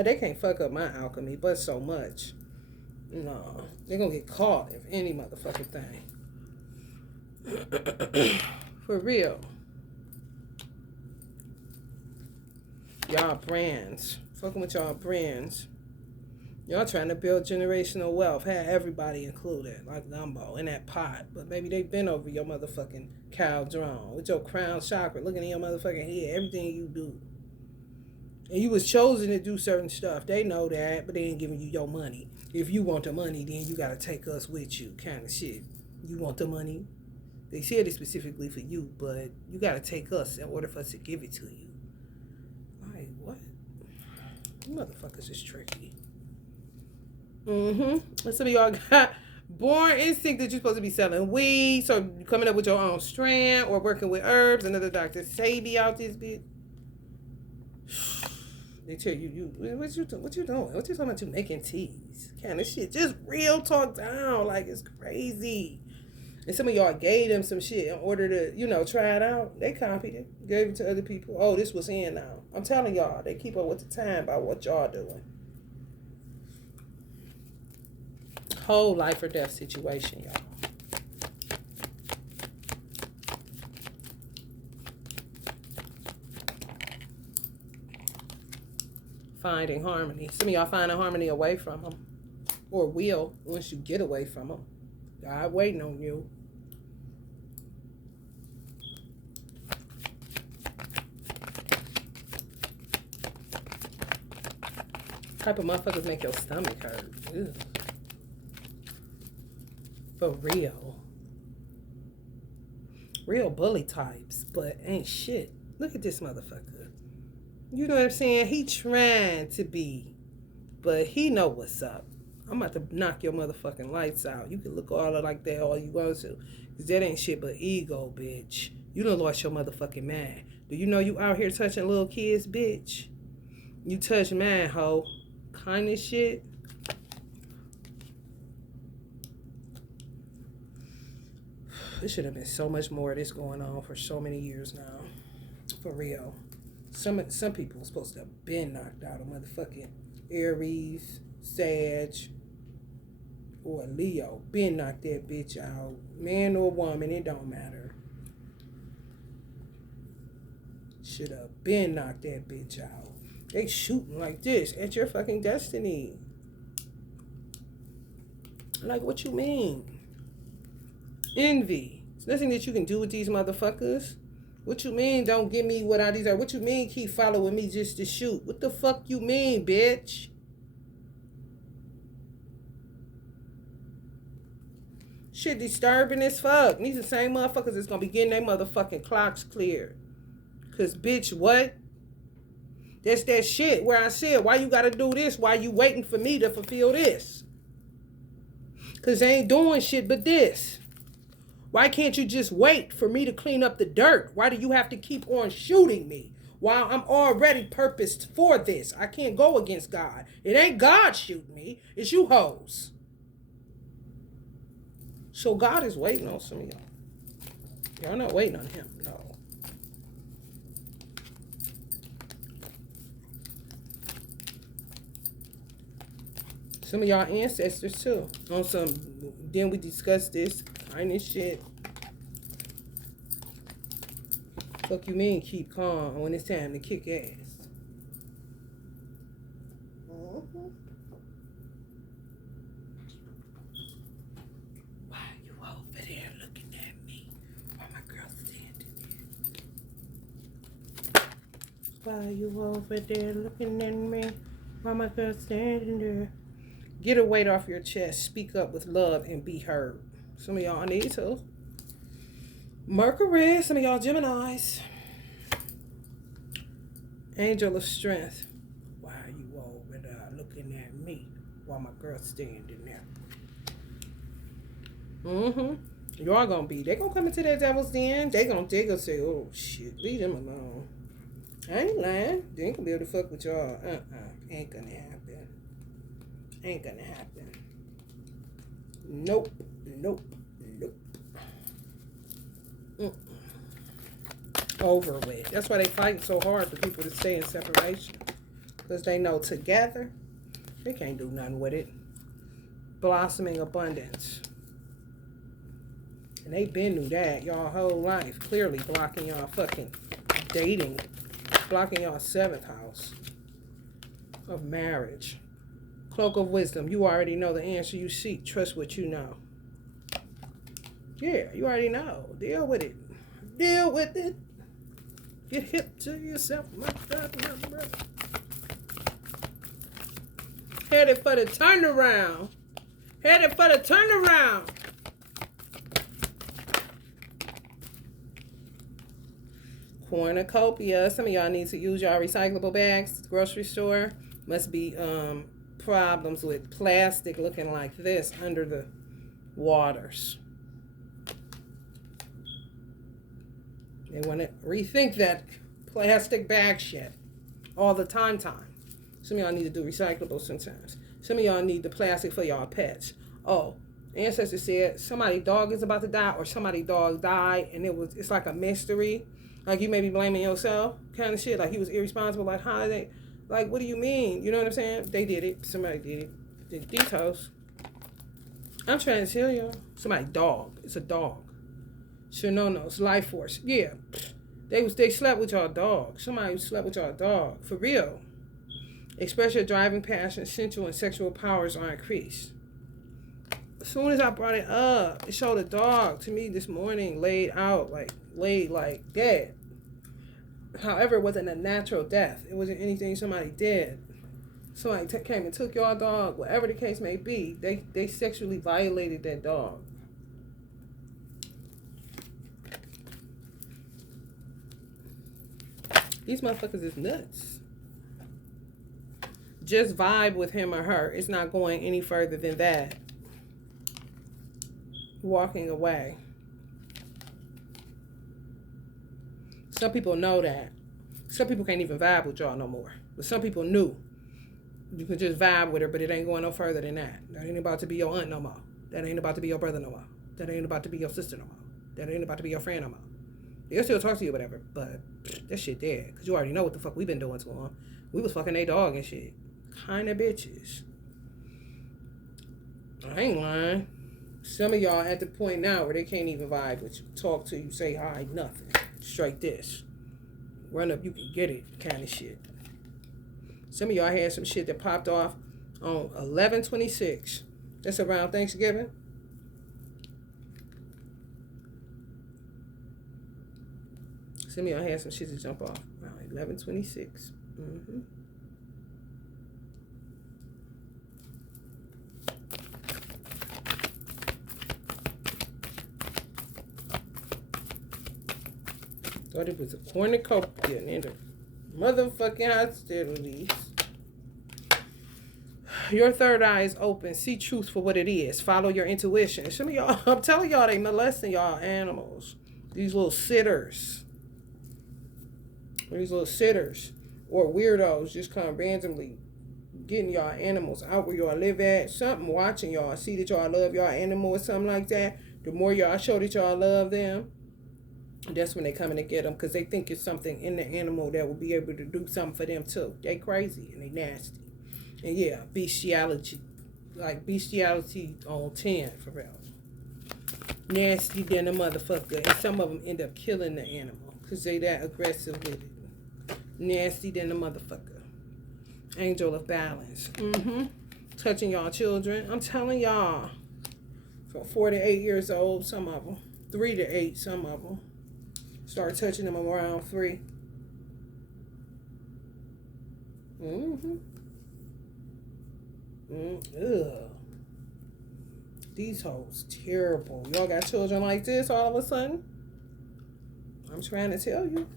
they can't fuck up my alchemy but so much. No. They're going to get caught if any motherfucking thing. For real. Y'all brands. Fucking with y'all brands. Y'all trying to build generational wealth. Have everybody included, like gumbo, in that pot. But maybe they been over your motherfucking cow drone. With your crown chakra looking in your motherfucking head. Everything you do. And you was chosen to do certain stuff. They know that, but they ain't giving you your money. If you want the money, then you gotta take us with you, kind of shit. You want the money? They said it specifically for you, but you gotta take us in order for us to give it to you. Like, what? You motherfuckers is tricky. And some of y'all got born instinct that you're supposed to be selling weed, so coming up with your own strand, or working with herbs. Another Dr. Sabi out this bitch. They tell you, what you doing? What you talking about? You making teas, kind of shit. Just real talk down, like it's crazy. And some of y'all gave them some shit in order to, try it out. They copied it, gave it to other people. Oh, this was in now. I'm telling y'all, they keep up with the time by what y'all doing. Whole life or death situation, y'all. Finding harmony. Some of y'all finding harmony away from them. Or will, once you get away from them. God waiting on you. Type of motherfuckers make your stomach hurt. Ew. For real. Real bully types, but ain't shit. Look at this motherfucker. You know what I'm saying? He trying to be, but he know what's up. I'm about to knock your motherfucking lights out. You can look all like that all you want to. Because that ain't shit but ego, bitch. You done lost your motherfucking mind. Do you know you out here touching little kids, bitch? You touch mine, hoe. Kind of shit. There should have been so much more of this going on for so many years now. For real. Some people are supposed to have been knocked out of motherfucking Aries, Sag, or Leo. Been knocked that bitch out. Man or woman, it don't matter. Should have been knocked that bitch out. They shooting like this at your fucking destiny. Like, what you mean? Envy. There's nothing that you can do with these motherfuckers. What you mean don't give me what I deserve? What you mean keep following me just to shoot? What the fuck you mean, bitch? Shit disturbing as fuck. These are the same motherfuckers that's gonna be getting their motherfucking clocks cleared. Cause bitch, what? That's that shit where I said, why you gotta do this? Why you waiting for me to fulfill this? Cause they ain't doing shit but this. Why can't you just wait for me to clean up the dirt? Why do you have to keep on shooting me while I'm already purposed for this? I can't go against God. It ain't God shooting me. It's you hoes. So God is waiting on some of y'all. Y'all not waiting on him, no. Some of y'all ancestors too. On some, then we discussed this kind of shit. Fuck you mean keep calm when it's time to kick ass. Why you over there looking at me? Why my girl standing there? Why you over there looking at me? Why my girl standing there? Get a weight off your chest. Speak up with love and be heard. Some of y'all need to. Mercury. Some of y'all Geminis. Angel of strength. Why are you over there looking at me while my girl's standing there? Y'all gonna be. They gonna come into that devil's den. They gonna say, oh shit, leave them alone. I ain't lying. They ain't gonna be able to fuck with y'all. Ain't gonna happen. Ain't gonna happen. Nope. Over with. That's why they fight so hard for people to stay in separation. Because they know together, they can't do nothing with it. Blossoming abundance. And they been knew that y'all whole life. Clearly blocking y'all fucking dating blocking your 7th house of marriage. Cloak of wisdom. You already know the answer you seek. Trust what you know. Yeah, you already know. Deal with it. Deal with it. Get hip to yourself, my brother, my brother. Headed for the turnaround. Headed for the turnaround. Cornucopia. Some of y'all need to use y'all recyclable bags. Grocery store must be problems with plastic looking like this under the waters. They want to rethink that plastic bag shit all the time. Some of y'all need to do recyclable sometimes. Some of y'all need the plastic for y'all pets. Oh, ancestors said somebody's dog is about to die or somebody's dog died, and it's like a mystery. Like you may be blaming yourself kind of shit. Like he was irresponsible. Like how they, like what do you mean? You know what I'm saying? They did it. Somebody did it. Did detox. I'm trying to tell y'all. Somebody's dog. It's a dog. Sure, no, it's life force. Yeah, they slept with y'all dog. Somebody slept with y'all dog for real. Express your driving passion, sensual and sexual powers are increased. As soon as I brought it up, it showed a dog to me this morning, laid like dead. However, it wasn't a natural death. It wasn't anything somebody did. Somebody came and took your dog, whatever the case may be. They sexually violated that dog. These motherfuckers is nuts. Just vibe with him or her. It's not going any further than that. Walking away. Some people know that. Some people can't even vibe with y'all no more. But some people knew. You can just vibe with her, but it ain't going no further than that. That ain't about to be your aunt no more. That ain't about to be your brother no more. That ain't about to be your sister no more. That ain't about to be your friend no more. They'll still talk to you, whatever, but that shit dead. Because you already know what the fuck we been doing to them. We was fucking their dog and shit. Kind of bitches. I ain't lying. Some of y'all at the point now where they can't even vibe with you. Talk to you, say hi, nothing. Straight this. Run up, you can get it kind of shit. Some of y'all had some shit that popped off on 11/26. That's around Thanksgiving. Some of y'all had some shit to jump off around 11/26. Mm-hmm. Thought it was a cornucopia and the motherfucking hostilities. Your third eye is open. See truth for what it is. Follow your intuition. Some of y'all, I'm telling y'all, they molesting y'all animals. These little sitters. These little sitters or weirdos just come randomly getting y'all animals out where y'all live at. Something watching y'all. See that y'all love y'all animal or something like that. The more y'all show that y'all love them, that's when they coming to get them because they think it's something in the animal that will be able to do something for them too. They crazy and they nasty. And yeah, bestiality. Like bestiality on 10 for real. Nasty than a motherfucker. And some of them end up killing the animal because they that aggressive with it. Nasty than a motherfucker. Angel of balance. Touching y'all children. I'm telling y'all. From 4 to 8 years old, some of them. 3 to 8, some of them. Start touching them around 3. Ugh. These hoes terrible. Y'all got children like this all of a sudden? I'm trying to tell you.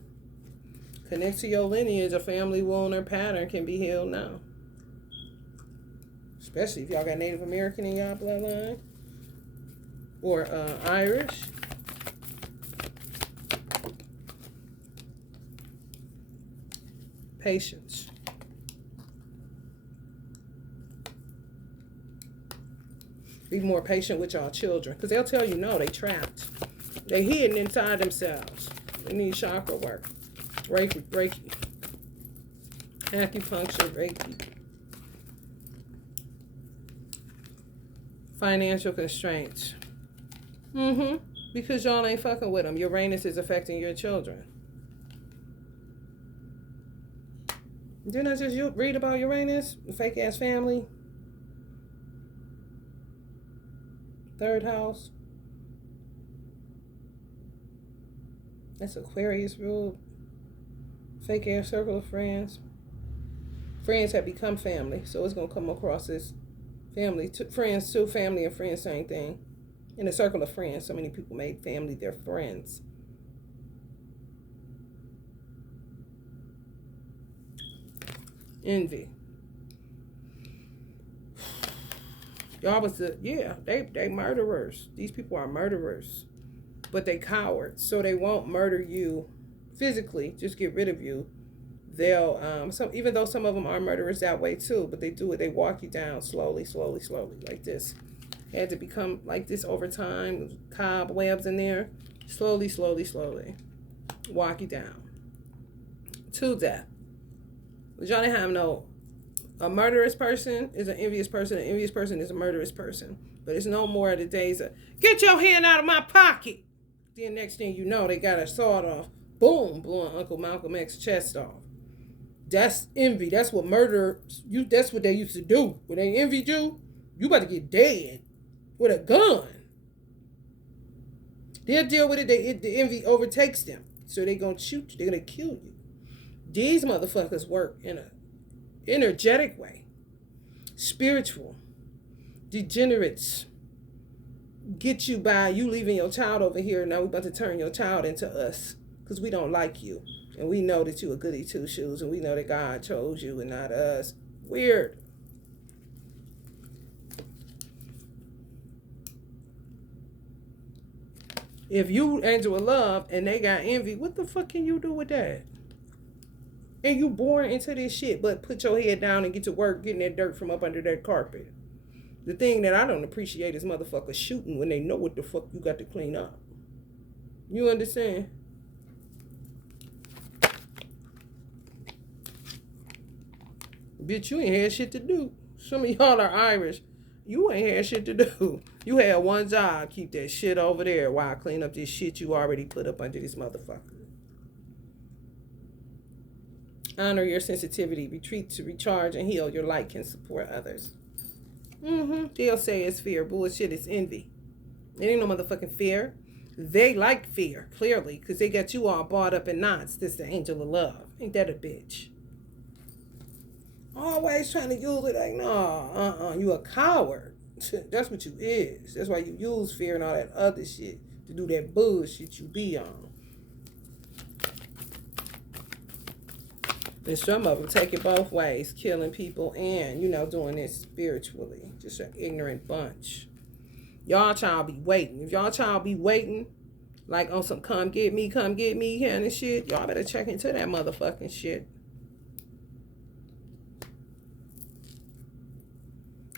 Connect to your lineage. A family wound or pattern can be healed now. Especially if y'all got Native American in y'all bloodline. Or Irish. Patience. Be more patient with y'all children. Because they'll tell you no, they trapped. They hidden inside themselves. They need chakra work. Reiki. Acupuncture, Reiki. Financial constraints. Because y'all ain't fucking with them. Uranus is affecting your children. Didn't I just read about Uranus? Fake ass family. Third house. That's Aquarius ruled. Fake ass circle of friends. Friends have become family, so it's gonna come across as family. Friends too, family and friends, same thing. In a circle of friends, so many people made family their friends. Envy. Y'all was they murderers. These people are murderers, but they cowards, so they won't murder you physically. Just get rid of you. They'll even though some of them are murderers that way too, but they do it. They walk you down slowly, like this. It had to become like this over time. Cobwebs in there, slowly, walk you down to death. But y'all didn't have no. A murderous person is an envious person. An envious person is a murderous person. But it's no more of the days of, get your hand out of my pocket. Then next thing you know, they got a sword off. Boom, blowing Uncle Malcolm X's chest off. That's envy. That's what that's what they used to do. When they envied you, you about to get dead with a gun. They'll deal with it. The envy overtakes them. So they're going to shoot you. They're going to kill you. These motherfuckers work in a energetic way. Spiritual. Degenerates. Get you by you leaving your child over here. Now we're about to turn your child into us. Because we don't like you. And we know that you a goody two shoes. And we know that God chose you and not us. Weird. If you angel of love and they got envy, what the fuck can you do with that? And you born into this shit, but put your head down and get to work getting that dirt from up under that carpet. The thing that I don't appreciate is motherfuckers shooting when they know what the fuck you got to clean up. You understand? Bitch, you ain't had shit to do. Some of y'all are Irish. You ain't had shit to do. You had one job, keep that shit over there while I clean up this shit you already put up under this motherfucker. Honor your sensitivity. Retreat to recharge and heal. Your light can support others. They'll say it's fear. Bullshit, it's envy. It ain't no motherfucking fear. They like fear, clearly, because they got you all bought up in knots. This the angel of love. Ain't that a bitch? Always trying to use it like, no, you a coward. That's what you is. That's why you use fear and all that other shit to do that bullshit you be on. And some of them take it both ways, killing people and, doing it spiritually. Just an ignorant bunch. Y'all child be waiting. If y'all child be waiting, like on some come get me kind of shit, y'all better check into that motherfucking shit.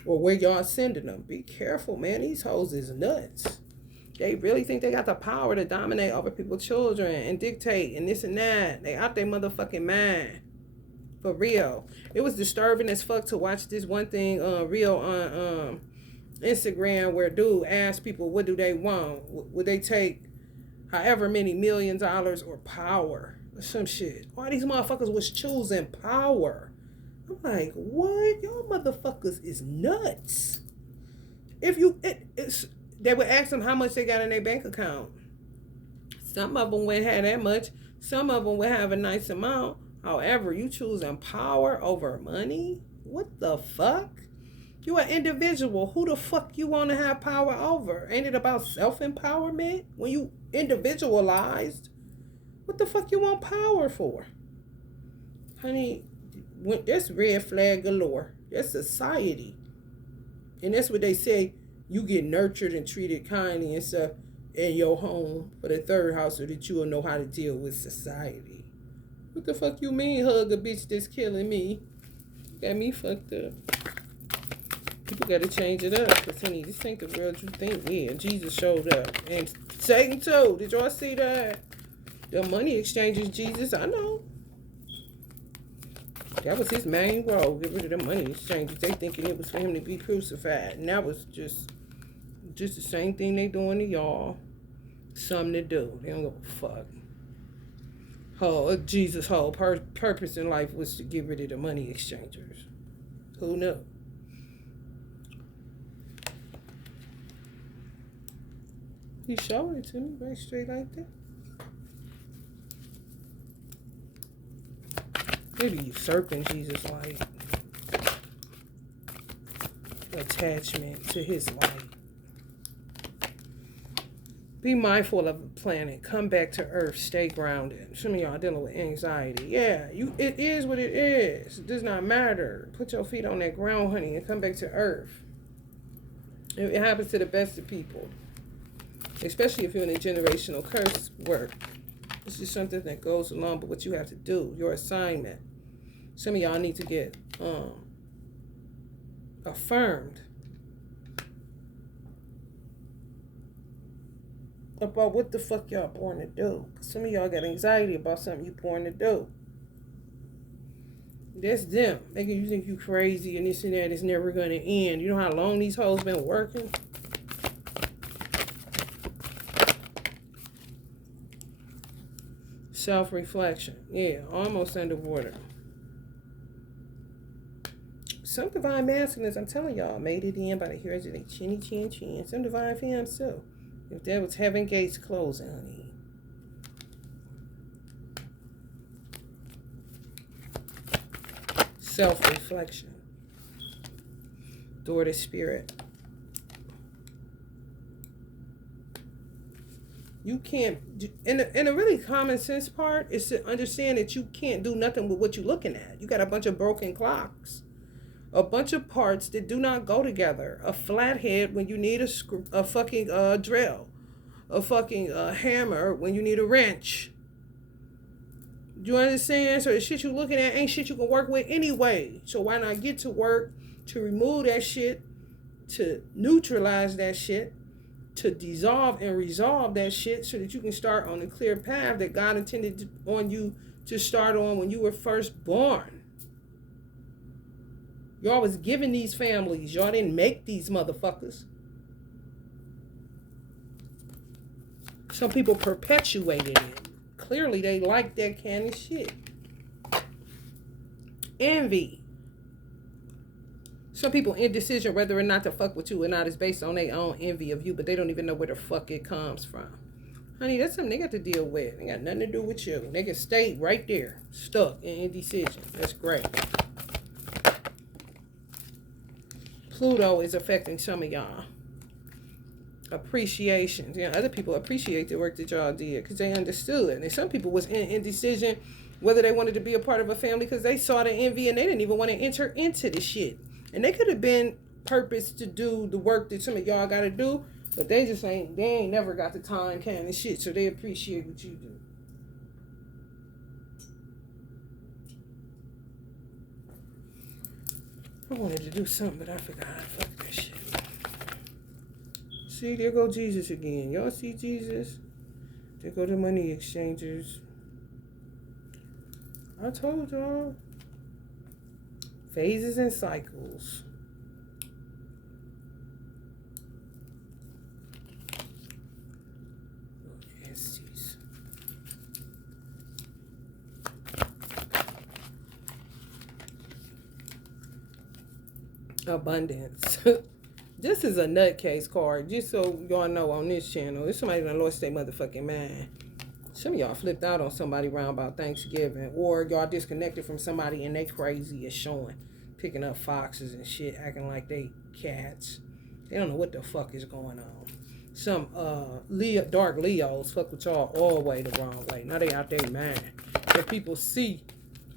Or where y'all sending them. Be careful, man. These hoes is nuts. They really think they got the power to dominate over people's children and dictate and this and that. They out their motherfucking mind. For real. It was disturbing as fuck to watch this one thing real on Instagram where dude asked people what do they want. Would they take however many $1 million or power or some shit? All these motherfuckers was choosing power. I'm like, what? Y'all motherfuckers is nuts. If they would ask them how much they got in their bank account. Some of them wouldn't have that much. Some of them would have a nice amount. However, you choosing power over money? What the fuck? You an individual. Who the fuck you want to have power over? Ain't it about self-empowerment? When you individualized, what the fuck you want power for? Honey, that's red flag galore. That's society. And that's what they say. You get nurtured and treated kindly and stuff in your home for the third house so that you will know how to deal with society. What the fuck you mean hug a bitch that's killing me? Got me fucked up. People gotta change it up. Because, honey, this ain't the world you think. Yeah, Jesus showed up. And Satan too. Did y'all see that? The money exchanges Jesus. I know. That was his main role. Get rid of the money exchanges. They thinking it was for him to be crucified. And that was just the same thing they doing to y'all. Something to do. They don't give a fuck. Jesus' whole purpose in life was to get rid of the money exchangers. Who knew? He showed it to me right straight like that. Maybe usurping Jesus' light. Attachment to his light. Be mindful of the planet. Come back to Earth. Stay grounded. Some of y'all dealing with anxiety. Yeah, it is what it is. It does not matter. Put your feet on that ground, honey, and come back to Earth. It happens to the best of people. Especially if you're in a generational curse work. This is something that goes along with what you have to do. Your assignment. Some of y'all need to get affirmed about what the fuck y'all born to do. Some of y'all got anxiety about something you born to do. That's them. Making you think you crazy and this and that is never going to end. You know how long these hoes been working? Self-reflection. Yeah, almost underwater. Some divine masculines, I'm telling y'all, made it in by the hairs of their chinny chin chin. Some divine femmes too. If that was heaven gates closing, honey. Self-reflection. Door to spirit. You can't, and a really common sense part is to understand that you can't do nothing with what you're looking at. You got a bunch of broken clocks. A bunch of parts that do not go together. A flathead when you need a fucking drill. A fucking hammer when you need a wrench. Do you understand? So the shit you looking at ain't shit you can work with anyway. So why not get to work to remove that shit, to neutralize that shit, to dissolve and resolve that shit so that you can start on the clear path that God intended on you to start on when you were first born. Y'all was giving these families. Y'all didn't make these motherfuckers. Some people perpetuated it. Clearly, they like that kind of shit. Envy. Some people indecision whether or not to fuck with you or not is based on their own envy of you, but they don't even know where the fuck it comes from. Honey, that's something they got to deal with. They got nothing to do with you. They can stay right there, stuck in indecision. That's great. Pluto is affecting some of y'all. Appreciation. You know, other people appreciate the work that y'all did because they understood. And some people was in indecision whether they wanted to be a part of a family because they saw the envy and they didn't even want to enter into the shit. And they could have been purposed to do the work that some of y'all got to do, but they ain't never got the time kind of shit, so they appreciate what you do. I wanted to do something, but I forgot. Fuck that shit. See, there go Jesus again. Y'all see Jesus? There go the money exchangers. I told y'all. Phases and cycles. Abundance. This is a nutcase card, just so y'all know on this channel. If somebody done lost their motherfucking mind. Some of y'all flipped out on somebody around about Thanksgiving, or y'all disconnected from somebody and they crazy is showing, picking up foxes and shit, acting like they cats. They don't know what the fuck is going on. Some dark Leos fuck with y'all all the way the wrong way. Now they out there mind. If people see,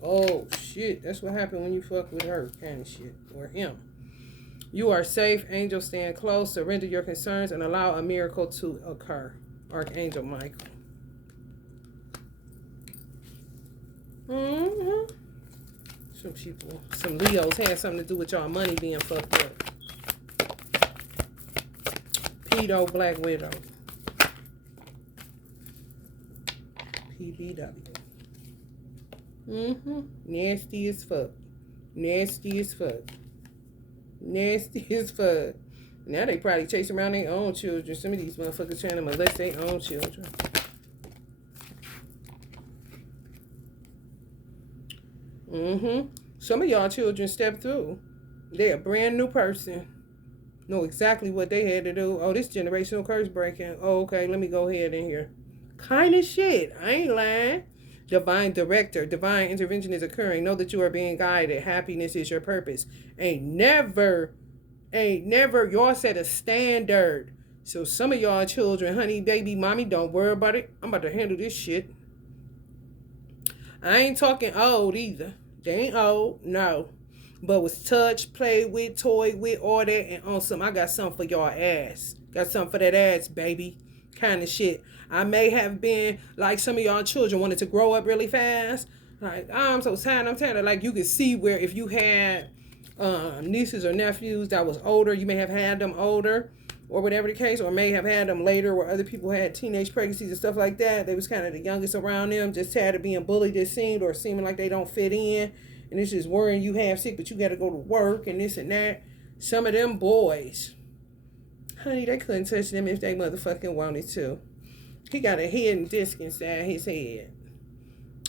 oh shit, that's what happened when you fuck with her kind of shit, or him. You are safe. Angels stand close. Surrender your concerns and allow a miracle to occur. Archangel Michael. Some people, some Leos had something to do with y'all money being fucked up. Pedo Black Widow. PBW. Nasty as fuck. Nasty as fuck. Nasty as fuck. Now they probably chase around their own children. Some of these motherfuckers trying to molest their own children. Mm-hmm. Some of y'all children step through. They're a brand new person. Know exactly what they had to do. Oh, this generational curse breaking. Oh, okay, let me go ahead in here. Kind of shit. I ain't lying. Divine director, divine intervention is occurring. Know that you are being guided. Happiness is your purpose. Ain't never, y'all set a standard. So some of y'all children, honey, baby, mommy, don't worry about it. I'm about to handle this shit. I ain't talking old either. They ain't old, no. But was touched, played with, toyed with, all that, and on some, I got something for y'all ass. Got something for that ass, baby. Kind of shit. I may have been like some of y'all children wanted to grow up really fast. Like, oh, I'm so tired, I'm tired. Like, you could see where if you had nieces or nephews that was older, you may have had them older or whatever the case, or may have had them later where other people had teenage pregnancies and stuff like that. They was kind of the youngest around them, just tired of being bullied, it seemed, or seeming like they don't fit in. And it's just worrying you have sick, but you got to go to work and this and that. Some of them boys, honey, they couldn't touch them if they motherfucking wanted to. He got a hidden disc inside his head.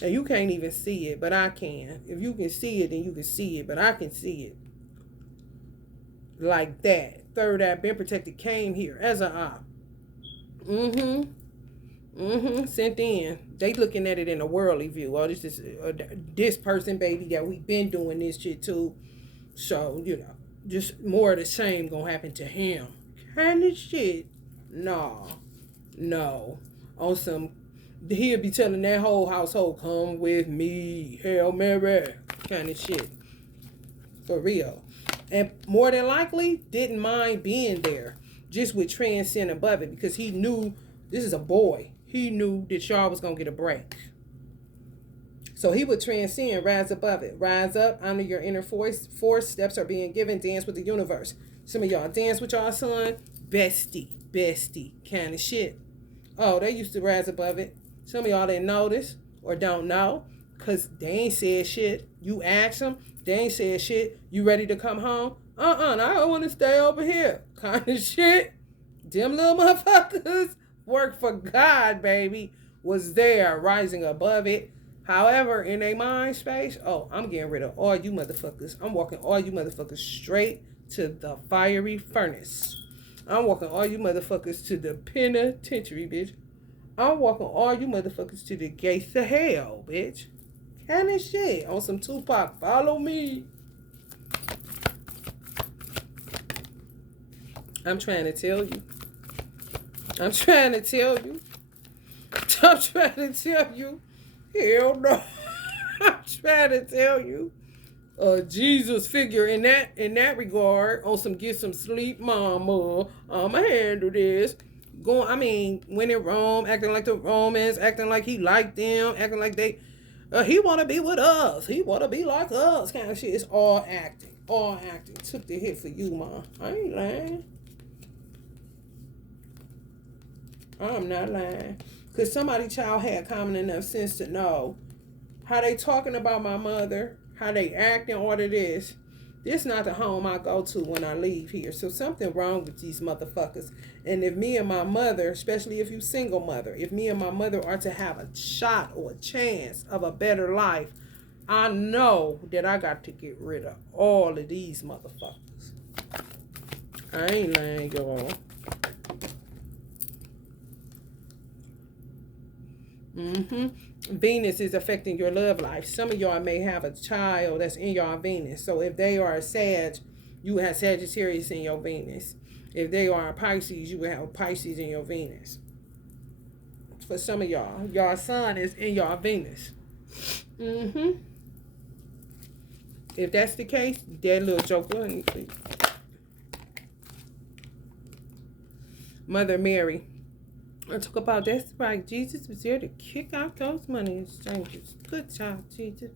And you can't even see it, but I can. If you can see it, then you can see it, but I can see it. Like that. Third eye been protected came here as a op. Sent in. They looking at it in a worldly view. Oh, this is this person, baby, that we been doing this shit to. So, just more of the same gonna happen to him. Kind of shit. No. On some, he'll be telling that whole household, come with me, Hail Mary, kind of shit. For real. And more than likely, didn't mind being there. Just would transcend above it because he knew this is a boy. He knew that y'all was going to get a break. So he would transcend, rise above it. Rise up, honor your inner force. 4 steps are being given. Dance with the universe. Some of y'all dance with y'all son. Bestie kind of shit. Oh, they used to rise above it. Some of y'all didn't notice or don't know because they ain't said shit. You ask them, they ain't said shit. You ready to come home? I don't want to stay over here. Kind of shit. Them little motherfuckers work for God, baby. Was there, rising above it. However, in a mind space, oh, I'm getting rid of all you motherfuckers. I'm walking all you motherfuckers straight to the fiery furnace. I'm walking all you motherfuckers to the penitentiary, bitch. I'm walking all you motherfuckers to the gates of hell, bitch. Kind of shit. On some Tupac. Follow me. I'm trying to tell you. I'm trying to tell you. Hell no. I'm trying to tell you. Jesus figure in that regard. On some get some sleep, mama. I'ma handle this. When in Rome, acting like the Romans, acting like he liked them, acting like they, he want to be with us. He want to be like us, kind of shit. It's all acting. Took the hit for you, ma. I ain't lying. I'm not lying. Because somebody child had common enough sense to know how they talking about my mother, how they acting, all of this. This not the home I go to when I leave here. So something wrong with these motherfuckers. And if me and my mother, especially if you single mother, if me and my mother are to have a shot or a chance of a better life, I know that I got to get rid of all of these motherfuckers. I ain't lying, y'all. Venus is affecting your love life. Some of y'all may have a child that's in your Venus. So if they are a Sag, you have Sagittarius in your Venus. If they are a Pisces, you will have Pisces in your Venus. For some of y'all, your sun is in your Venus. If that's the case, that little joker, please. Mother Mary. I talk about that's right. Jesus was there to kick out those money exchangers. Good job, Jesus.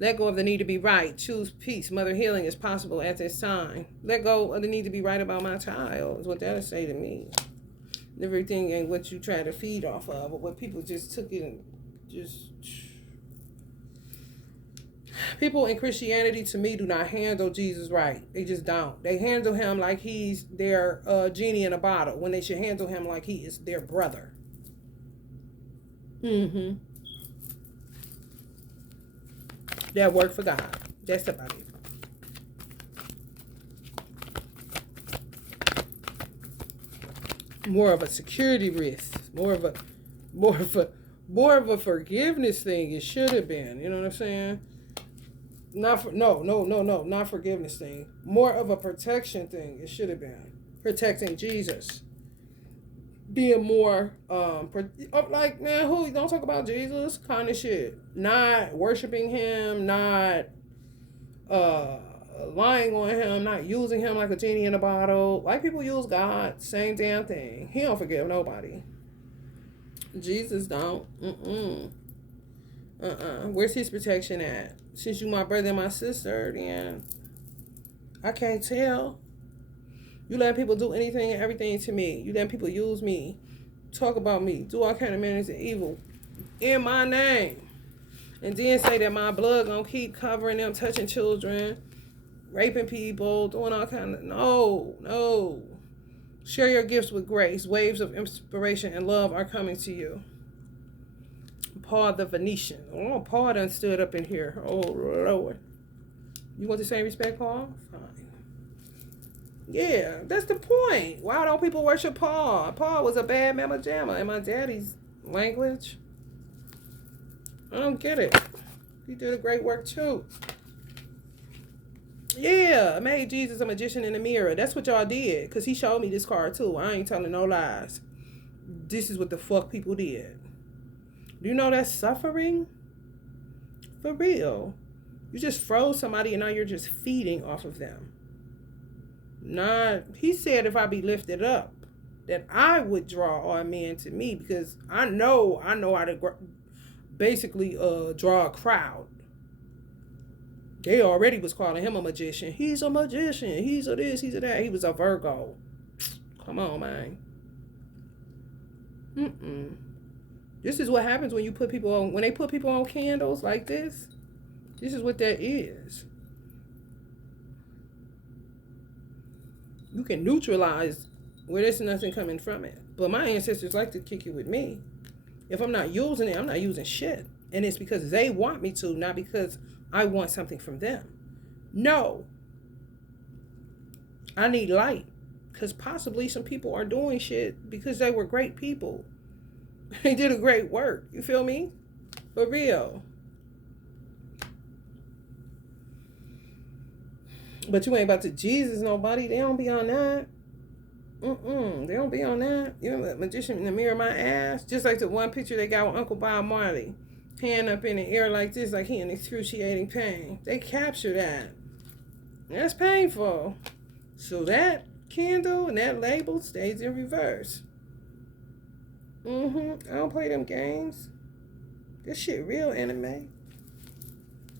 Let go of the need to be right. Choose peace. Mother healing is possible at this time. Let go of the need to be right about my child is what that'll say to me. Everything ain't what you try to feed off of, or what people just took it and just... People in Christianity, to me, do not handle Jesus right. They just don't. They handle him like he's their genie in a bottle, when they should handle him like he is their brother. Mm-hmm. That work for God. That's about it. More of a security risk. More of a forgiveness thing. It should have been. You know what I'm saying? Not forgiveness thing. More of a protection thing. It should have been protecting Jesus. Being more like, man, who don't talk about Jesus kind of shit. Not worshiping him, not lying on him, not using him like a genie in a bottle. Like people use God, same damn thing. He don't forgive nobody. Jesus don't. Where's his protection at? Since you my brother and my sister, then I can't tell. You let people do anything and everything to me. You let people use me, talk about me, do all kind of manners of evil in my name. And then say that my blood gonna keep covering them, touching children, raping people, doing all kind of... No. Share your gifts with grace. Waves of inspiration and love are coming to you. Paul the Venetian. Oh, Paul done stood up in here. Oh, Lord. You want the same respect, Paul? Fine. Yeah, that's the point. Why don't people worship Paul? Paul was a bad mamma jamma in my daddy's language. I don't get it. He did a great work too. Yeah, I made Jesus a magician in the mirror. That's what y'all did. Because he showed me this card too. I ain't telling no lies. This is what the fuck people did. Do you know that's suffering? For real. You just froze somebody and now you're just feeding off of them. He said if I be lifted up, that I would draw all men to me, because I know how to basically draw a crowd. They already was calling him a magician. He's a magician. He's a this, he's a that. He was a Virgo. Come on, man. This is what happens when you put people on, when they put people on candles like this. This is what that is. You can neutralize where there's nothing coming from it. But my ancestors like to kick it with me. If I'm not using it, I'm not using shit. And it's because they want me to, not because I want something from them. No. I need light. Because possibly some people are doing shit because they were great people. They did a great work. You feel me? For real. But you ain't about to Jesus nobody. They don't be on that. They don't be on that. You know, magician in the mirror, my ass. Just like the one picture they got with Uncle Bob Marley. Hand up in the air like this, like he in excruciating pain. They capture that. That's painful. So that candle and that label stays in reverse. I don't play them games. This shit real anime.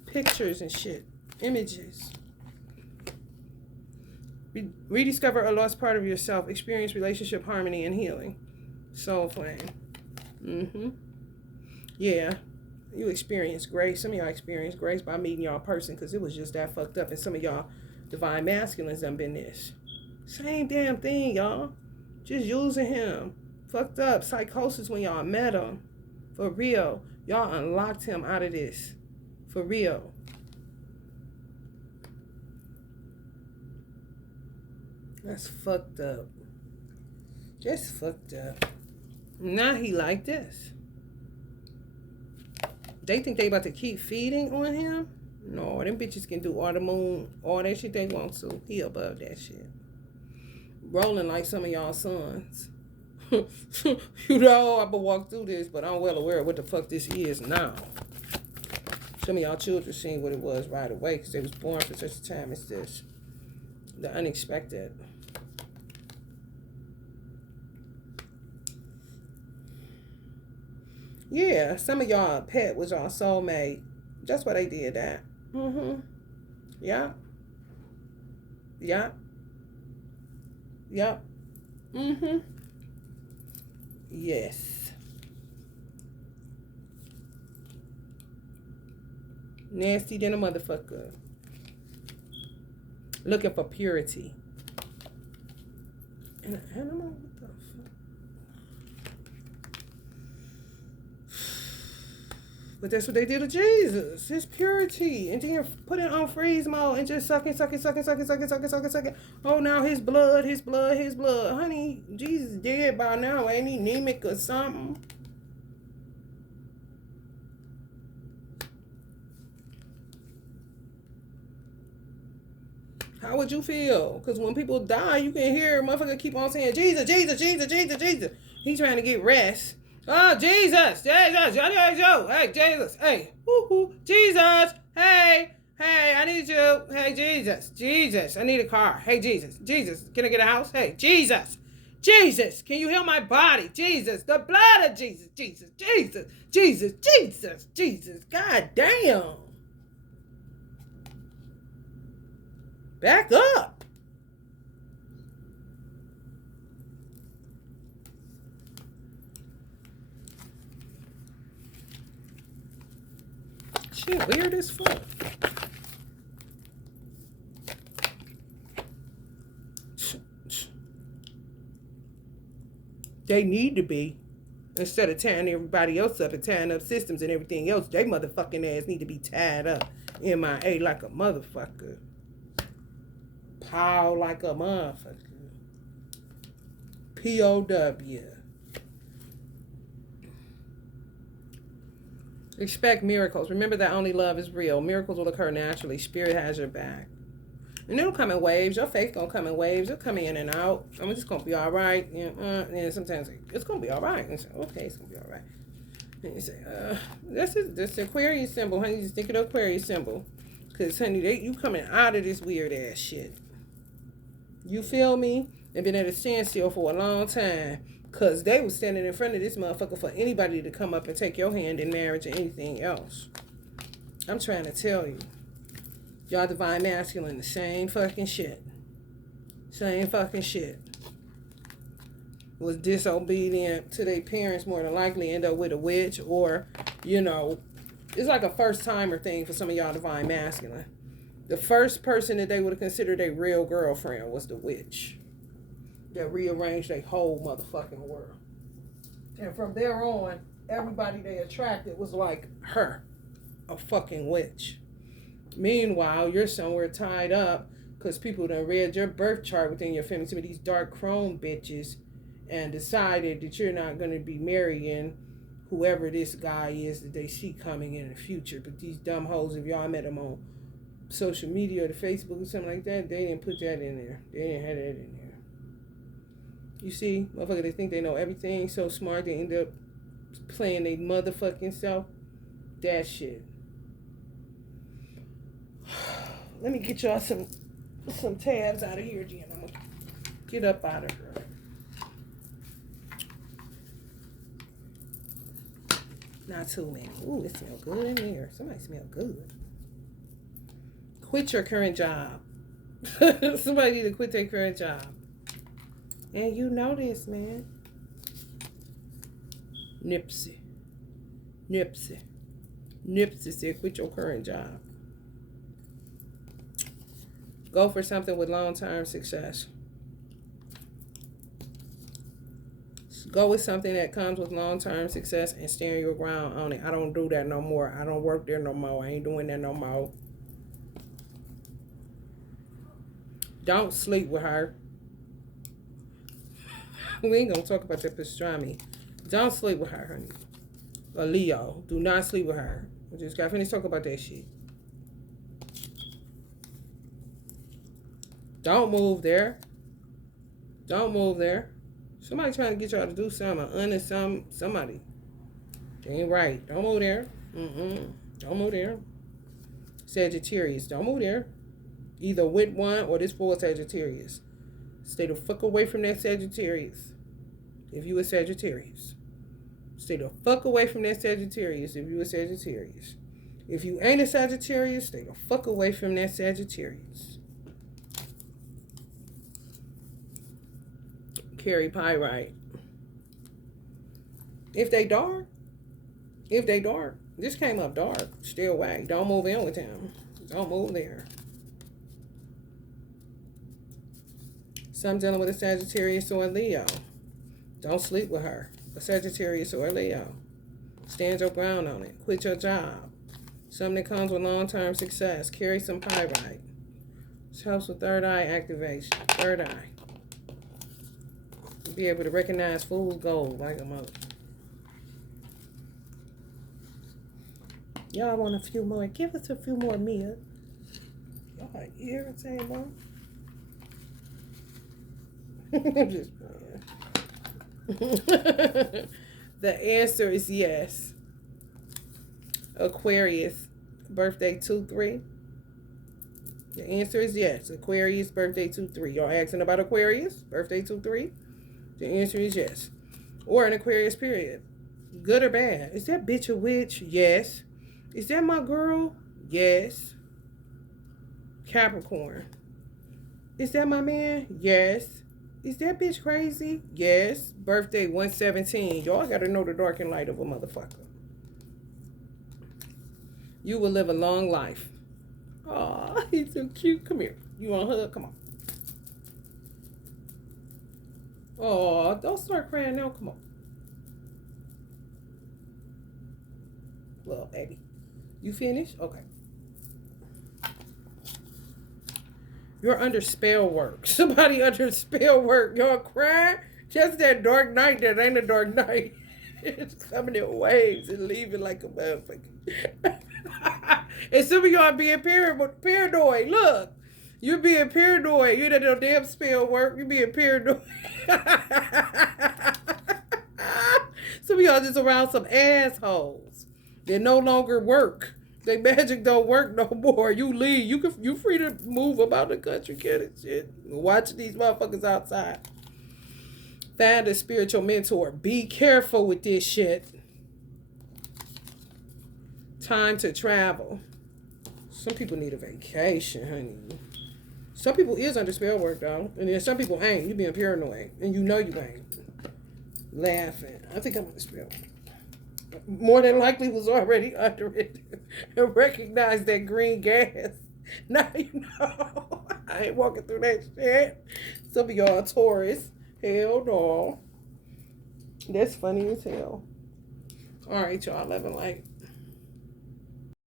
Pictures and shit. Images. Rediscover a lost part of yourself. Experience relationship harmony and healing. Soul flame. Yeah. You experience grace. Some of y'all experience grace by meeting y'all person, because it was just that fucked up. And some of y'all divine masculines done been this. Same damn thing, y'all. Just using him. Fucked up. Psychosis when y'all met him. For real. Y'all unlocked him out of this. For real. That's fucked up. Just fucked up. Now he like this. They think they about to keep feeding on him? No, them bitches can do all the moon, all that shit they want to. He above that shit. Rolling like some of y'all sons. You know, I've been walk through this, but I'm well aware of what the fuck this is now. Some of y'all children seen what it was right away, because they was born for such a time as this. The unexpected. Yeah, some of y'all pet was y'all soulmate. That's why they did that. Yeah. Yes. Nasty than a motherfucker. Looking for purity. And I don't know what the fuck. But that's what they did to Jesus. His purity. And then put it on freeze mode and just suck it, suck it, suck it, suck it, suck it, suck it, suck it, suck it. Oh, now his blood, his blood, his blood. Honey, Jesus dead by now. Ain't he anemic or something? How would you feel? Because when people die, you can hear a motherfucker keep on saying, Jesus, Jesus, Jesus, Jesus, Jesus. He's trying to get rest. Oh, Jesus, Jesus, hey, Jesus, hey, woo-hoo, Jesus, hey, I need you. Hey, Jesus, Jesus, I need a car. Hey, Jesus, Jesus, can I get a house? Hey, Jesus, Jesus, can you heal my body? Jesus, the blood of Jesus, Jesus, Jesus, Jesus, Jesus, Jesus, God damn. Back up. Shit, weird as fuck. They need to be. Instead of tearing everybody else up and tearing up systems and everything else, they motherfucking ass need to be tied up. MIA like a motherfucker. Pow like a motherfucker. POW. Expect miracles. Remember that only love is real. Miracles will occur naturally. Spirit has your back. And it'll come in waves. Your faith gonna come in waves. It'll come in and out. I mean, it's gonna be all right. And sometimes it's gonna be all right. And say, okay, it's gonna be all right. And you say, that's the Aquarius symbol, honey. Just think of the Aquarius symbol. Because, honey, you coming out of this weird ass shit. You feel me? They've been at a standstill for a long time. Because they was standing in front of this motherfucker for anybody to come up and take your hand in marriage or anything else. I'm trying to tell you. Y'all divine masculine, the same fucking shit. Same fucking shit. Was disobedient to their parents, more than likely end up with a witch, or, it's like a first timer thing for some of y'all divine masculine. The first person that they would have considered a real girlfriend was the witch that rearranged their whole motherfucking world. And from there on, everybody they attracted was like her, a fucking witch. Meanwhile, you're somewhere tied up because people done read your birth chart within your family, some of these dark crone bitches, and decided that you're not going to be marrying whoever this guy is that they see coming in the future. But these dumb hoes, if y'all met them on social media or the Facebook or something like that, they didn't put that in there. They didn't have that in there. You see, motherfucker, they think they know everything, so smart, they end up playing their motherfucking self. That shit. Let me get y'all some tabs out of here, Jen. I'm gonna get up out of here. Not too many. Ooh, it smells good in here. Somebody smell good. Quit your current job. Somebody need to quit their current job. And you know this, man. Nipsey said quit your current job. Go for something with long-term success. Go with something that comes with long-term success and stand your ground on it. I don't do that no more. I don't work there no more. I ain't doing that no more. Don't sleep with her. We ain't gonna talk about that pastrami. Don't sleep with her, honey. A Leo. Do not sleep with her. We just got finished talking about that shit. Don't move there. Don't move there. Somebody trying to get y'all to do something. Honest somebody. They ain't right. Don't move there. Don't move there. Sagittarius. Don't move there. Either with one or this for Sagittarius. Stay the fuck away from that Sagittarius. If you a Sagittarius. Stay the fuck away from that Sagittarius if you a Sagittarius. If you ain't a Sagittarius, stay the fuck away from that Sagittarius. Carry pyrite. If they dark, this came up dark, still whack. Don't move in with him. Don't move there. Some dealing with a Sagittarius or a Leo. Don't sleep with her. A Sagittarius or a Leo. Stand your ground on it. Quit your job. Something that comes with long-term success. Carry some pyrite. This helps with third eye activation. Third eye. Be able to recognize fool's gold like a mother. Y'all want a few more? Give us a few more, Mia. Y'all are irritating, I'm just playing. The answer is yes. Aquarius, birthday 2-3. The answer is yes. Aquarius, birthday 2-3. Y'all asking about Aquarius, birthday 2-3? The answer is yes. Or an Aquarius period. Good or bad? Is that bitch a witch? Yes. Is that my girl? Yes. Capricorn. Is that my man? Yes. Is that bitch crazy? Yes. Birthday 117. Y'all gotta know the dark and light of a motherfucker. You will live a long life. Aw, he's so cute. Come here. You want a hug? Come on. Aw, don't start crying now. Come on. Well, baby. You finished? Okay. You're under spell work. Somebody under spell work. Y'all crying? Just that dark night that ain't a dark night. It's coming in waves and leaving like a motherfucker. And some of y'all being paranoid. Look. You're being paranoid. You done no damn spell work. You being paranoid. Some of y'all just around some assholes. They no longer work. They magic don't work no more. You leave. You free to move about the country, kid and shit. Watch these motherfuckers outside. Find a spiritual mentor. Be careful with this shit. Time to travel. Some people need a vacation, honey. Some people is under spell work though. And then some people ain't. You being paranoid. And you know you ain't. Laughing. I think I'm under spell work. More than likely was already under it and recognized that green gas. Now you know. I ain't walking through that shit. Some of y'all are Taurus. Hell no. That's funny as hell. All right, y'all. Love and light.